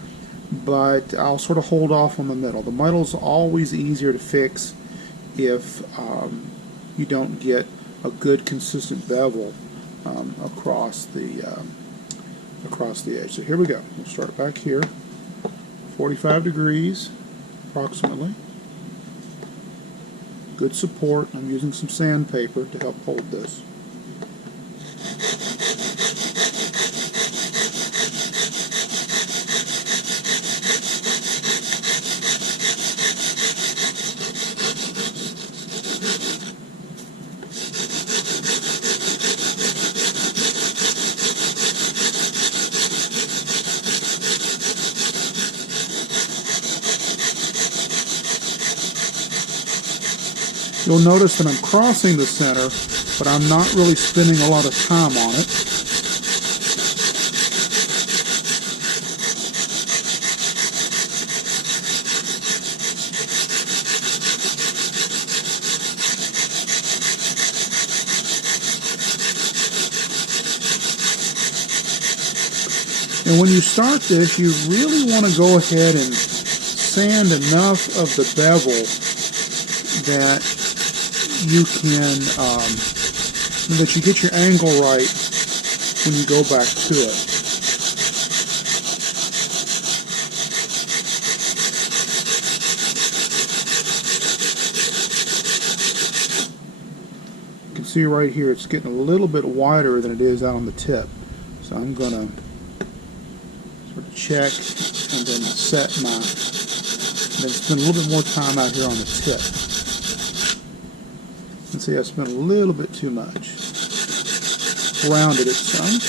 but I'll sort of hold off on the middle. The middle's always easier to fix if you don't get a good consistent bevel across the edge. So here we go. We'll start back here, 45 degrees approximately. Good support. I'm using some sandpaper to help hold this. You'll notice that I'm crossing the center, but I'm not really spending a lot of time on it. And when you start this, you really want to go ahead and sand enough of the bevel that you can, that you get your angle right when you go back to it. You can see right here it's getting a little bit wider than it is out on the tip. So I'm going to sort of check and then set my, then spend a little bit more time out here on the tip. And see, I spent a little bit too much. Rounded it some.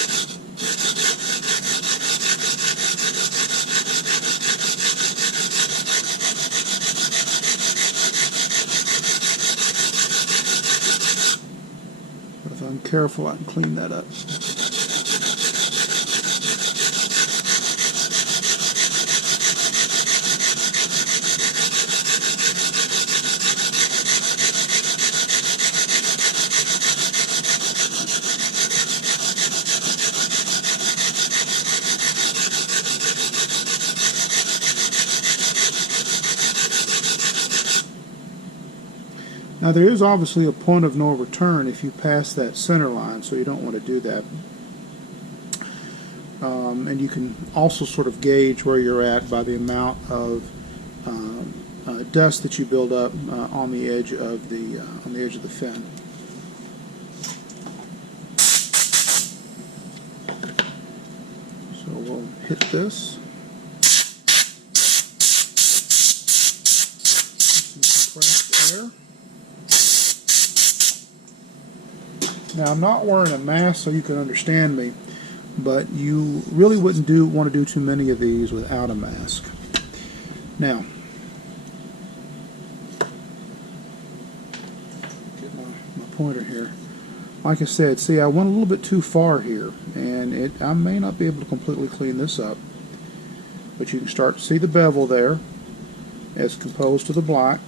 But if I'm careful, I can clean that up. Now there is obviously a point of no return if you pass that center line, so you don't want to do that. And you can also sort of gauge where you're at by the amount of dust that you build up on the edge of the fin. So we'll hit this. Some compressed air. Now I'm not wearing a mask so you can understand me, but you really wouldn't want to do too many of these without a mask. Now, get my pointer here. Like I said, see, I went a little bit too far here, and I may not be able to completely clean this up, but you can start to see the bevel there as composed to the black.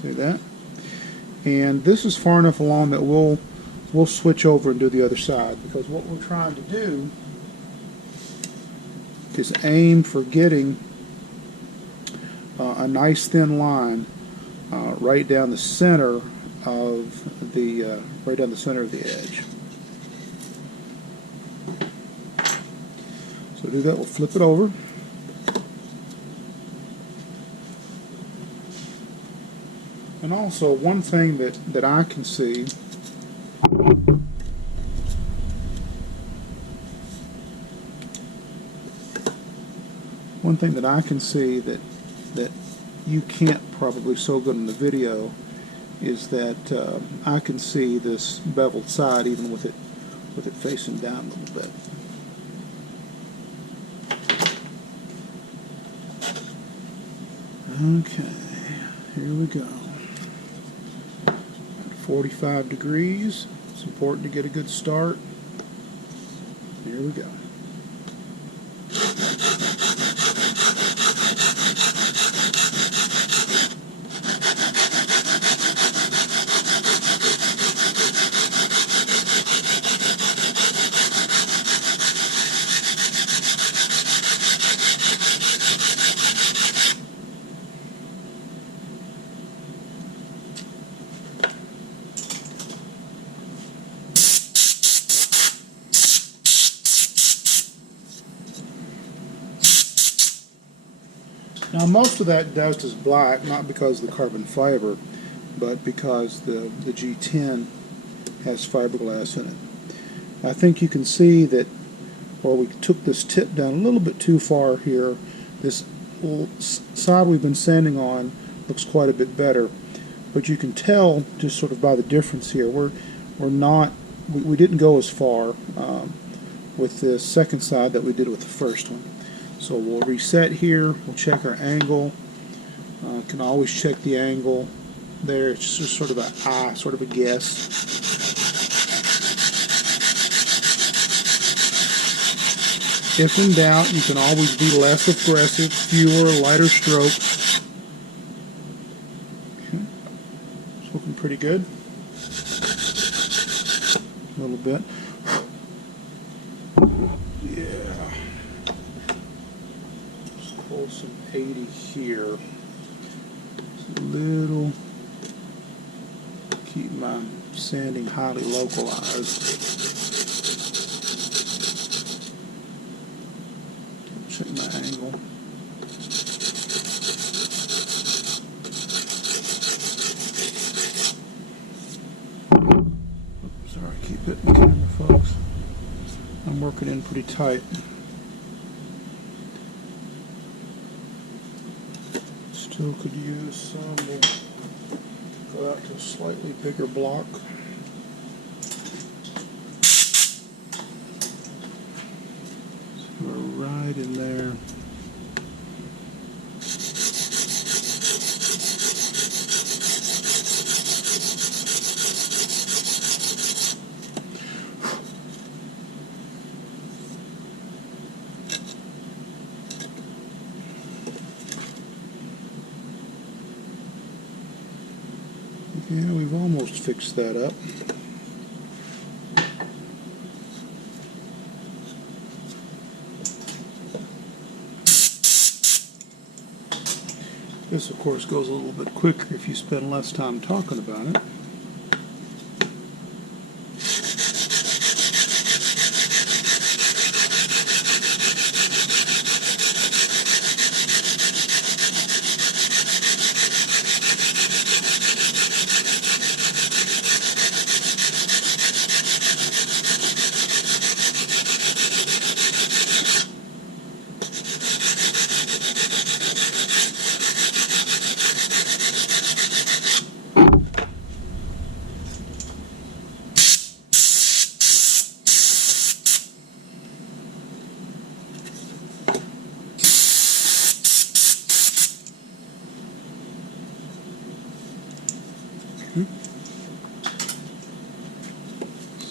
See that? And this is far enough along that we'll switch over and do the other side, because what we're trying to do is aim for getting a nice thin line right down the center of the edge. So to do that, we'll flip it over. And also, one thing that I can see that you can't probably so good in the video is that I can see this beveled side even with it facing down a little bit. Okay, here we go. At 45 degrees. It's important to get a good start. Here we go. Most of that dust is black, not because of the carbon fiber, but because the G10 has fiberglass in it. I think you can see that where we took this tip down a little bit too far here. This side we've been sanding on looks quite a bit better, but you can tell just sort of by the difference here. We didn't go as far with the second side that we did with the first one. So we'll reset here. We'll check our angle. Can always check the angle there. It's just sort of a guess. If in doubt, you can always be less aggressive, fewer, lighter strokes. Okay. It's looking pretty good. A little bit. Yeah. Let's pull some 80 here. Just a little. Keep my sanding highly localized. Check my angle. Sorry, keep hitting the camera, folks. I'm working in pretty tight. Still could use some. We'll go out to a slightly bigger block. We're right in there. Yeah, we've almost fixed that up. This, of course, goes a little bit quicker if you spend less time talking about it.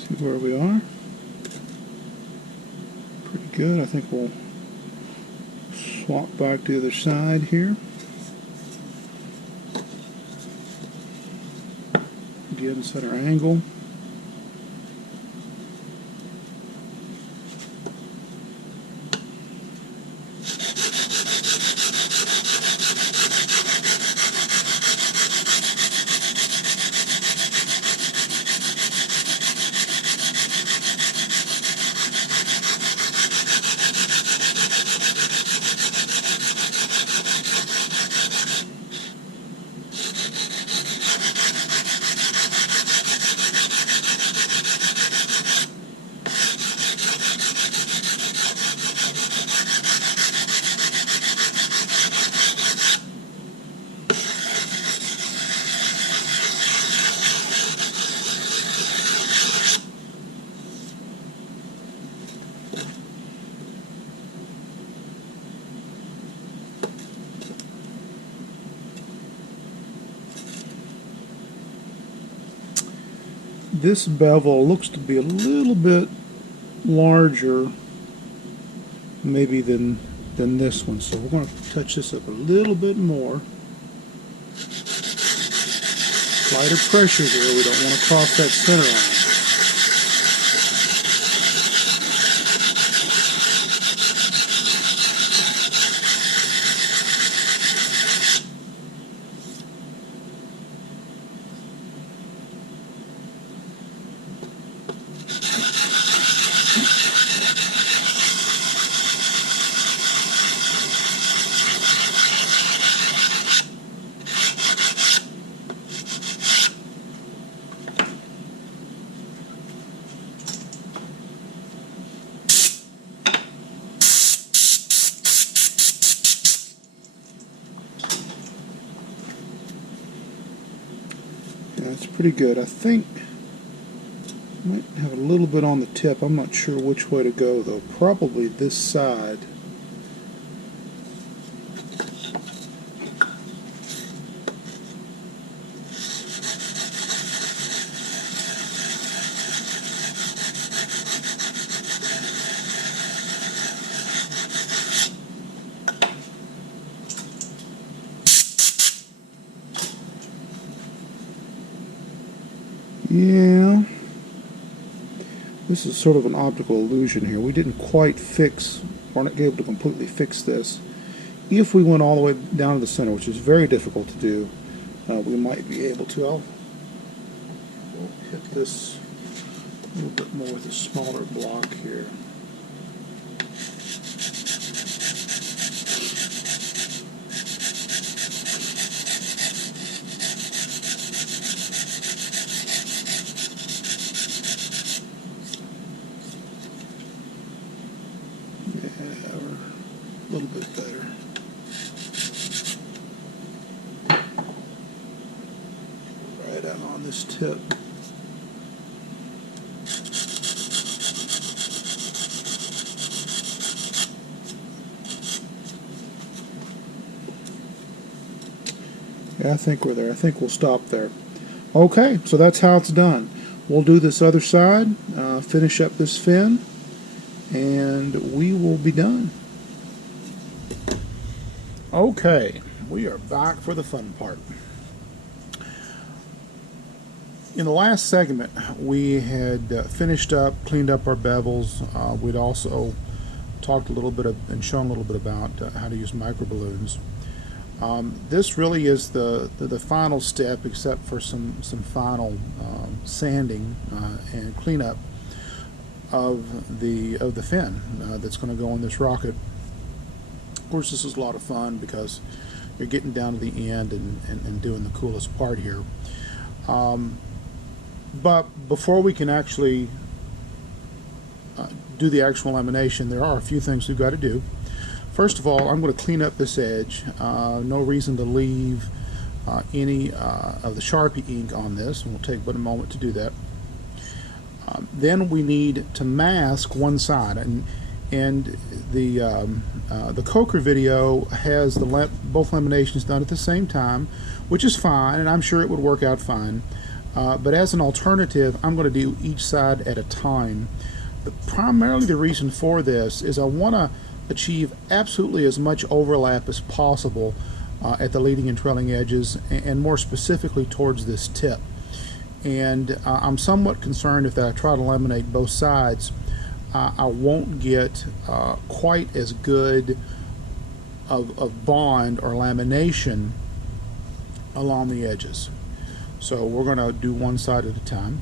See where we are. Pretty good. I think we'll swap back to the other side here. Again, set our angle. This bevel looks to be a little bit larger maybe than this one, so we're going to touch this up a little bit more. Lighter pressure here, we don't want to cross that center line. That's pretty good. I think might have a little bit on the tip. I'm not sure which way to go though. Probably this side. Yeah, this is sort of an optical illusion here. We didn't quite fix, we're not able to completely fix this. If we went all the way down to the center, which is very difficult to do, we might be able to. We'll hit this a little bit more with a smaller block here. A little bit better. Right out on this tip. Yeah, I think we're there. I think we'll stop there. Okay, so that's how it's done. We'll do this other side, finish up this fin, and we will be done. Okay, we are back for the fun part. In the last segment, we had finished up, cleaned up our bevels. We'd also talked a little bit and shown a little bit about how to use microballoons. This really is the final step, except for some final sanding and cleanup of the fin that's going to go in this rocket. Of course, this is a lot of fun because you're getting down to the end and doing the coolest part here. But before we can actually do the actual lamination, there are a few things we've got to do. First of all, I'm going to clean up this edge. No reason to leave any of the Sharpie ink on this, and we'll take but a moment to do that. Then we need to mask one side, and the Coker video has both laminations done at the same time, which is fine, and I'm sure it would work out fine. But as an alternative, I'm going to do each side at a time. But primarily the reason for this is I want to achieve absolutely as much overlap as possible at the leading and trailing edges, and more specifically towards this tip. And I'm somewhat concerned if I try to laminate both sides, I won't get quite as good of bond or lamination along the edges. So we're going to do one side at a time,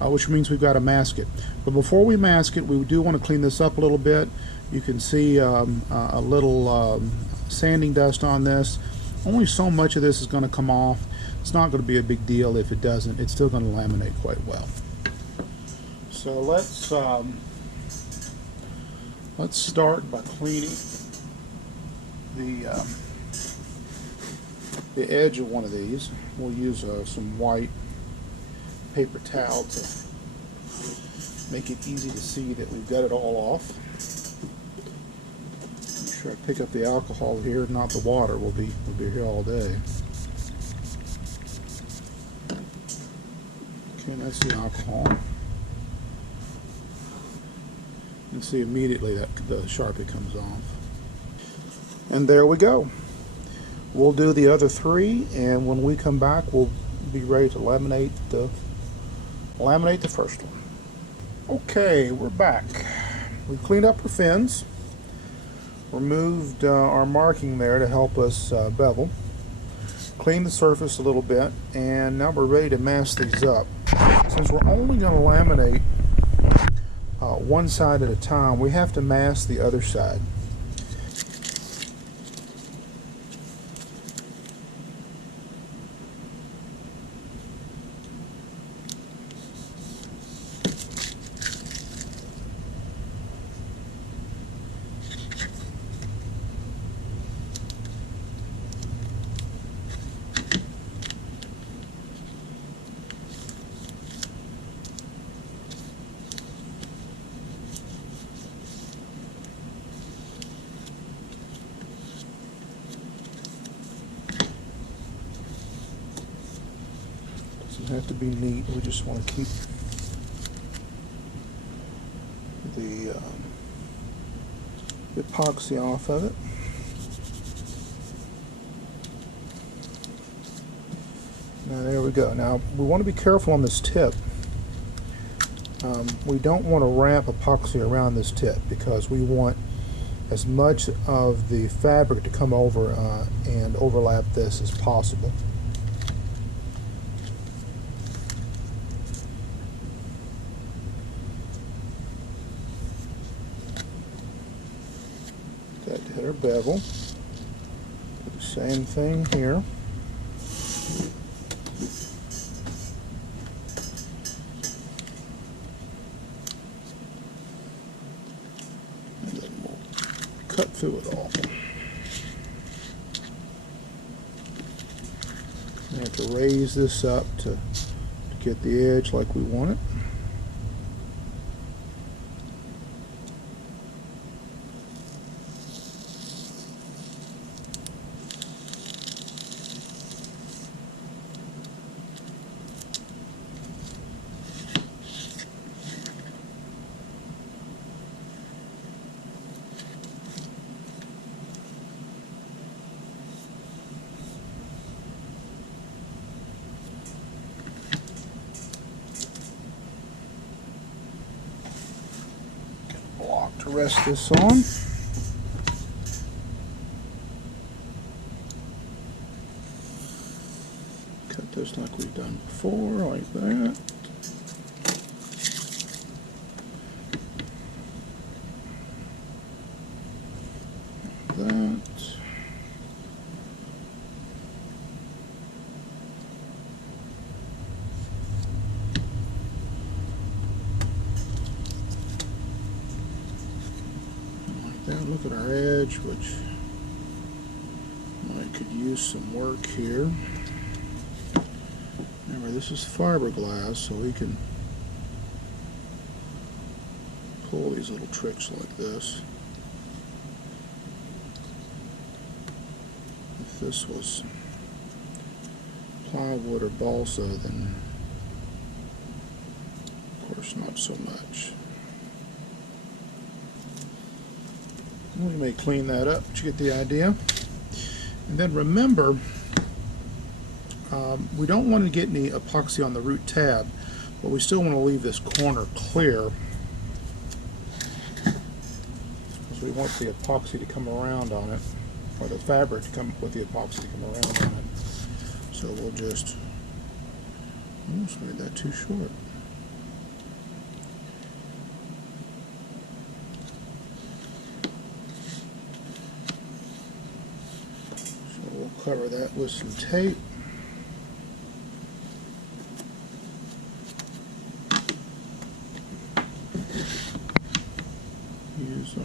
which means we've got to mask it. But before we mask it, we do want to clean this up a little bit. You can see a little sanding dust on this. Only so much of this is going to come off. It's not going to be a big deal if it doesn't. It's still going to laminate quite well. So let's start by cleaning the edge of one of these. We'll use some white paper towel to make it easy to see that we've got it all off. Make sure I pick up the alcohol here, not the water. We'll be here all day. Okay, that's the alcohol. You can see immediately that the Sharpie comes off. And there we go. We'll do the other three, and when we come back, we'll be ready to laminate the first one. Okay, we're back. We cleaned up our fins, removed our marking there to help us bevel, cleaned the surface a little bit, and now we're ready to mask these up. Since we're only going to laminate one side at a time, we have to mask the other side. Doesn't have to be neat. We just want to keep the epoxy off of it. Now there we go. Now we want to be careful on this tip. We don't want to wrap epoxy around this tip because we want as much of the fabric to come over and overlap this as possible. That to hit our bevel. Do the same thing here. Cut through it all. We have to raise this up to get the edge like we want it. Block to rest this on. Cut this like we've done before, like that. That. Look at our edge, which I could use some work here. Remember, this is fiberglass, so we can pull these little tricks like this. If this was plywood or balsa, then of course not so much. We may clean that up, but you get the idea. And then remember, we don't want to get any epoxy on the root tab, but we still want to leave this corner clear because we want the epoxy to come around on it, or the fabric to come with the epoxy to come around on it. So we'll just almost made that too short. Cover that with some tape. Use our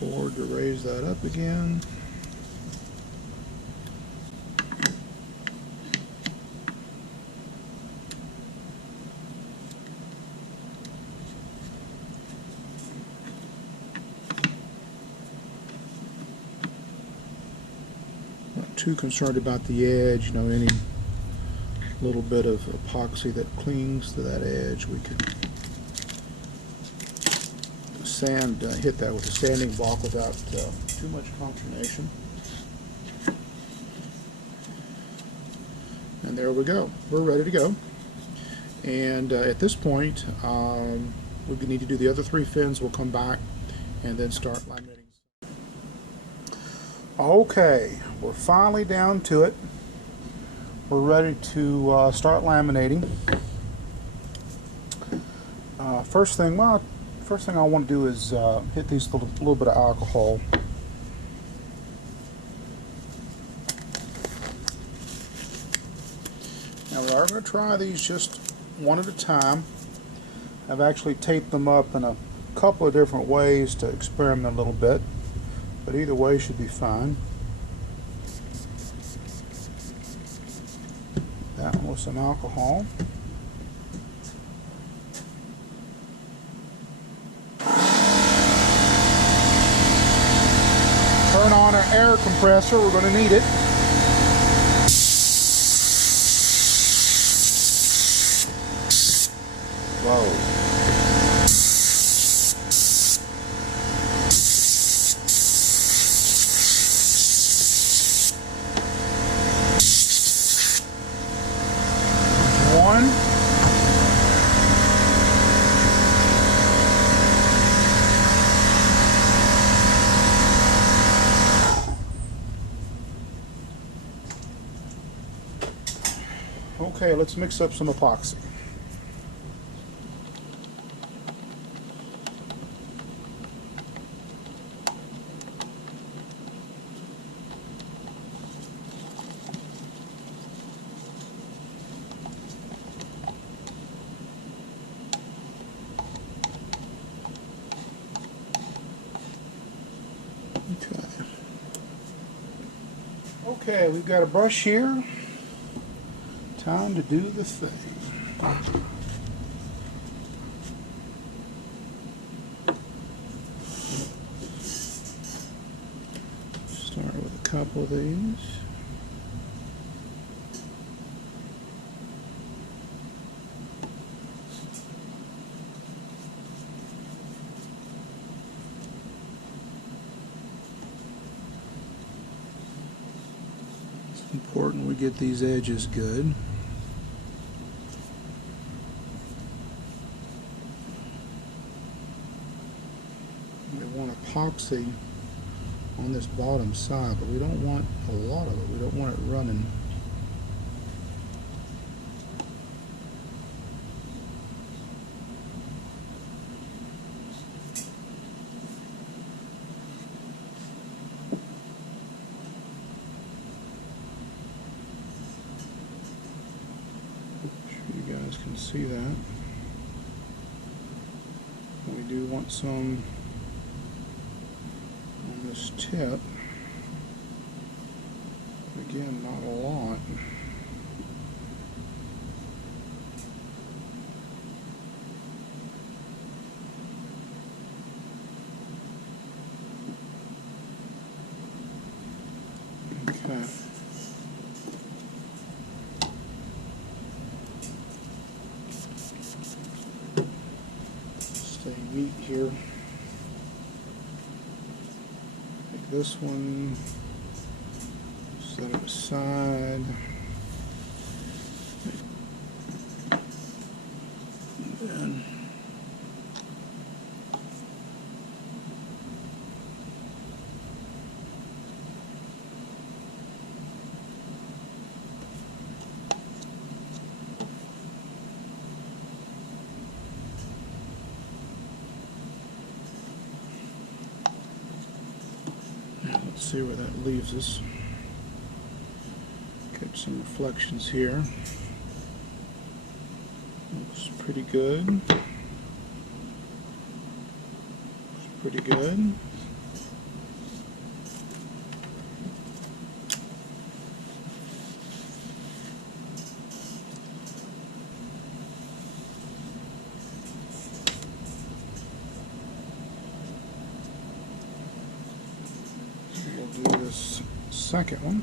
board to raise that up again. Too concerned about the edge, you know, any little bit of epoxy that clings to that edge, we could hit that with a sanding block without too much consternation. And there we go. We're ready to go. And at this point, we need to do the other 3 fins. We'll come back and then start laminating. Okay, we're finally down to it. We're ready to start laminating. First thing I want to do is hit these little bit of alcohol. Now we are going to try these just one at a time. I've actually taped them up in a couple of different ways to experiment a little bit, but either way should be fine. That one with some alcohol. Turn on our air compressor, we're going to need it. close. One. Okay, let's mix up some epoxy. Okay, we've got a brush here. Time to do the thing. Start with a couple of these. It's important we get these edges good. We want epoxy on this bottom side, but we don't want a lot of it. We don't want it running. You guys can see that. We do want some on this tip. Again, not a lot. Okay. Stay neat here. Take this one, set it aside. And then let's see where that leaves us. Catch some reflections here. Looks pretty good. Looks pretty good. We'll do this second one.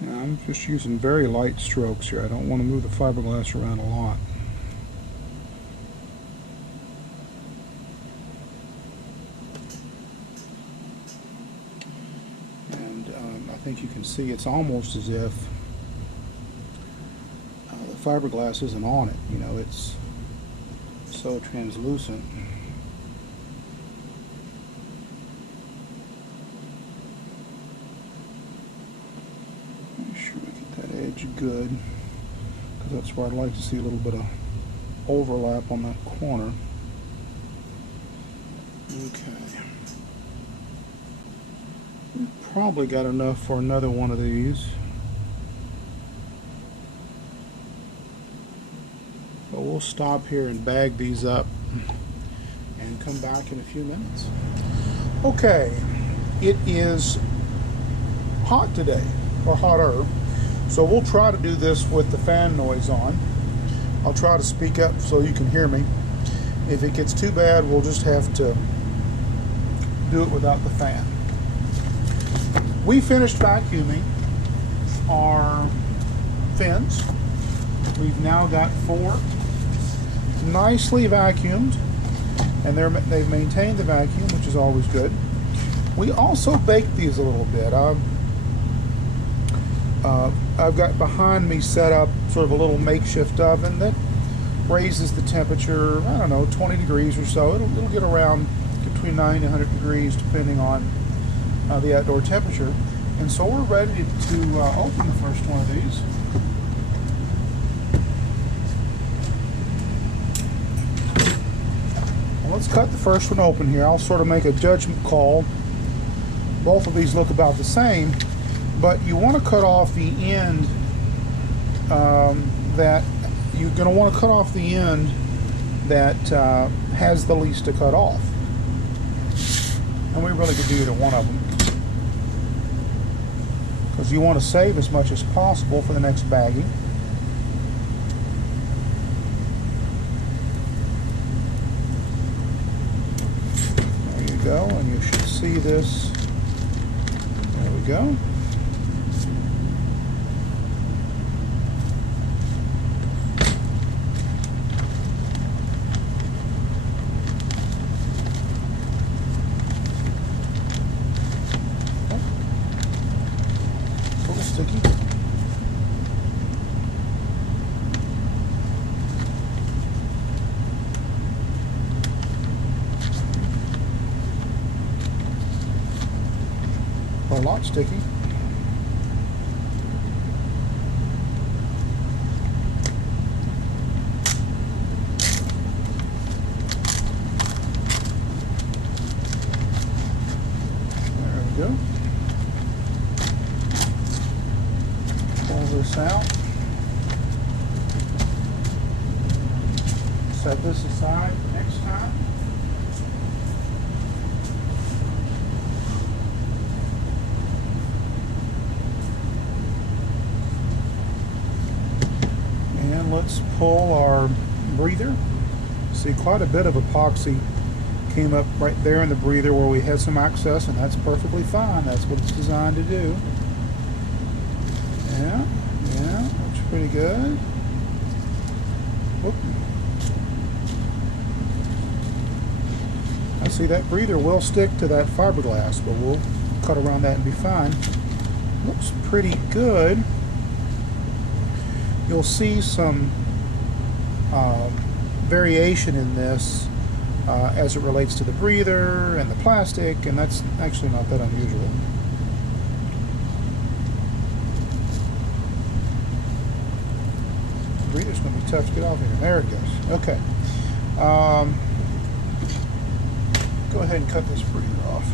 Now I'm just using very light strokes here. I don't want to move the fiberglass around a lot. think you can see it's almost as if the fiberglass isn't on it. You know, it's so translucent. Make sure I get that edge good, because that's where I'd like to see a little bit of overlap on that corner. Okay. We've probably got enough for another one of these. But we'll stop here and bag these up and come back in a few minutes. Okay, it is hot today, or hotter, so we'll try to do this with the fan noise on. I'll try to speak up so you can hear me. If it gets too bad, we'll just have to do it without the fan. We finished vacuuming our fins. We've now got 4 nicely vacuumed, and they've maintained the vacuum, which is always good. We also baked these a little bit. I've got behind me set up sort of a little makeshift oven that raises the temperature, I don't know, 20 degrees or so. It'll get around between 90 and 100 degrees depending on the outdoor temperature. And so we're ready to open the first one of these. Well, let's cut the first one open here. I'll sort of make a judgment call. Both of these look about the same, but you want to cut off the end that you're going to want to cut off the end that has the least to cut off. And we really could do either one of them, because you want to save as much as possible for the next bagging. There you go, and you should see this. There we go. Sticky. A lot sticky. There we go. This out. Set this aside for next time. And let's pull our breather. See, quite a bit of epoxy came up right there in the breather where we had some access, and that's perfectly fine. That's what it's designed to do. Yeah, looks pretty good. Whoop. I see that breather will stick to that fiberglass, but we'll cut around that and be fine. Looks pretty good. You'll see some variation in this as it relates to the breather and the plastic, and that's actually not that unusual. Breather's going to be tough to get off here. There it goes. Okay. Go ahead and cut this breather off.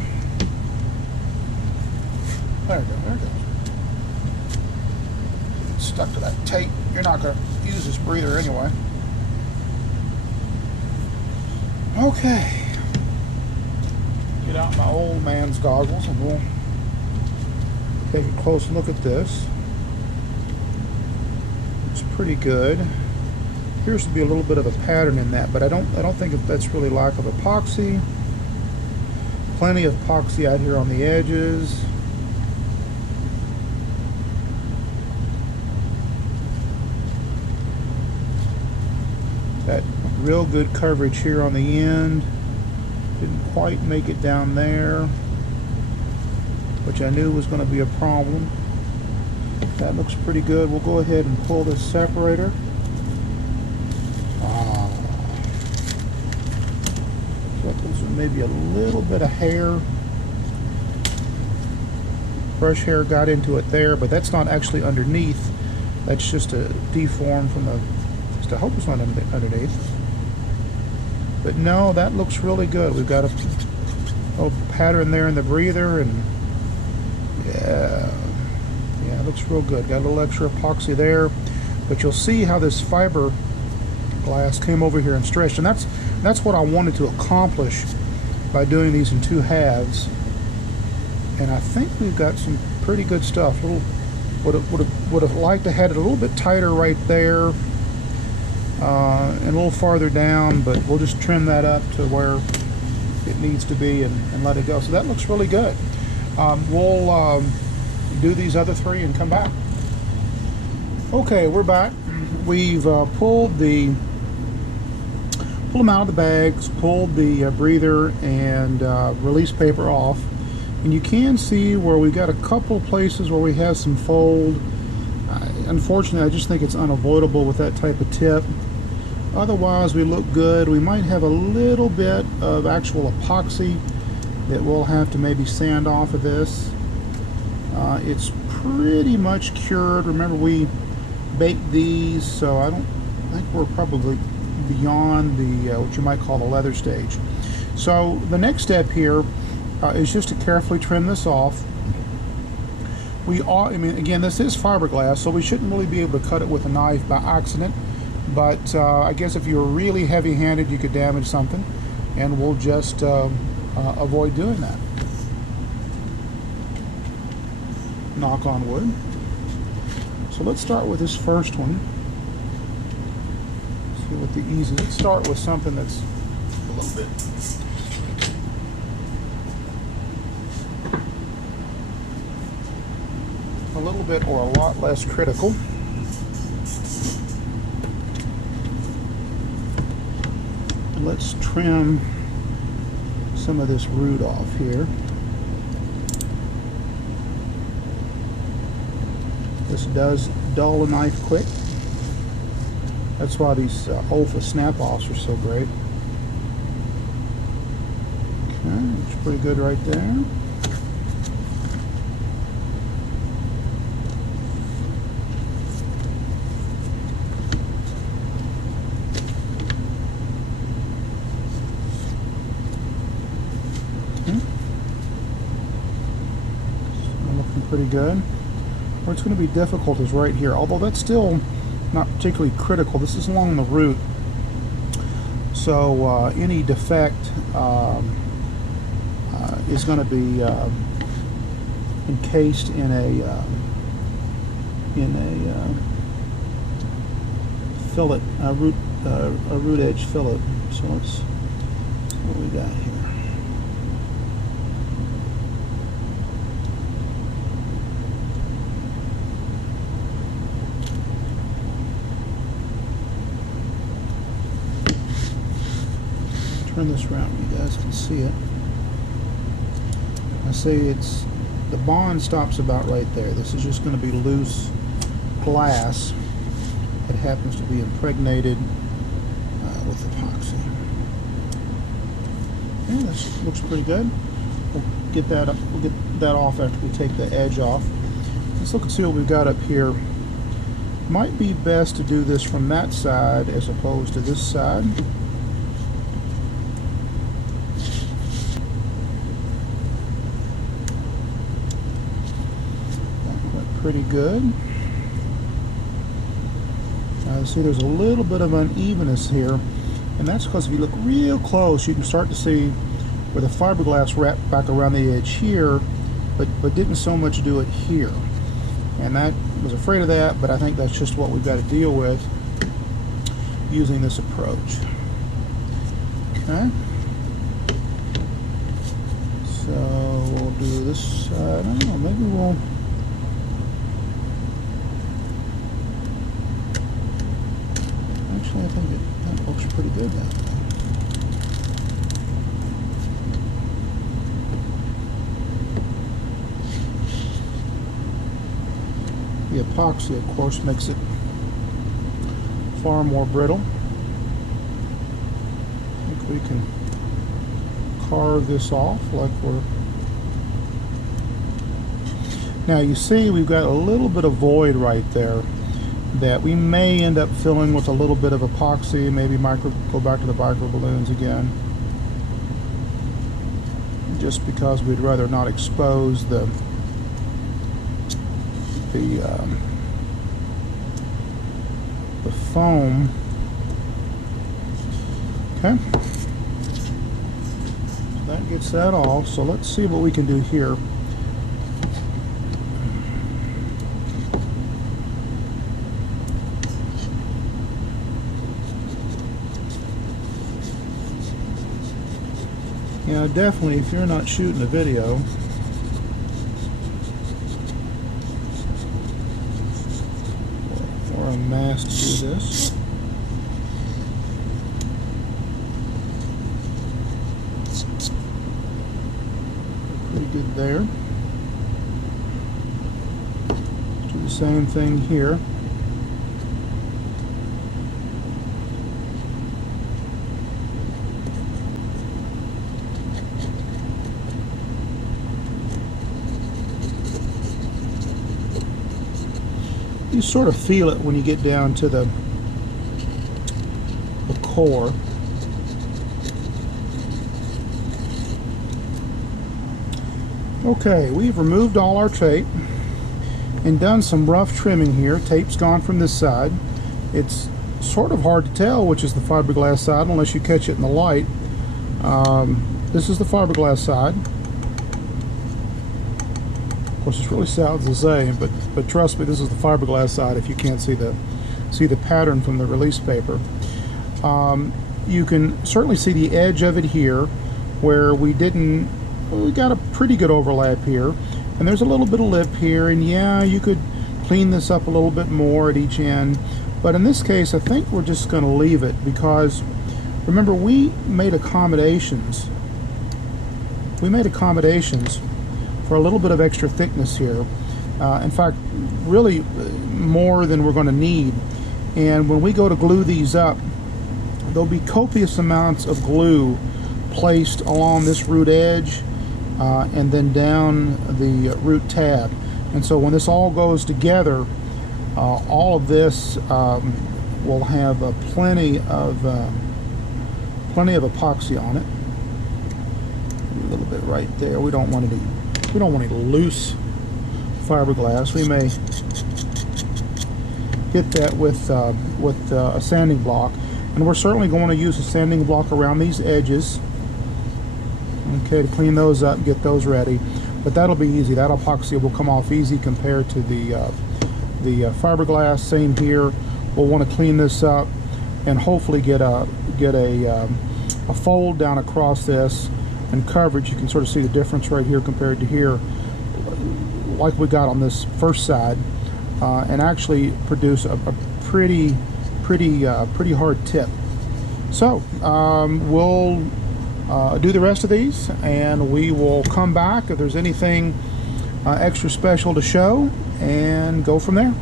There we go. There it goes. It's stuck to that tape. You're not going to use this breather anyway. Okay. Get out my old man's goggles and we'll take a close look at this. Pretty good. Appears to be a little bit of a pattern in that, but I don't think that's really lack of epoxy. Plenty of epoxy out here on the edges. That real good coverage here on the end. Didn't quite make it down there. which I knew was going to be a problem. That looks pretty good. We'll go ahead and pull this separator. There's maybe a little bit of hair. Brush hair got into it there, but that's not actually underneath. That's just a deform from the, just I hope it's not underneath. But no, that looks really good. We've got a little pattern there in the breather, and yeah, it looks real good. Got a little extra epoxy there, but you'll see how this fiberglass came over here and stretched, and that's what I wanted to accomplish by doing these in two halves. And I think we've got some pretty good stuff. Would have liked to have it a little bit tighter right there, and a little farther down, but we'll just trim that up to where it needs to be and let it go. So that looks really good. We'll do these other three and come back. Okay, we're back. We've pulled them out of the bags, pulled the breather and release paper off. And you can see where we've got a couple places where we have some fold. Unfortunately, I just think it's unavoidable with that type of tip. Otherwise, we look good. We might have a little bit of actual epoxy that we'll have to maybe sand off of this. It's pretty much cured. Remember, we baked these, so I think we're probably beyond the what you might call the leather stage. So the next step here is just to carefully trim this off. I mean, again, this is fiberglass, so we shouldn't really be able to cut it with a knife by accident. But I guess if you were really heavy-handed, you could damage something, and we'll just avoid doing that. Knock on wood. So let's start with this first one. See what the easy. Let's start with something that's a little bit. A little bit or a lot less critical. Let's trim some of this root off here. This does dull a knife quick. That's why these Olfa snap-offs are so great. Okay, looks pretty good right there. Pretty good. Where it's going to be difficult is right here, although that's still not particularly critical. This is along the root, so any defect is going to be encased in a fillet, a root edge fillet. So let's see what we got here. Turn this around so you guys can see it. I say the bond stops about right there. This is just going to be loose glass that happens to be impregnated with epoxy. Yeah, this looks pretty good. We'll get that up. We'll get that off after we take the edge off. Let's look and see what we've got up here. Might be best to do this from that side as opposed to this side. Pretty good. See, there's a little bit of unevenness here, and that's because if you look real close, you can start to see where the fiberglass wrapped back around the edge here, but didn't so much do it here. And that was afraid of that, but I think that's just what we've got to deal with using this approach. Okay. So we'll do this side. I don't know, maybe we'll. I think that looks pretty good that way. The epoxy, of course, makes it far more brittle. I think we can carve this off like we're... Now you see we've got a little bit of void right there that we may end up filling with a little bit of epoxy, maybe go back to the micro balloons again, just because we'd rather not expose the foam. Okay, so that gets that off. So let's see what we can do here. Yeah, definitely, if you're not shooting a video, or a mask to do this. Pretty good there. Do the same thing here. You sort of feel it when you get down to the core. Okay, we've removed all our tape and done some rough trimming here. Tape's gone from this side. It's sort of hard to tell which is the fiberglass side unless you catch it in the light. This is the fiberglass side. Of course, it's really sounds the same, but trust me, this is the fiberglass side. If you can't see the pattern from the release paper, you can certainly see the edge of it here, where we got a pretty good overlap here, and there's a little bit of lip here, and yeah, you could clean this up a little bit more at each end, but in this case, I think we're just going to leave it because remember we made accommodations. We made accommodations for a little bit of extra thickness here. In fact, really more than we're going to need. And when we go to glue these up, there'll be copious amounts of glue placed along this root edge and then down the root tab. And so when this all goes together, all of this will have plenty of epoxy on it. A little bit right there. We don't want any loose fiberglass. We may hit that with a sanding block, and we're certainly going to use a sanding block around these edges, okay, to clean those up and get those ready. But that'll be easy. That epoxy will come off easy compared to the fiberglass. Same here. We'll want to clean this up and hopefully get a fold down across this. And coverage, you can sort of see the difference right here compared to here, like we got on this first side, and actually produce a pretty hard tip. So we'll do the rest of these, and we will come back if there's anything extra special to show, and go from there.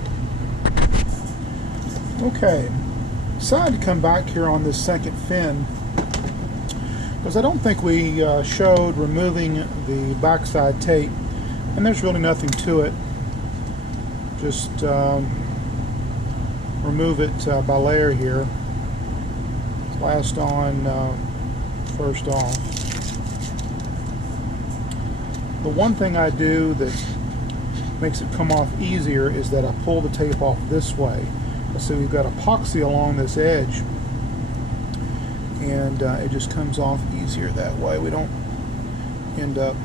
Okay, decided to come back here on this second fin because I don't think we showed removing the backside tape, and there's really nothing to it. Just remove it by layer here. Last on, first off. The one thing I do that makes it come off easier is that I pull the tape off this way. So we've got epoxy along this edge, and it just comes off easier that way. We don't end up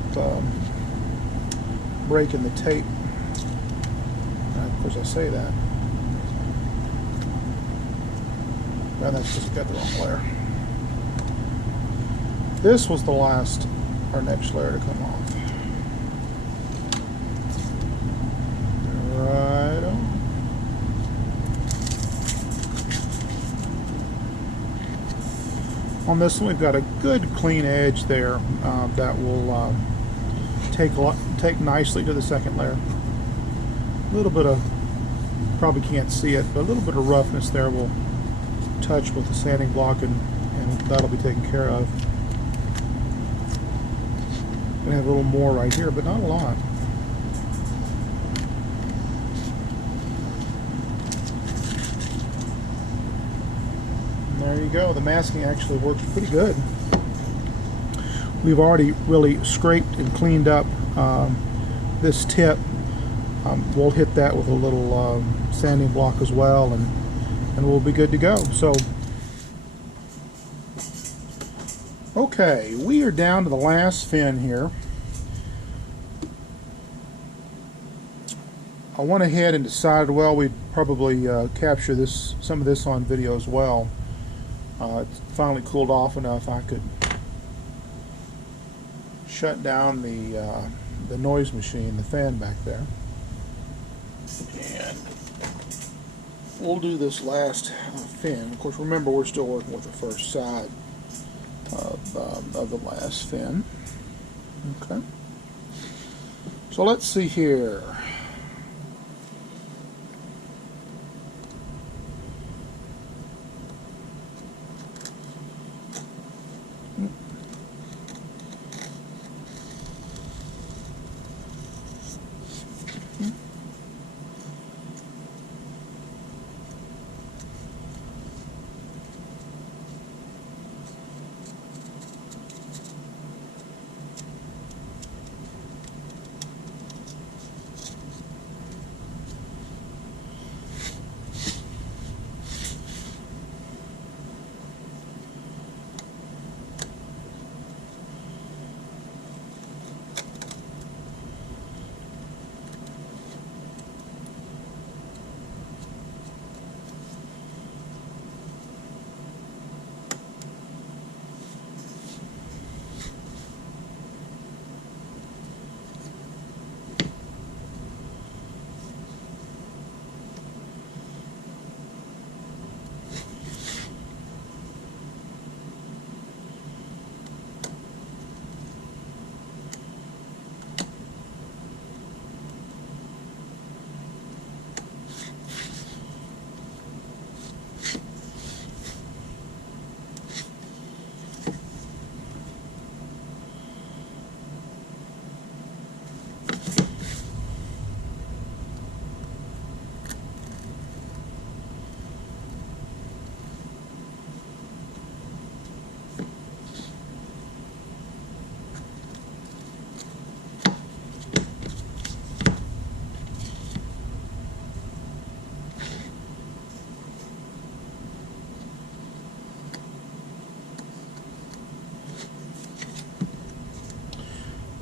breaking the tape. Of course I say that. Well, that's just got the wrong layer. This was the last, our next layer to come off. Right on. On this one, we've got a good clean edge there that will take nicely to the second layer. A little bit of Probably can't see it, but a little bit of roughness there will touch with the sanding block, and that'll be taken care of. Gonna have a little more right here, but not a lot. And there you go. The masking actually works pretty good. We've already really scraped and cleaned up this tip. We'll hit that with a little sanding block as well, and we'll be good to go. So, okay, we are down to the last fin here. I went ahead and decided, well, we'd probably capture some of this on video as well. It's finally cooled off enough I could shut down the noise machine, the fan back there. And we'll do this last fin. Of course, remember, we're still working with the first side of the last fin. Okay. So let's see here.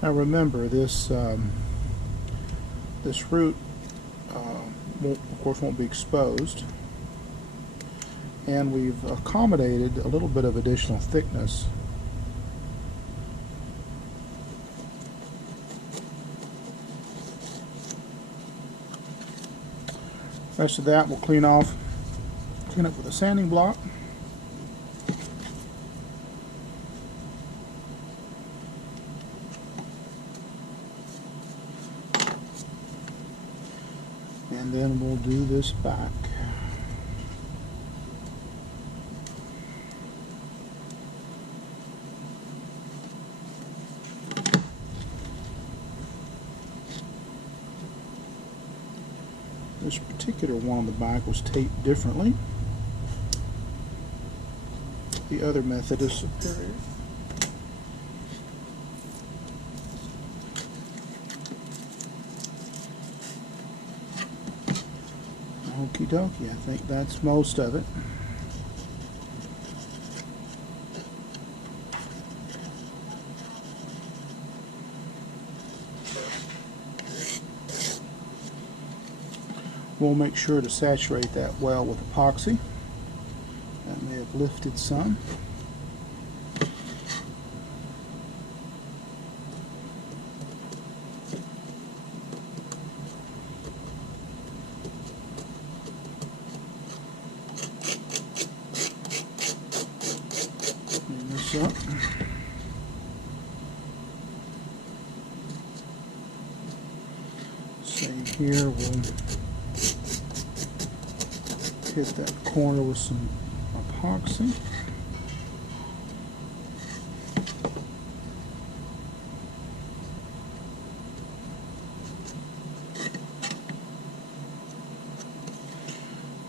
Now remember, this this root of course won't be exposed, and we've accommodated a little bit of additional thickness. The rest of that we'll clean up with a sanding block. And then we'll do this back. This particular one on the back was taped differently. The other method is superior. Okie dokie, I think that's most of it. We'll make sure to saturate that well with epoxy. That may have lifted some. Clean this up. Same here, we'll hit that corner with some epoxy.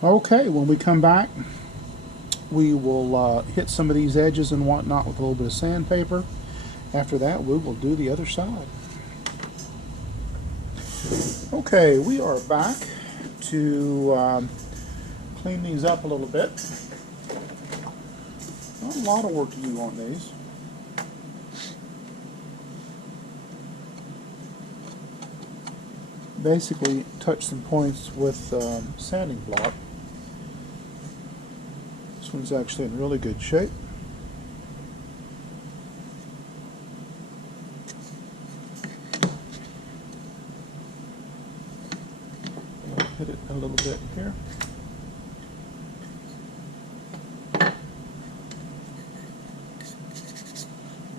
Okay, when we come back, we will hit some of these edges and whatnot with a little bit of sandpaper. After that, we will do the other side. Okay, we are back to clean these up a little bit. Not a lot of work to do on these. Basically, touch some points with sanding block. This one's actually in really good shape. I'll hit it a little bit here.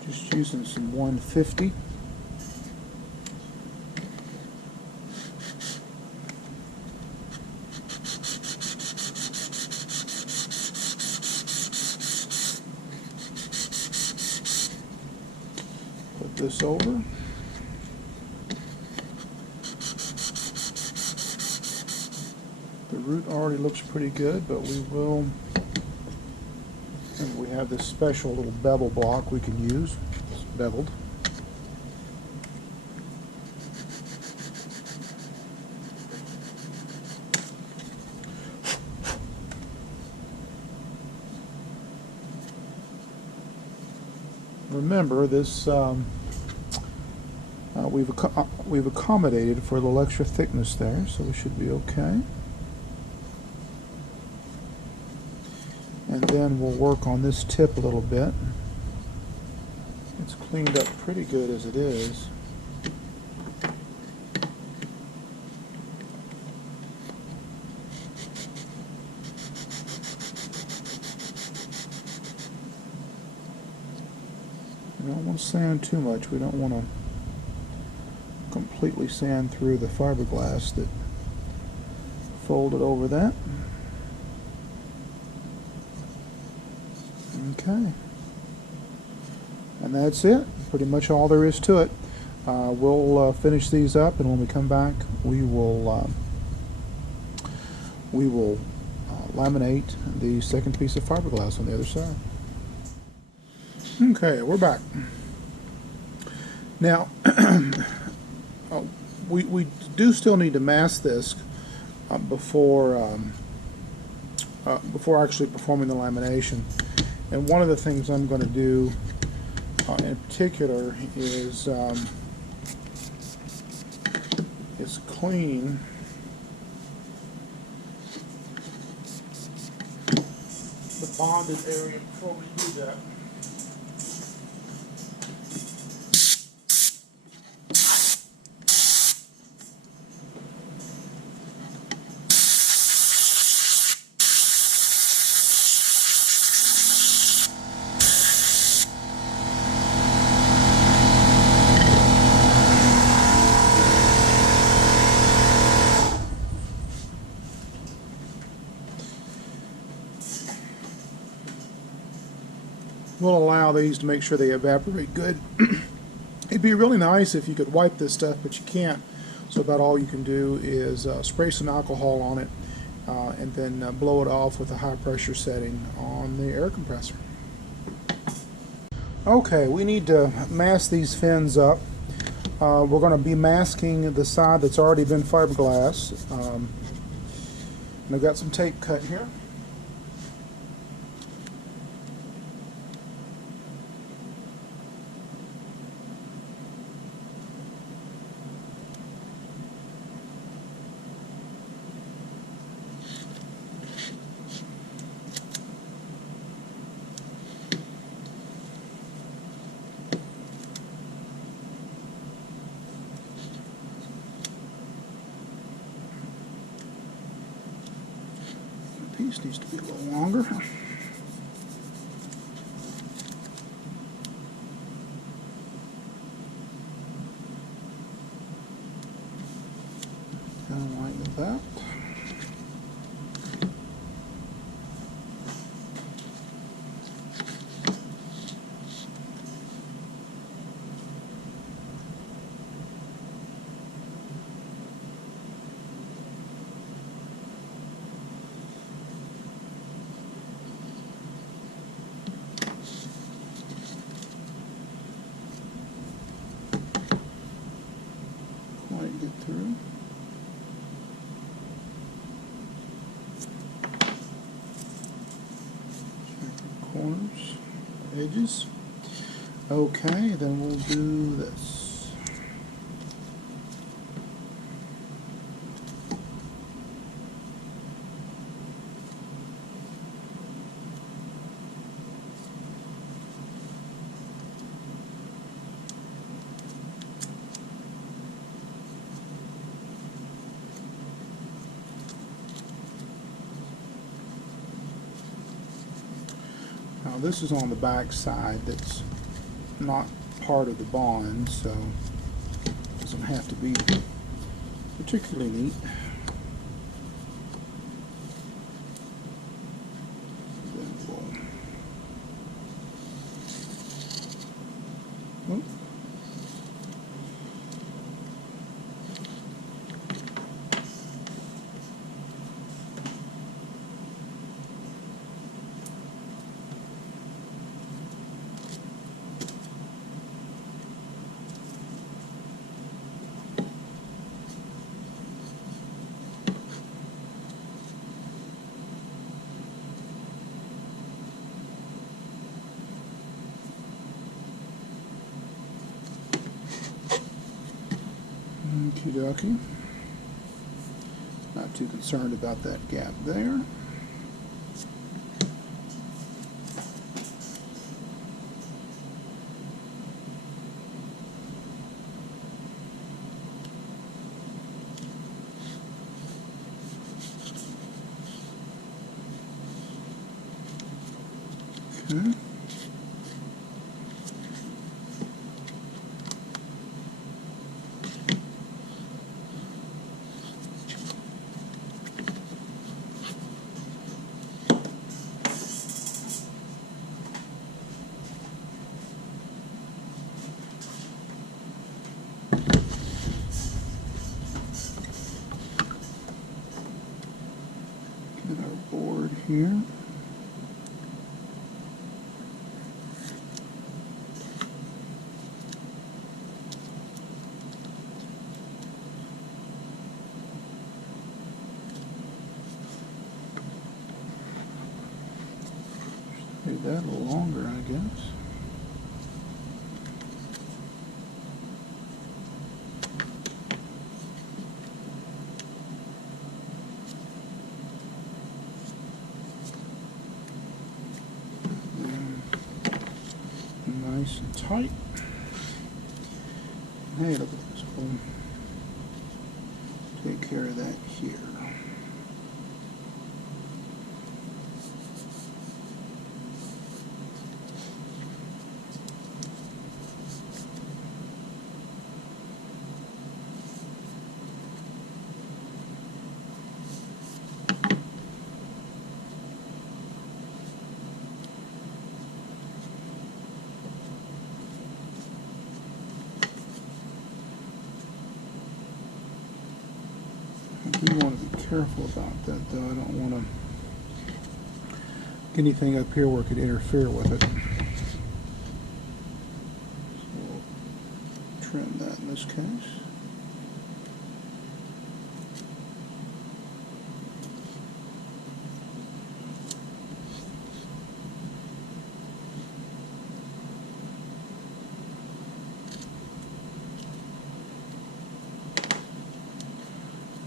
Just using some 150. This over. The root already looks pretty good, but we will, and we have this special little bevel block we can use. It's beveled. Remember this we've accommodated for a little extra thickness there, so we should be okay. And then we'll work on this tip a little bit. It's cleaned up pretty good as it is. We don't want to sand too much. We don't want to completely sand through the fiberglass that folded over that. Okay. And that's it. Pretty much all there is to it. We'll finish these up, and when we come back, we will laminate the second piece of fiberglass on the other side. Okay, we're back. Now, we do still need to mask this before actually performing the lamination. And one of the things I'm going to do in particular is clean the bonded area before we do that. We'll allow these to make sure they evaporate good. It'd be really nice if you could wipe this stuff, but you can't. So about all you can do is spray some alcohol on it and then blow it off with a high pressure setting on the air compressor. Okay, we need to mask these fins up. We're going to be masking the side that's already been fiberglass. And I've got some tape cut here. Piece needs to be a little longer. Kind of like that. corners, edges. Okay, then we'll do this. Now this is on the back side that's not part of the bond, so it doesn't have to be particularly neat. Then we'll, okie dokie. Not too concerned about that gap there. Okay. Get our board here. Made that a little longer, I guess. Nice and tight. Hey, look at this. We'll take care of that here. I do want to be careful about that, though. I don't want to get anything up here where it could interfere with it. So we'll trim that in this case.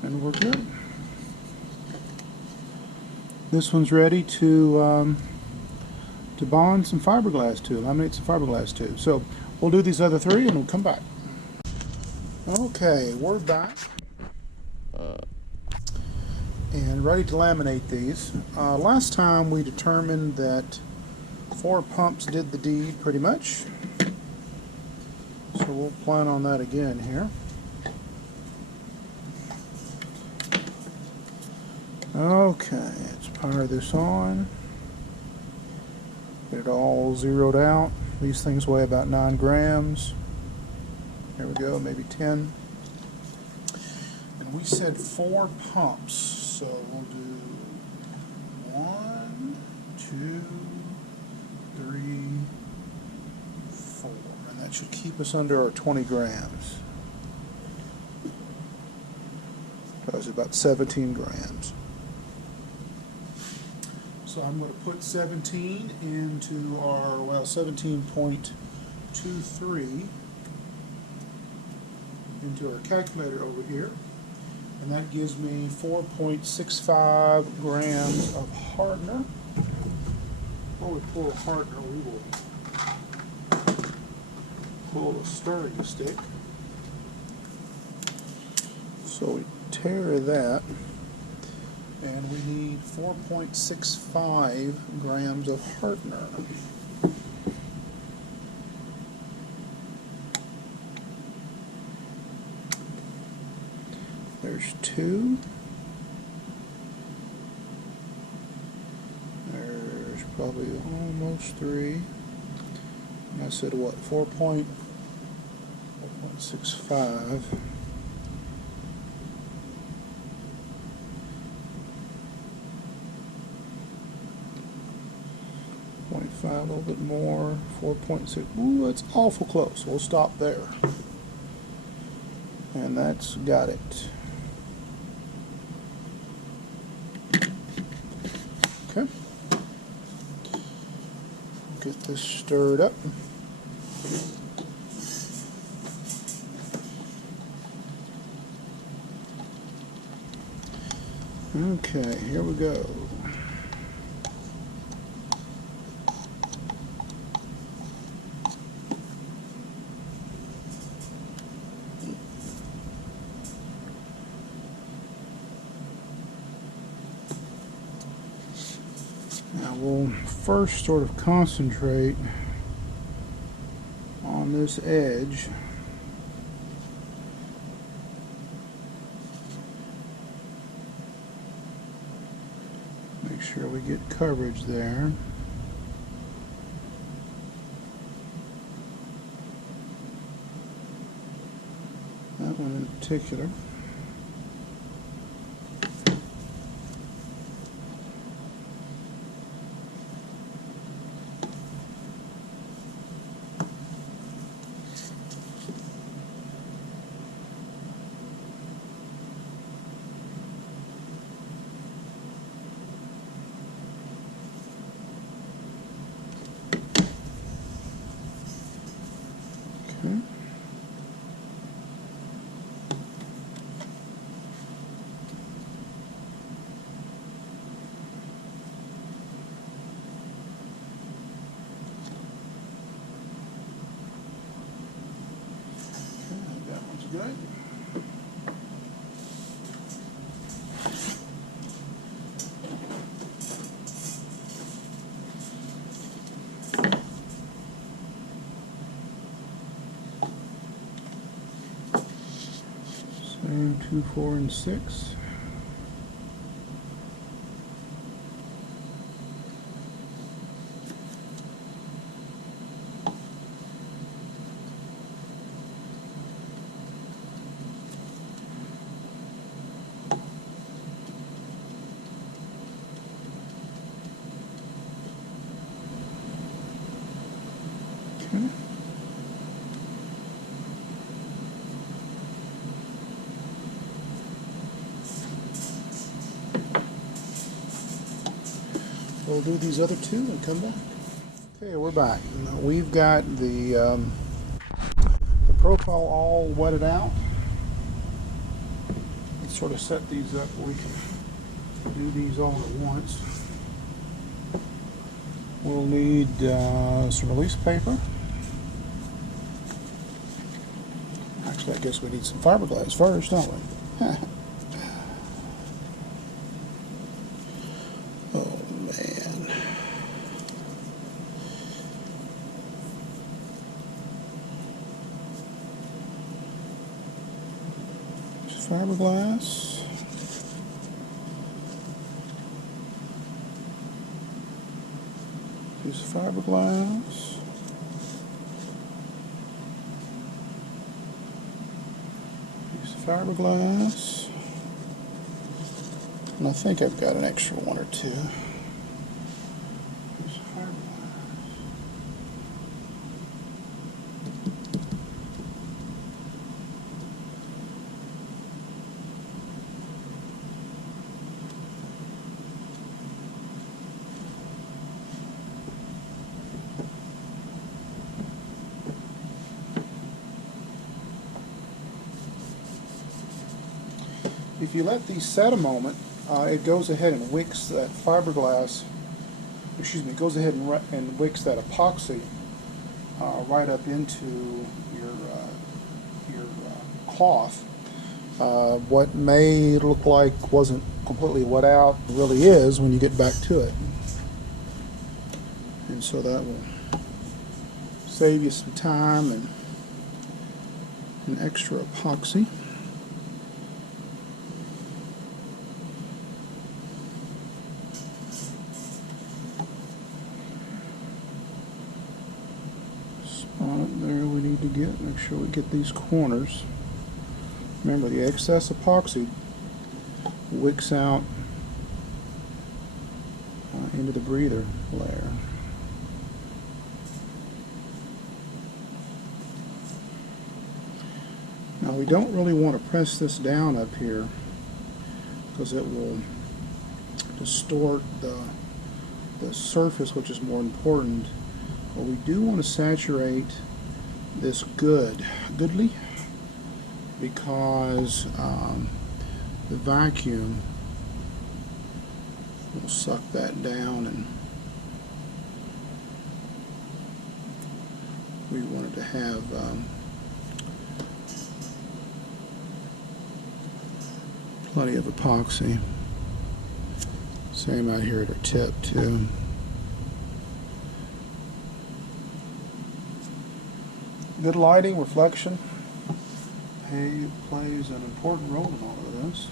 And we're good. This one's ready to bond some fiberglass to, laminate some fiberglass to. So we'll do these other three and we'll come back. Okay, we're back and ready to laminate these. Last time we determined that 4 pumps did the deed pretty much. So we'll plan on that again here. Okay, let's power this on. Get it all zeroed out. These things weigh about 9 grams. There we go, maybe 10. And we said 4 pumps, so we'll do 1, 2, 3, 4. And that should keep us under our 20 grams. That was about 17 grams. So I'm going to put 17 into our, well, 17.23 into our calculator over here. And that gives me 4.65 grams of hardener. Before we pull a hardener, we will pull a stirring stick. So we tear that, and we need 4.65 grams of hardener. There's 2. There's probably almost 3. And I said what? 4.65. 0.5, a little bit more. 4.6. Ooh, that's awful close. We'll stop there. And that's got it. Okay. Get this stirred up. Okay, here we go. Now we'll first sort of concentrate on this edge. Make sure we get coverage there. That one in particular. Good. Same 2, 4, and 6. We'll do these other 2 and come back. Okay, we're back. We've got the profile all wetted out. Let's sort of set these up where we can do these all at once. We'll need some release paper. Actually, I guess we need some fiberglass first, don't we? Oh, man. Just fiberglass. Use fiberglass. Use fiberglass. And I think I've got an extra 1 or 2. Use fiberglass. if you let these set a moment, it goes ahead and wicks that fiberglass, it goes ahead and wicks that epoxy right up into your cloth. What may look like wasn't completely wet out really is when you get back to it. And so that will save you some time and an extra epoxy. Spot there we need to get, make sure we get these corners. Remember, the excess epoxy wicks out into the breather layer. Now we don't really want to press this down up here because it will distort the surface, which is more important. But we do want to saturate this goodly, because the vacuum will suck that down, and we wanted to have plenty of epoxy. Same out here at our tip too. Good lighting, reflection plays an important role in all of this.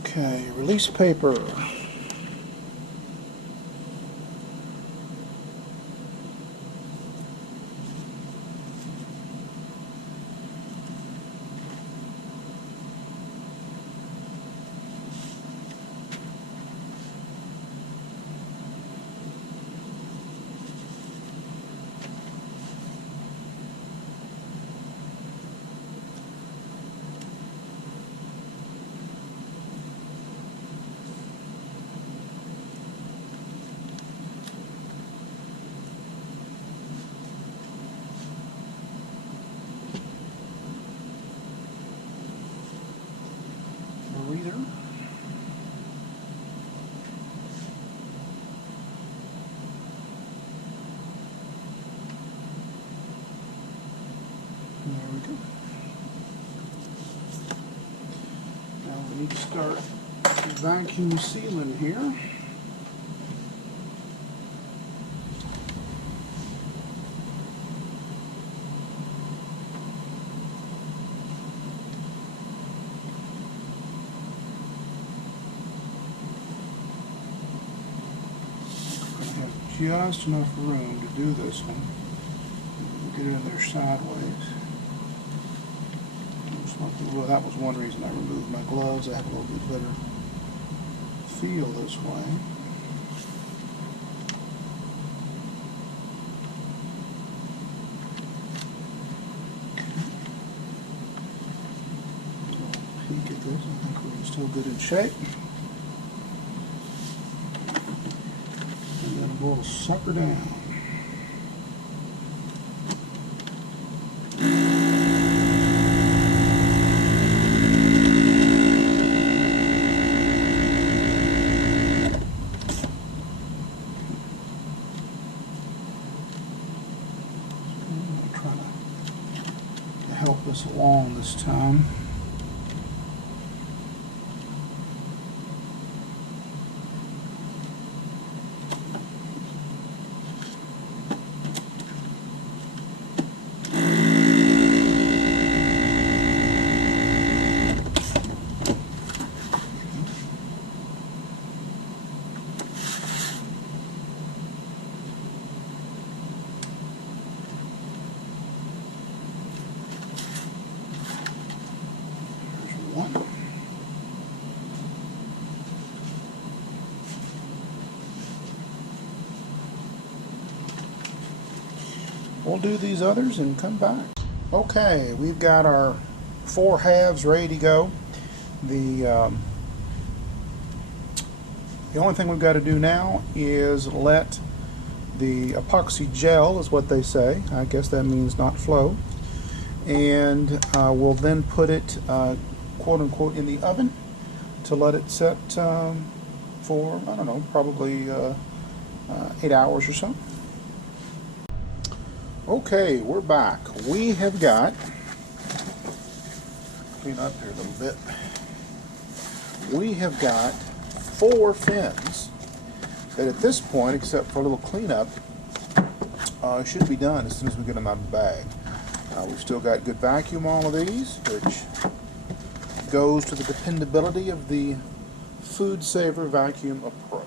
Okay, release paper. Breather. There we go. Now we need to start vacuum sealing here. Just enough room to do this one. We'll get it in there sideways. Well, that was one reason I removed my gloves. I have a little bit better feel this way. Peek at this. I think we're still good in shape. We'll sucker down. I'm trying to help us along this time. We'll do these others and come back. Okay, we've got our 4 halves ready to go. The only thing we've got to do now is let the epoxy gel, is what they say. I guess that means not flow. and we'll then put it quote unquote in the oven to let it set for, I don't know, probably 8 hours or so. Okay, we're back. We have got, clean up here a little bit. We have got 4 fins that at this point, except for a little cleanup, should be done as soon as we get them out of the bag. We've still got good vacuum all of these, which goes to the dependability of the FoodSaver vacuum approach.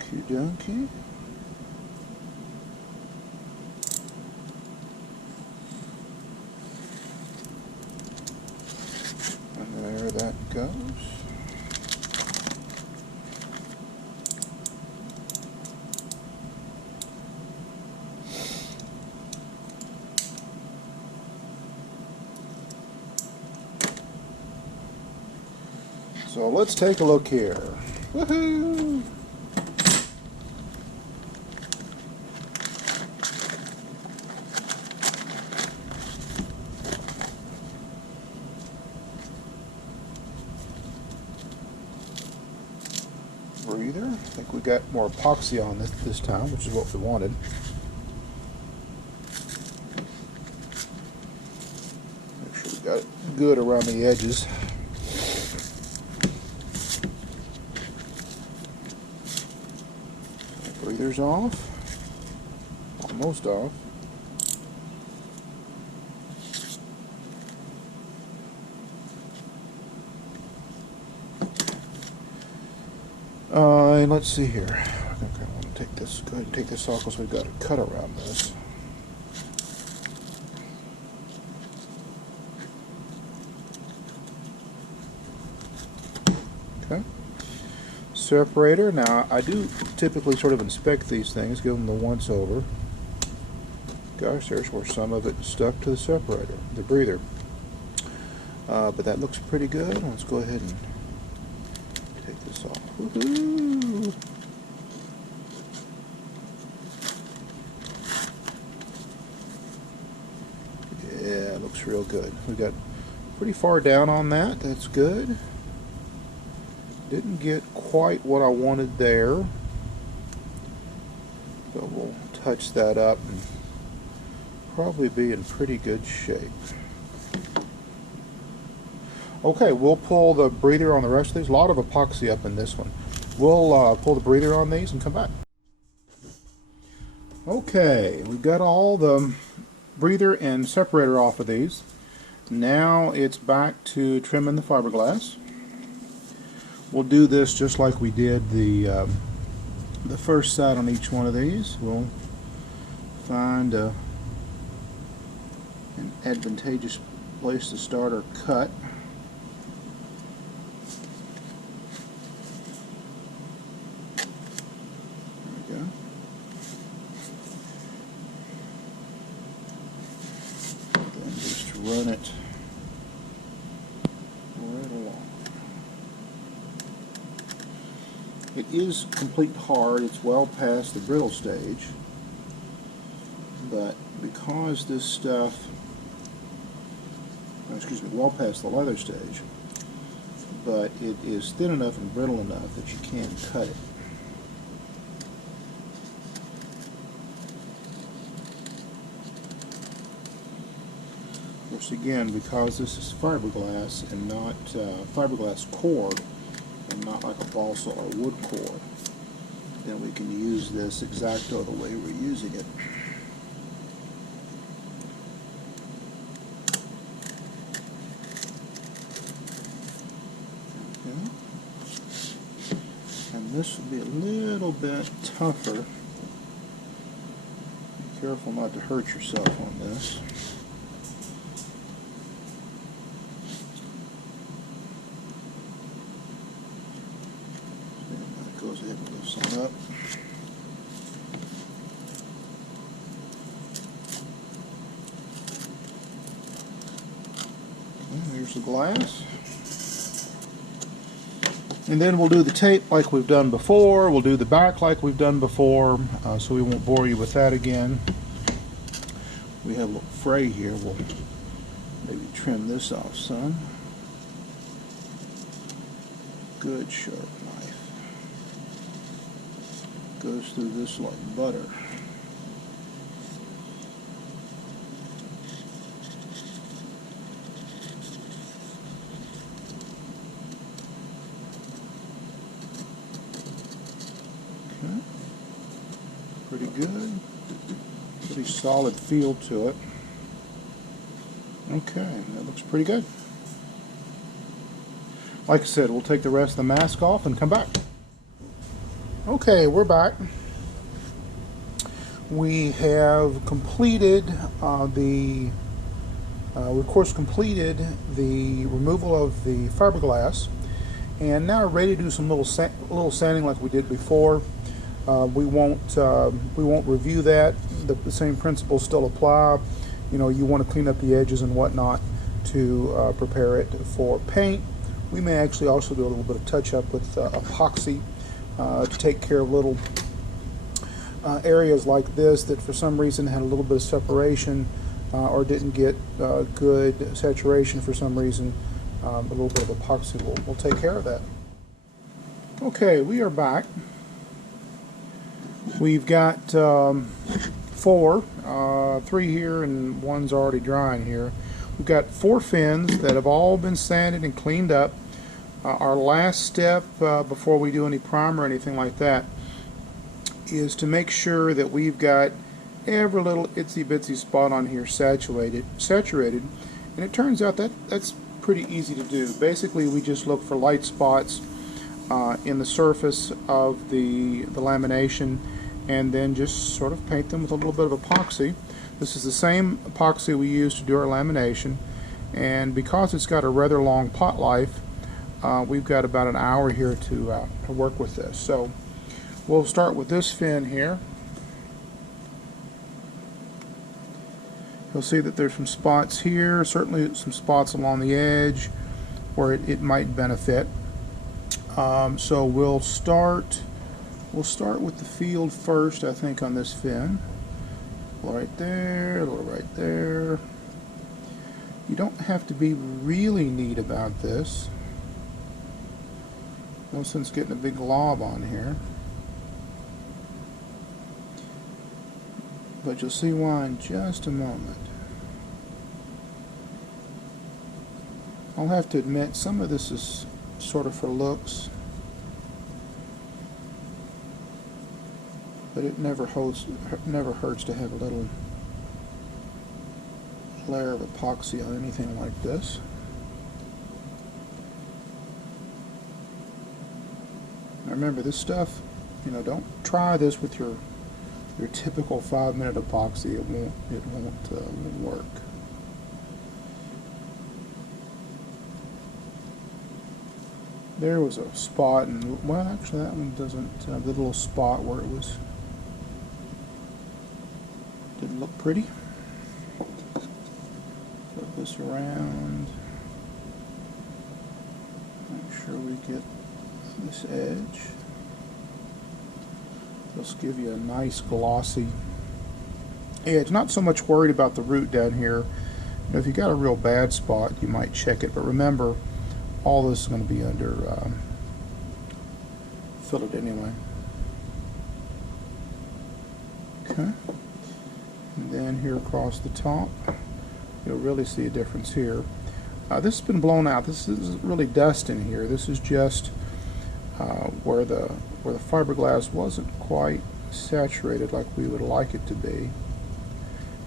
Okie dokie. And there that goes. So let's take a look here. Woohoo! Breather. I think we got more epoxy on this time, which is what we wanted. Make sure we got it good around the edges. Breather's off. Almost off. And let's see here. I think I want to take this. Go ahead and take this off because we've got a cut around this. Okay. Separator. Now I do typically sort of inspect these things, give them the once over. Gosh, there's where some of it stuck to the separator, the breather. But that looks pretty good. Let's go ahead and take this off. Woohoo! Yeah, it looks real good. We got pretty far down on that. That's good. Didn't get quite what I wanted there, but we'll touch that up and probably be in pretty good shape. Okay, we'll pull the breather on the rest of these. A lot of epoxy up in this one. We'll pull the breather on these and come back. Okay, we've got all the breather and separator off of these. Now it's back to trimming the fiberglass. We'll do this just like we did the first side on each one of these. We'll find an advantageous place to start our cut. There we go. Then just run it right along. It is complete hard. It's well past the brittle stage, but because this stuff, excuse me, well past the leather stage, but it is thin enough and brittle enough that you can cut it. Of course, again, because this is fiberglass and not fiberglass cord, and not like a balsa or wood core, then we can use this exacto the way we're using it. Okay. And this will be a little bit tougher. Be careful not to hurt yourself on this. Goes ahead and lifts on up. There's the glass. And then we'll do the tape like we've done before. We'll do the back like we've done before, so we won't bore you with that again. We have a little fray here. We'll maybe trim this off some. Good sharp knife. Goes through this like butter. Okay. Pretty good. Pretty solid feel to it. Okay, that looks pretty good. Like I said, we'll take the rest of the mask off and come back. Okay, we're back. We have completed we of course completed the removal of the fiberglass, and now we're ready to do some little sanding like we did before. We won't review that. The same principles still apply. You know, you want to clean up the edges and whatnot to prepare it for paint. We may actually also do a little bit of touch-up with epoxy to take care of little areas like this that for some reason had a little bit of separation or didn't get good saturation for some reason. A little bit of epoxy will take care of that. Okay, we are back. We've got four, three here and one's already drying here. We've got 4 fins that have all been sanded and cleaned up. Our last step before we do any primer or anything like that is to make sure that we've got every little itsy bitsy spot on here saturated, and it turns out that that's pretty easy to do. Basically, we just look for light spots in the surface of the lamination, and then just sort of paint them with a little bit of epoxy. This is the same epoxy we use to do our lamination, and because it's got a rather long pot life, we've got about an hour here to work with this. So we'll start with this fin here. You'll see that there's some spots here, certainly some spots along the edge where it might benefit. So we'll start with the field first, I think, on this fin. Right there, a little right there. You don't have to be really neat about this. No sense getting a big glob on here. But you'll see why in just a moment. I'll have to admit, some of this is sort of for looks, but it never hurts to have a little layer of epoxy on anything like this. Now remember, this stuff, you know, don't try this with your typical 5-minute epoxy. It won't work. There was a spot, and well, actually that one doesn't. The little spot where it was didn't look pretty. Flip this around. Make sure we get this edge. Just give you a nice glossy edge. Not so much worried about the root down here. You know, if you got a real bad spot, you might check it. But remember, all this is going to be under filled anyway. Okay. And then here across the top, you'll really see a difference here. This has been blown out. This is really dust in here. This is just where the fiberglass wasn't quite saturated like we would like it to be.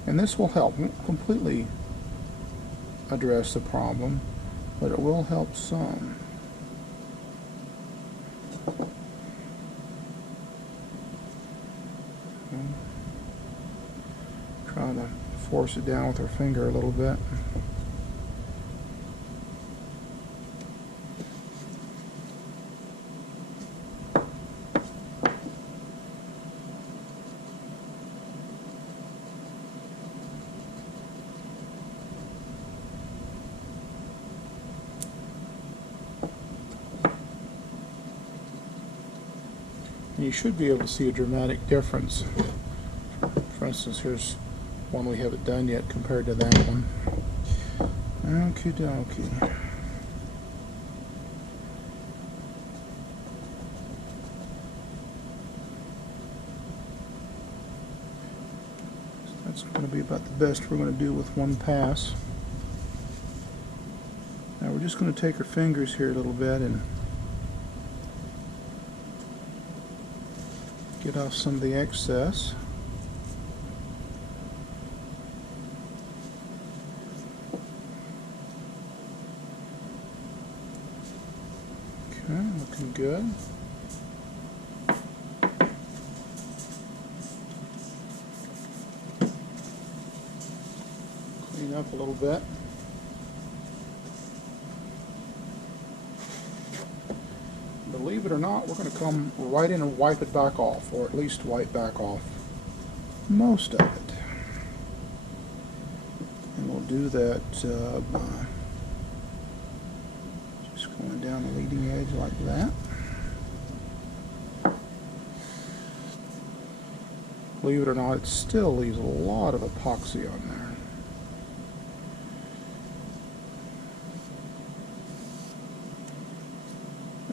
And this will help. Won't completely address the problem, but it will help some. Try to force it down with our finger a little bit. And you should be able to see a dramatic difference. For instance, here's one we haven't done yet compared to that one. Okie dokie. That's going to be about the best we're going to do with one pass. Now we're just going to take our fingers here a little bit and get off some of the excess. Okay, looking good. Clean up a little bit. Believe it or not, we're going to come right in and wipe it back off, or at least wipe back off most of it. And we'll do that by just going down the leading edge like that. Believe it or not, it still leaves a lot of epoxy on there.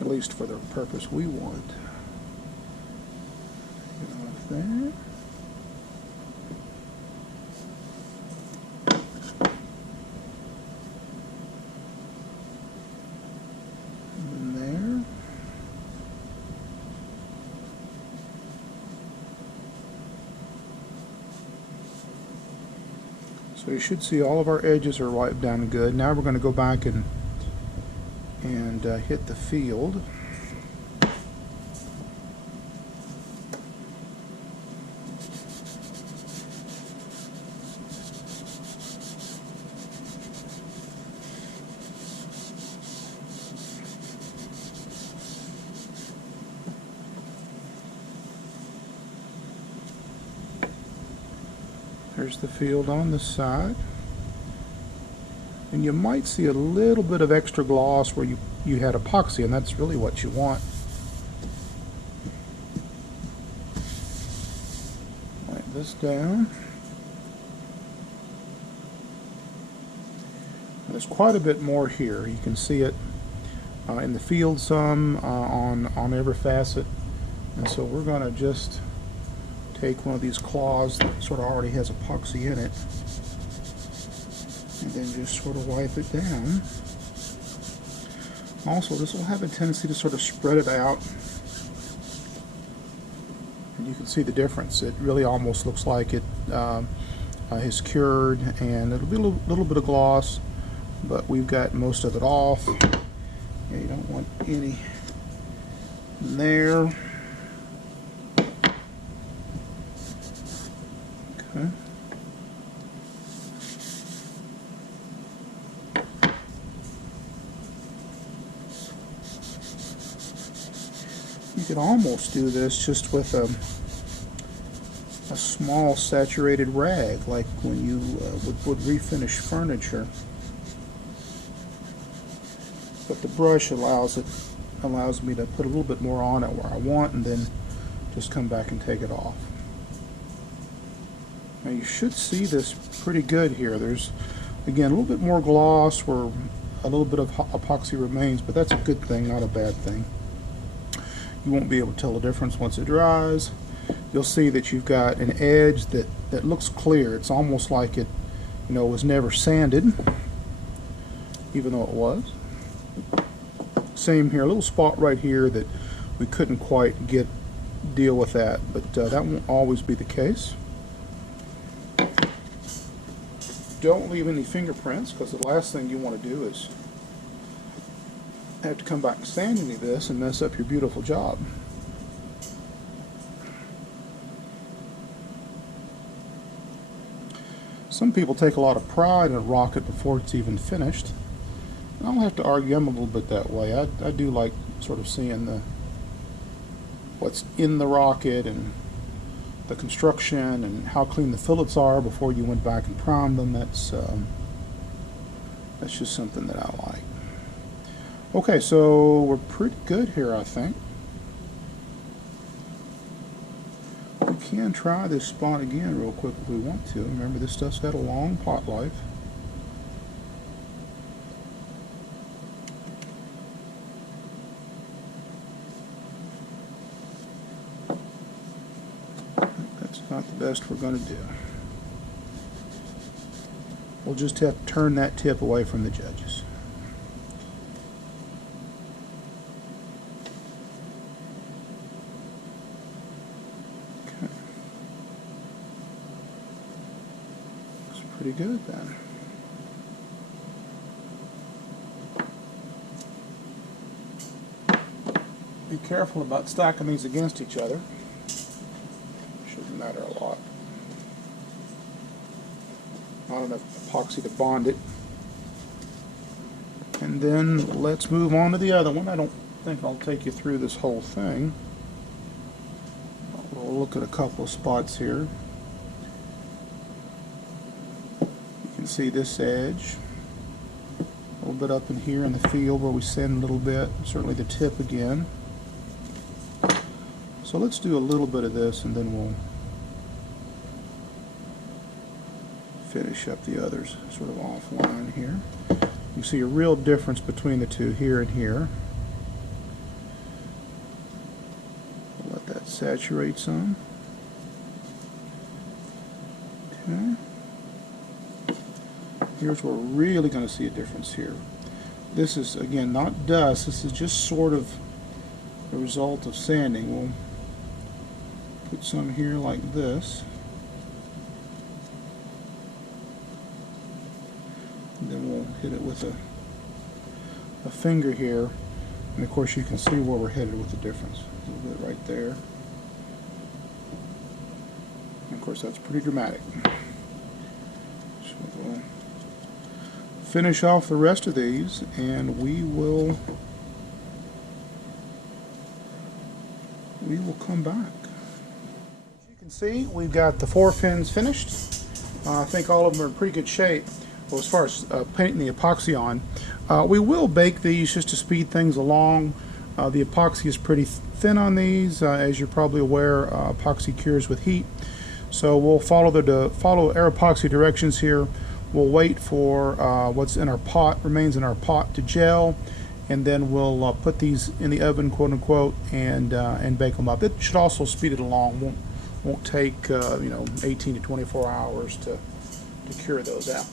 At least for the purpose we want. Get off there. And there. So you should see all of our edges are wiped down good. Now we're going to go back and hit the field. There's the field on this side. And you might see a little bit of extra gloss where you had epoxy, and that's really what you want. Wipe this down. There's quite a bit more here. You can see it in the field some, on every facet. And so we're going to just take one of these cloths that sort of already has epoxy in it, and then just sort of wipe it down. Also, this will have a tendency to sort of spread it out, and you can see the difference. It really almost looks like it has cured, and it'll be a little bit of gloss, but we've got most of it off. Yeah, you don't want any in there. Okay. You could almost do this just with a small saturated rag, like when you would refinish furniture. But the brush allows me to put a little bit more on it where I want, and then just come back and take it off. Now you should see this pretty good here. There's, again, a little bit more gloss where a little bit of epoxy remains, but that's a good thing, not a bad thing. You won't be able to tell the difference once it dries. You'll see that you've got an edge that looks clear. It's almost like it, was never sanded, even though it was. Same here, a little spot right here that we couldn't quite deal with that, but that won't always be the case. Don't leave any fingerprints, because the last thing you want to do is have to come back and sand any of this and mess up your beautiful job. Some people take a lot of pride in a rocket before it's even finished. I don't have to argue, I'm a little bit that way. I do like sort of seeing what's in the rocket and the construction and how clean the fillets are before you went back and primed them. That's just something that I like. Okay, so we're pretty good here, I think. can try this spot again real quick if we want to. Remember, this stuff's got a long pot life. That's not the best we're going to do. We'll just have to turn that tip away from the judges. Okay. Looks pretty good then. Be careful about stacking these against each other. Shouldn't matter a lot. Not enough epoxy to bond it. And then let's move on to the other one. I don't think I'll take you through this whole thing. We'll look at a couple of spots here. You can see this edge. A little bit up in here in the field where we sand a little bit. Certainly the tip again. So let's do a little bit of this and then we'll finish up the others sort of offline here. You see a real difference between the two here and here. Let that saturate some. Okay. Here's where we're really going to see a difference here. This is, again, not dust. This is just sort of the result of sanding. We'll put some here like this. And then we'll hit it with a finger here, and of course you can see where we're headed with the difference. A little bit right there. And of course that's pretty dramatic. So we'll finish off the rest of these, and we will come back. As you can see, we've got the 4 fins finished. I think all of them are in pretty good shape. Well, as far as painting the epoxy on, we will bake these just to speed things along. The epoxy is pretty thin on these, as you're probably aware. Epoxy cures with heat, so we'll follow air epoxy directions here. We'll wait for what's in our pot, remains in our pot, to gel, and then we'll put these in the oven, quote unquote, and bake them up. It should also speed it along. Won't take 18 to 24 hours to cure those out.